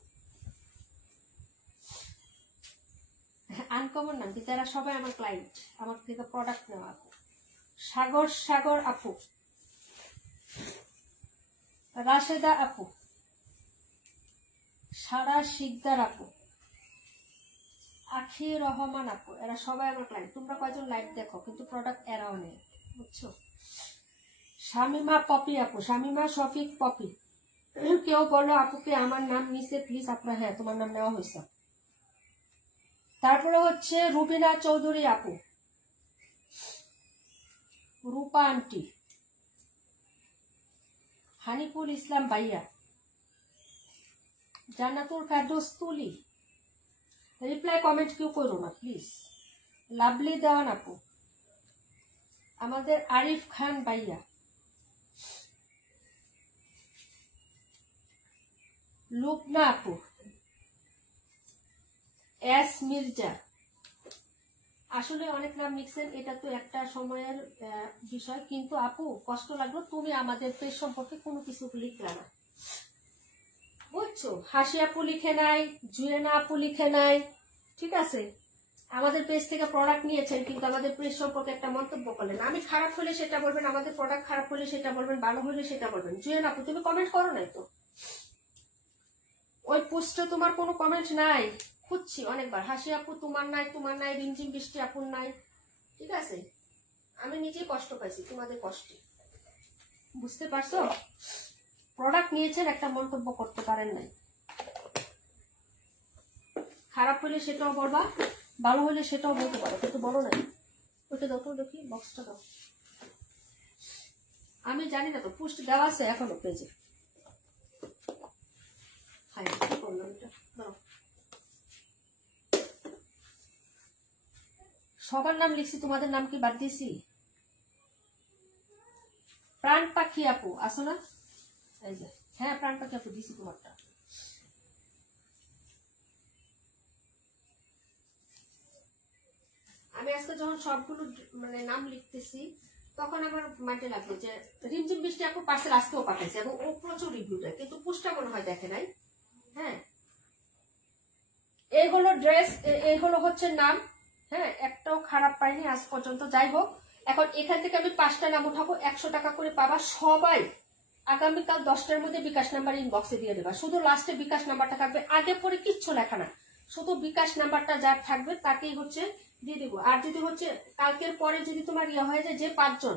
আনকমন নাম কিন্তু এরা সবাই আমার ক্লায়েন্ট, আমার থেকে প্রোডাক্ট নেওয়া আপু। সাগর আপু, রাশেদা আপু, সারা শিকদার আপু, আখি রহমান আপু, এরা সবাই আমার ক্লায়েন্ট। তোমরা কয়জন লাইভ দেখো কিন্তু প্রোডাক্ট এরাও নেই, বুঝছো? শামিমা পপি আপু, শামিমা শফিক পপি। কেউ বলো আপুকে আমার নাম নিচে প্লিজ আপনার, হ্যাঁ তোমার নাম নেওয়া হয়েছে। তারপরে হচ্ছে রুবিনা চৌধুরী আপু, রূপা আন্টি, হানিফুল ইসলাম ভাইয়া, জান্নাতুল ফারদৌস তুলি। রিপ্লাই কমেন্ট কেউ করো না প্লিজ। লাভলি দেওয়ান আপু, আমাদের আরিফ খান ভাইয়া, লুবনা আপু, এস মির্জা। আসলে অনেক নাম লিখছেন, এটা তো একটা সময়ের বিষয়, কিন্তু আপু কষ্ট লাগলো, তুমি আমাদের পেজ সম্পর্কে কোনো কিছু লিখলে না, বুঝছো? হাসি আপু লিখে নাই, জুয়েনা আপু লিখে নাই, ঠিক আছে? আমাদের পেজ থেকে প্রোডাক্ট নিয়েছেন কিন্তু আমাদের পেজ সম্পর্কে একটা মন্তব্য করলেন। আমি খারাপ হলে সেটা বলবেন, আমাদের প্রোডাক্ট খারাপ হলে সেটা বলবেন, ভালো হলে সেটা বলবেন। জুয়েনা আপু তুমি কমেন্ট করো নাই তো, ওই পোস্টে তোমার কোনো কমেন্ট নাই, খুঁজছি অনেকবার। হাসি আপু তোমার নাই, রিমঝিম বৃষ্টি আপুর নাই, ঠিক আছে? আমি নিজে কষ্ট পাইছি তোমাদের কষ্টে, বুঝতে পারছো? প্রোডাক্ট নিয়েছেন, একটা মন্তব্য করতে পারেন নাই। খারাপ হলে সেটাও বলবা, ভালো হলে সেটাও বলতে পারো, কিন্তু বলো নাই। ওইটা দাও তো দেখি, বক্সটা দাও। আমি জানি না তো, পোস্ট দেওয়া আছে এখনো পেজে। হাই কি করলাম এটা, দাও। সবার নাম লিখছি, তোমাদের নাম কি বাদ দিয়েছি? প্রাণ পাখি আপু আসো না? এই যে হ্যাঁ, প্রাণ পাখি আপু দিছি তোমারটা। আমি আজকে যখন সবগুলো মানে নাম লিখতেছি তখন আমার মাইন্ডে লাগলো যে রিমঝিম বৃষ্টি আপু পার্সেল আজকেও পাঠাইছে এবং ও প্রচুর রিভিউ দেয়, কিন্তু পোস্টটা মনে হয় দেখে নাই। হ্যাঁ, এই হলো ড্রেস, এই হলো হচ্ছে নাম। হ্যাঁ, একটাও খারাপ পাইনি আজ পর্যন্ত। যাই হোক, এখন এখান থেকে আমি 5টা নাম উঠাবো, 100 টাকা করে পাবা সবাই। আগামীকাল 10টার মধ্যে বিকাশ নাম্বার ইনবক্সে দিয়ে দেবা। শুধু লাস্টে বিকাশ নাম্বারটা থাকবে, আগে পরে কিচ্ছু লেখা না, শুধু বিকাশ নাম্বারটা যার থাকবে তাকেই হচ্ছে দিয়ে দিব। আর যদি হচ্ছে কালকের পরে যদি তোমার ইয়ে হয়ে যায় যে 5 জন,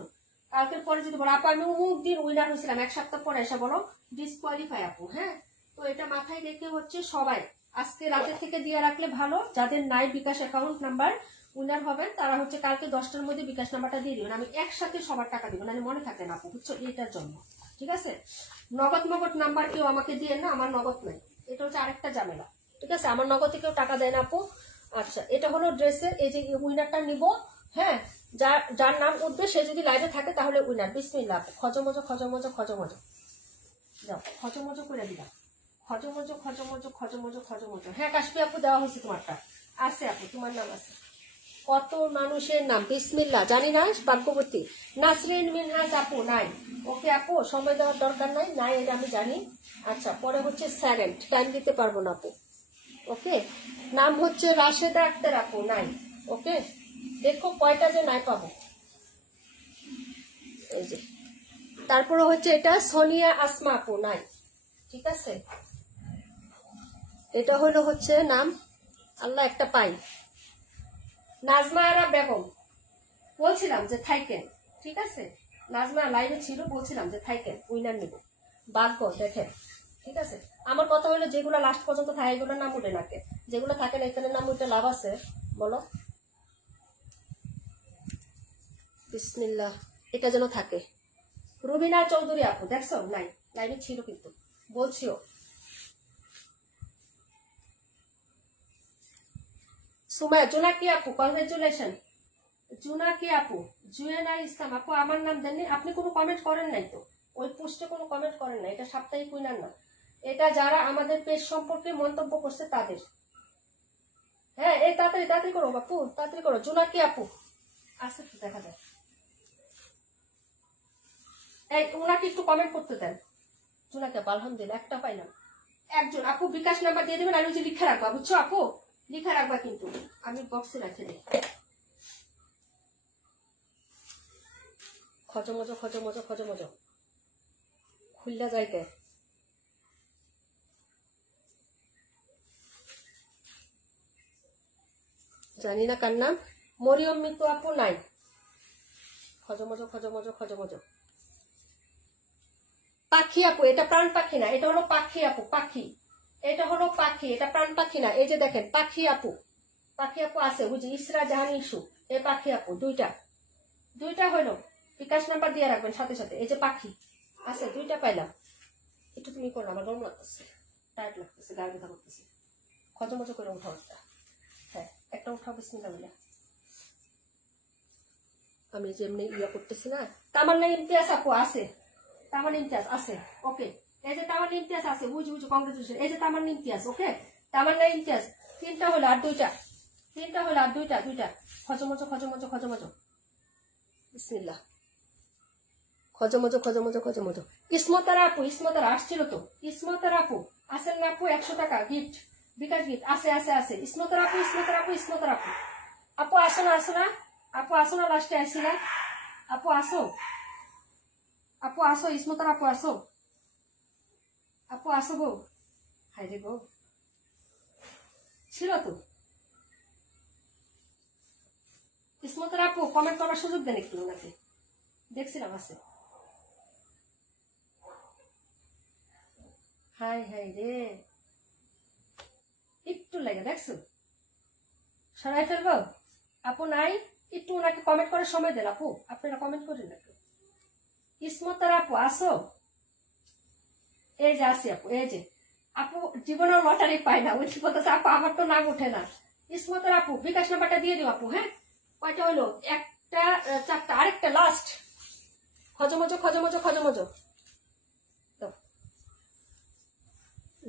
কালকের পরে যদি বলো আপু আমি অমুক দিন উইনার হয়েছিলাম, 1 সপ্তাহ পরে এসে বলো ডিসকোয়ালিফাই আপু। হ্যাঁ, তো এটা মাথায় রেখে হচ্ছে সবাই আজকে রাতের থেকে দিয়ে রাখলে ভালো। যাদের নাই বিকাশ অ্যাকাউন্ট নাম্বার উইনার হবেন তারা হচ্ছে কালকে 10টার মধ্যে বিকাশ নাম্বারটা দিয়ে দিবেন। আমি একসাথে সবার টাকা দিব, মানে মনে থাকে না আপু, বুঝছো, এইটার জন্য। ঠিক আছে, নগদ নাম্বার কেউ আমাকে দিয়ে না, আমার নগদ নাই, এটা হচ্ছে আরেকটা ঝামেলা। ঠিক আছে, আমার নগদে কেউ টাকা দেয় না আপু। আচ্ছা, এটা হলো ড্রেসের, এই যে উইনারটা নিব। হ্যাঁ, যার নাম উঠবে সে যদি লাইভে থাকে তাহলে উইনার। বিসমিল্লাহ আপু, খজমজো খজমজো খজমজো, যাও খজমজো করে দিলাম, খজমজো খজমজো খজমজো খজমজো। হ্যাঁ কাশফি আপু দেওয়া হয়েছে তোমারটা, আছে আপু, তোমার নাম আছে। কত মানুষের নাম, বিসমিল্লাহ, জানি না ভাগ্যবতী। নাসরিন মিনহাজ আপু নাই, ওকে আপু সময় দেওয়ার দরকার নাই, এটা আমি জানি। আচ্ছা, পরে হচ্ছে স্যারেন্ট, টাইম দিতে পারবো না আপু। ওকে, নাম হচ্ছে রাশেদা আক্তার আপু নাই। ওকে, দেখো কয়টা যে নাই পাবো। এই যে, তারপরে হচ্ছে এটা সোনিয়া আসমা আপু নাই। ঠিক আছে, এটা হলো হচ্ছে নাম, আল্লাহ একটা পাই। নাজমা আরা বেগম, বলছিলাম যে থাইকেন। ঠিক আছে, নাজমা লাইভে ছিল, বলছিলাম যে থাইকেন উইনার নিব, ভাগ্য দেখেন। ঠিক আছে, আমার কথা হলো যেগুলো লাস্ট পর্যন্ত থাকে এগুলোর নাম উঠে নাকে, যেগুলো থাকে না এখানে নাম উঠে লাভ আছে বলো। বিসমিল্লাহ, এটা যেন থাকে। রুবিনা চৌধুরী আপু দেখছো নাই, লাইভে ছিল কিন্তু বলছিও। সুমায়া জোনাকি আপু কংগ্রেচুলেশন। জুনাকি আপু, জুয়েনা ইসলাম আপু আমার নাম দেননি, আপনি কোনো কমেন্ট করেন নাই তো, ওই পোস্টে কোনো কমেন্ট করেন না, এটা সাপ্তাহিক উইনার না, এটা যারা আমাদের পেজ সম্পর্কে মন্তব্য করছে তাদের। হ্যাঁ, এই তাড়াতাড়ি তাড়াতাড়ি করো বাপু, তাড়াতাড়ি করো। জুনাকি আপু আচ্ছা, দেখা যায়, এই ওনাকে একটু কমেন্ট করতে দেন। জুনাকি আপু আলহামদুলিল্লাহ একটা পাইলাম। একজন আপু বিকাশ নাম্বার দিয়ে দেবেন, আমি যে লিখে রাখবা, বুঝছো আপু, লিখে রাখবা কিন্তু, আমি বক্সে রেখে দিই। খজমজো খজমজো খজমজো খুললা যাইতে। জানি না কার নাম। মরিয়ম মিতু আপু নাই, খজমজো খজমজো খজমজো। পাখি আপু, এটা প্রাণ পাখি না, এটা হলো পাখি আপু, পাখি, এটা হলো পাখি, এটা প্রাণ পাখি না। এই যে দেখেন পাখি আপু, পাখি আপু আছে বুঝি, ইসরা জাহান ইস্যু, এই পাখি আপু দুইটা হলো। বিকাশ নাম্বার দিয়ে রাখবেন সাথে সাথে। এই যে পাখি আছে, 2টা পাইলাম। একটু তুমি করো, আমার গরম লাগতেছে, টায়ার্ড লাগতেছে, গা ব্যথা করতেছে। খজমজো করে উঠাও একটা। হ্যাঁ, একটা উঠাও, বিসমিল্লাহ বলে। আমি যেমনি ইয়া করতেছি না। তামান্না ইমতিয়াজ আপু আছে, তামান্না ইমতিয়াজ আছে। ওকে, এই যে তামান্না ইমতিয়াজ আছে, বুঝি কংগ্রেচুলেশন। এই যে তামান্না ইমতিয়াজ, ওকে, তামান্না ইমতিয়াজ 3টা হলো, আর 2টা, 3টা হলো, আর 2টা। খজমজো খজমজো খজমজো, বিসমিল্লাহ, খজমজো খজমজো খজমজো। ইসমতারা আপু, ইসমতারা আসছিল তো, ইসমতারা আপু আসেন না আপু, 100 টাকা গিফট, বিকাশ গিফট আছে আছে আছে। ইসমতারা আপু, ইসমতারা আপু, ইসমতারা আপু, আপু আসো না, আসো না আপু, আসো না, লাস্টে আসি না আপু, আসো আপু, আসো ইসমতারা আপু, আসো আপু, আসো গো। হাই রে গো, ছিল তো। ইসমতারা আপু কমেন্ট করার সুযোগ দেন একটু ওনাকে, দেখছিলাম আছে। হাই হাই রে, একটু লাগে দেখছো, সরাই ফেলবো আপু নাই, একটু ওনাকে কমেন্ট করার সময় দেন আপু, আপনারা কমেন্ট করেন একটু। ইসমতার আপু আসো, এই যে আসি আপু, এই যে আপু জীবনের লটারি পাই না, ওই বলতেছে আপু আমার তো নাম ওঠে না। ইসমতার আপু বিকাশ নাম্বারটা দিয়ে দিও আপু। হ্যাঁ, কয়টা হলো, 1টা 4টা, আরেকটা লাস্ট। খজমজো খজমজো খজমজো,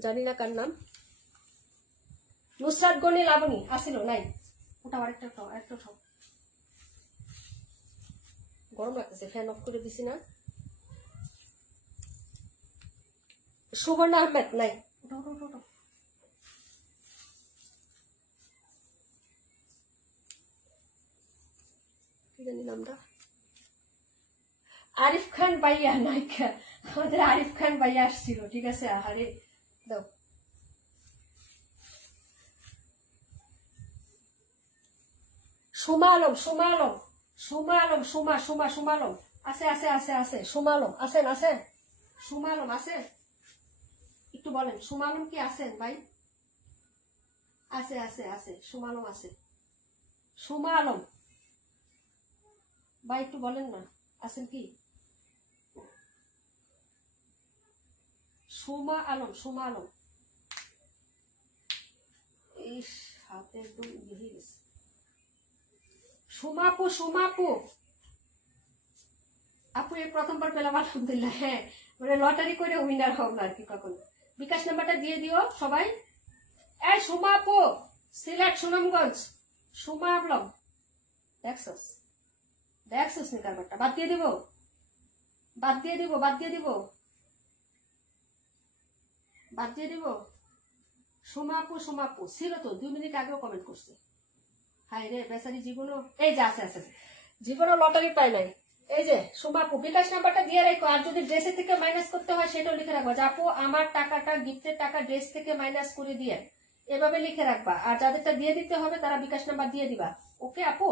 জানি না কার নাম। নুসরাত গনি লাবণী আসিল নাই, ওটা আরেকটা উঠাও, আরেকটা উঠাও। গরম লাগতেছে, ফ্যান অফ করে দিছি না। সুবর্ণা আহমেদ নাই, কি জানি নামটা, আরিফ খান ভাইয়া নায়িকা, আমাদের আরিফ খান ভাইয়া আসছিল, ঠিক আছে। আহারে দাও, সুমা আলম, সুমা আলম, সুমা আলম, সুমা সুমা সুমা আলম আছে আছে আছে আছে, সুমা আলম আছেন? আছে সুমা আলম আছে? একটু বলেন সুমা আলম কি আছেন ভাই? আছে আছে আছে, সুমা আলম আছে। সুমা আলম ভাই একটু বলেন না, আছেন কি? সুমা আলম, সুমা আলম। ইস, হাতে একদম বেরিয়ে গেছে। সুমাপু, সুমাপু আপু এই প্রথমবার পেলাম, আলহামদুলিল্লাহ। হ্যাঁ, মানে লটারি করে উইনার হব না আর কি কখনো। বিকাশ নাম্বারটা দিয়ে দিও সবাই। এই সুমা আপু, সিলেট সুনামগঞ্জ, সুমা আলম, দেখছস দেখছস নি কারবারটা? বাদ দিয়ে দিব, বাদ দিয়ে দিব, বাদ দিয়ে দিব, বাদ দিয়ে দিব। সুমা আপু ছিল তো, 2 মিনিট আগেও কমেন্ট করছে। হাই রে বেচারি জীবনও, এই যে আছে আছে, জীবনও লটারি পাই নাই। এই যে সুমাপু, বিকাশ নাম্বারটা দিয়ে রাখো। আর যদি ড্রেসের থেকে মাইনাস করতে হয় সেটাও লিখে রাখবো, যে আপু আমার টাকাটা, গিফটের টাকা ড্রেস থেকে মাইনাস করে দিয়ে, এভাবে লিখে রাখবা। আর যাদেরটা দিয়ে দিতে হবে তারা বিকাশ নাম্বার দিয়ে দিবা। ওকে আপু,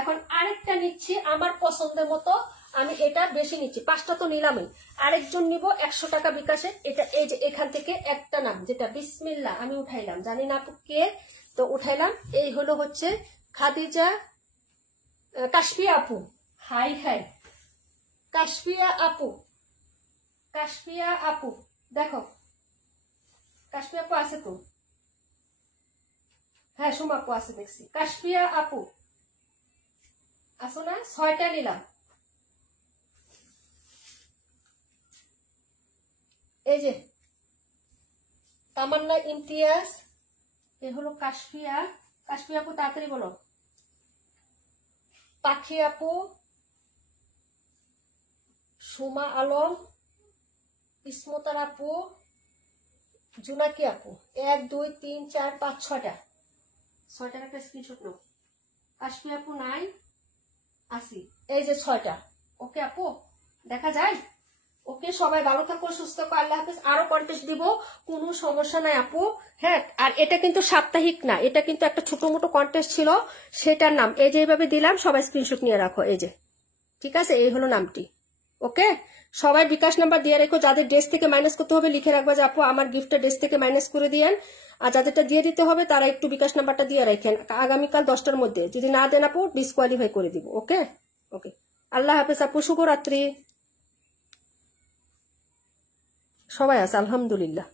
এখন আরেকটা নিচ্ছি আমার পছন্দের মতো। আমি এটা বেশি নিচ্ছি, 5টা তো নিলামই, আরেকজন নিব 100 টাকা বিকাশে। এটা এই যে এখান থেকে একটা নাম, যেটা বিসমিল্লাহ, আমি উঠাইলাম, জানি না আপু কে, তো উঠাইলাম। এই হলো হচ্ছে খাদিজা কাশফিয়া আপু। হাই হাই কাশফিয়া আপু, কাশফিয়া আপু দেখো, কাশফিয়া আপু আছে তো? হ্যাঁ সুমা আপু আছে দেখছি। কাশফিয়া আপু আসো না? 6টা নিলাম। এই যে তামান্না ইমতিয়াজ, এ হলো কাশফিয়া। কাশফিয়া আপু তাড়াতাড়ি বলো। পাখি আপু, সুমা আলম, ইসমতার আপু, জুনাকি আপু। 1 2 3 4 5 6টা, 6টার একটা স্ক্রিনশট নাও। কাশফিয়া আপু নাই, আসি। এই যে 6টা। ওকে আপু, দেখা যায়। ওকে, সবাই ভালো থাকো, সুস্থ থাকো, আল্লাহ হাফেজ। আরো কন্টেস্ট দিব, কোনো সমস্যা নাই আপু। হ্যাঁ, আর এটা কিন্তু সাপ্তাহিক না, এটা কিন্তু একটা ছোট মোটো কন্টেস্ট ছিল, সেটার নাম এই যে এইভাবে দিলাম। সবাই স্ক্রিনশট নিয়ে রাখো, এই যে, ঠিক আছে, এই হলো নামটি। ওকে, সবাই বিকাশ নাম্বার দিয়ে রেখো। যাদের ড্রেস থেকে মাইনাস করতে হবে লিখে রাখবা যে আপু আমার গিফটটা ড্রেস থেকে মাইনাস করে দিয়েন। আর যাদেরটা দিয়ে দিতে হবে তারা একটু বিকাশ নাম্বারটা দিয়ে রাখেন, আগামীকাল 10টার মধ্যে। যদি না দেন আপু, ডিসকোয়ালিফাই করে দিব। ওকে ওকে, আল্লাহ হাফেজ আপু, শুভরাত্রি। সবাই আছে আলহামদুলিল্লাহ।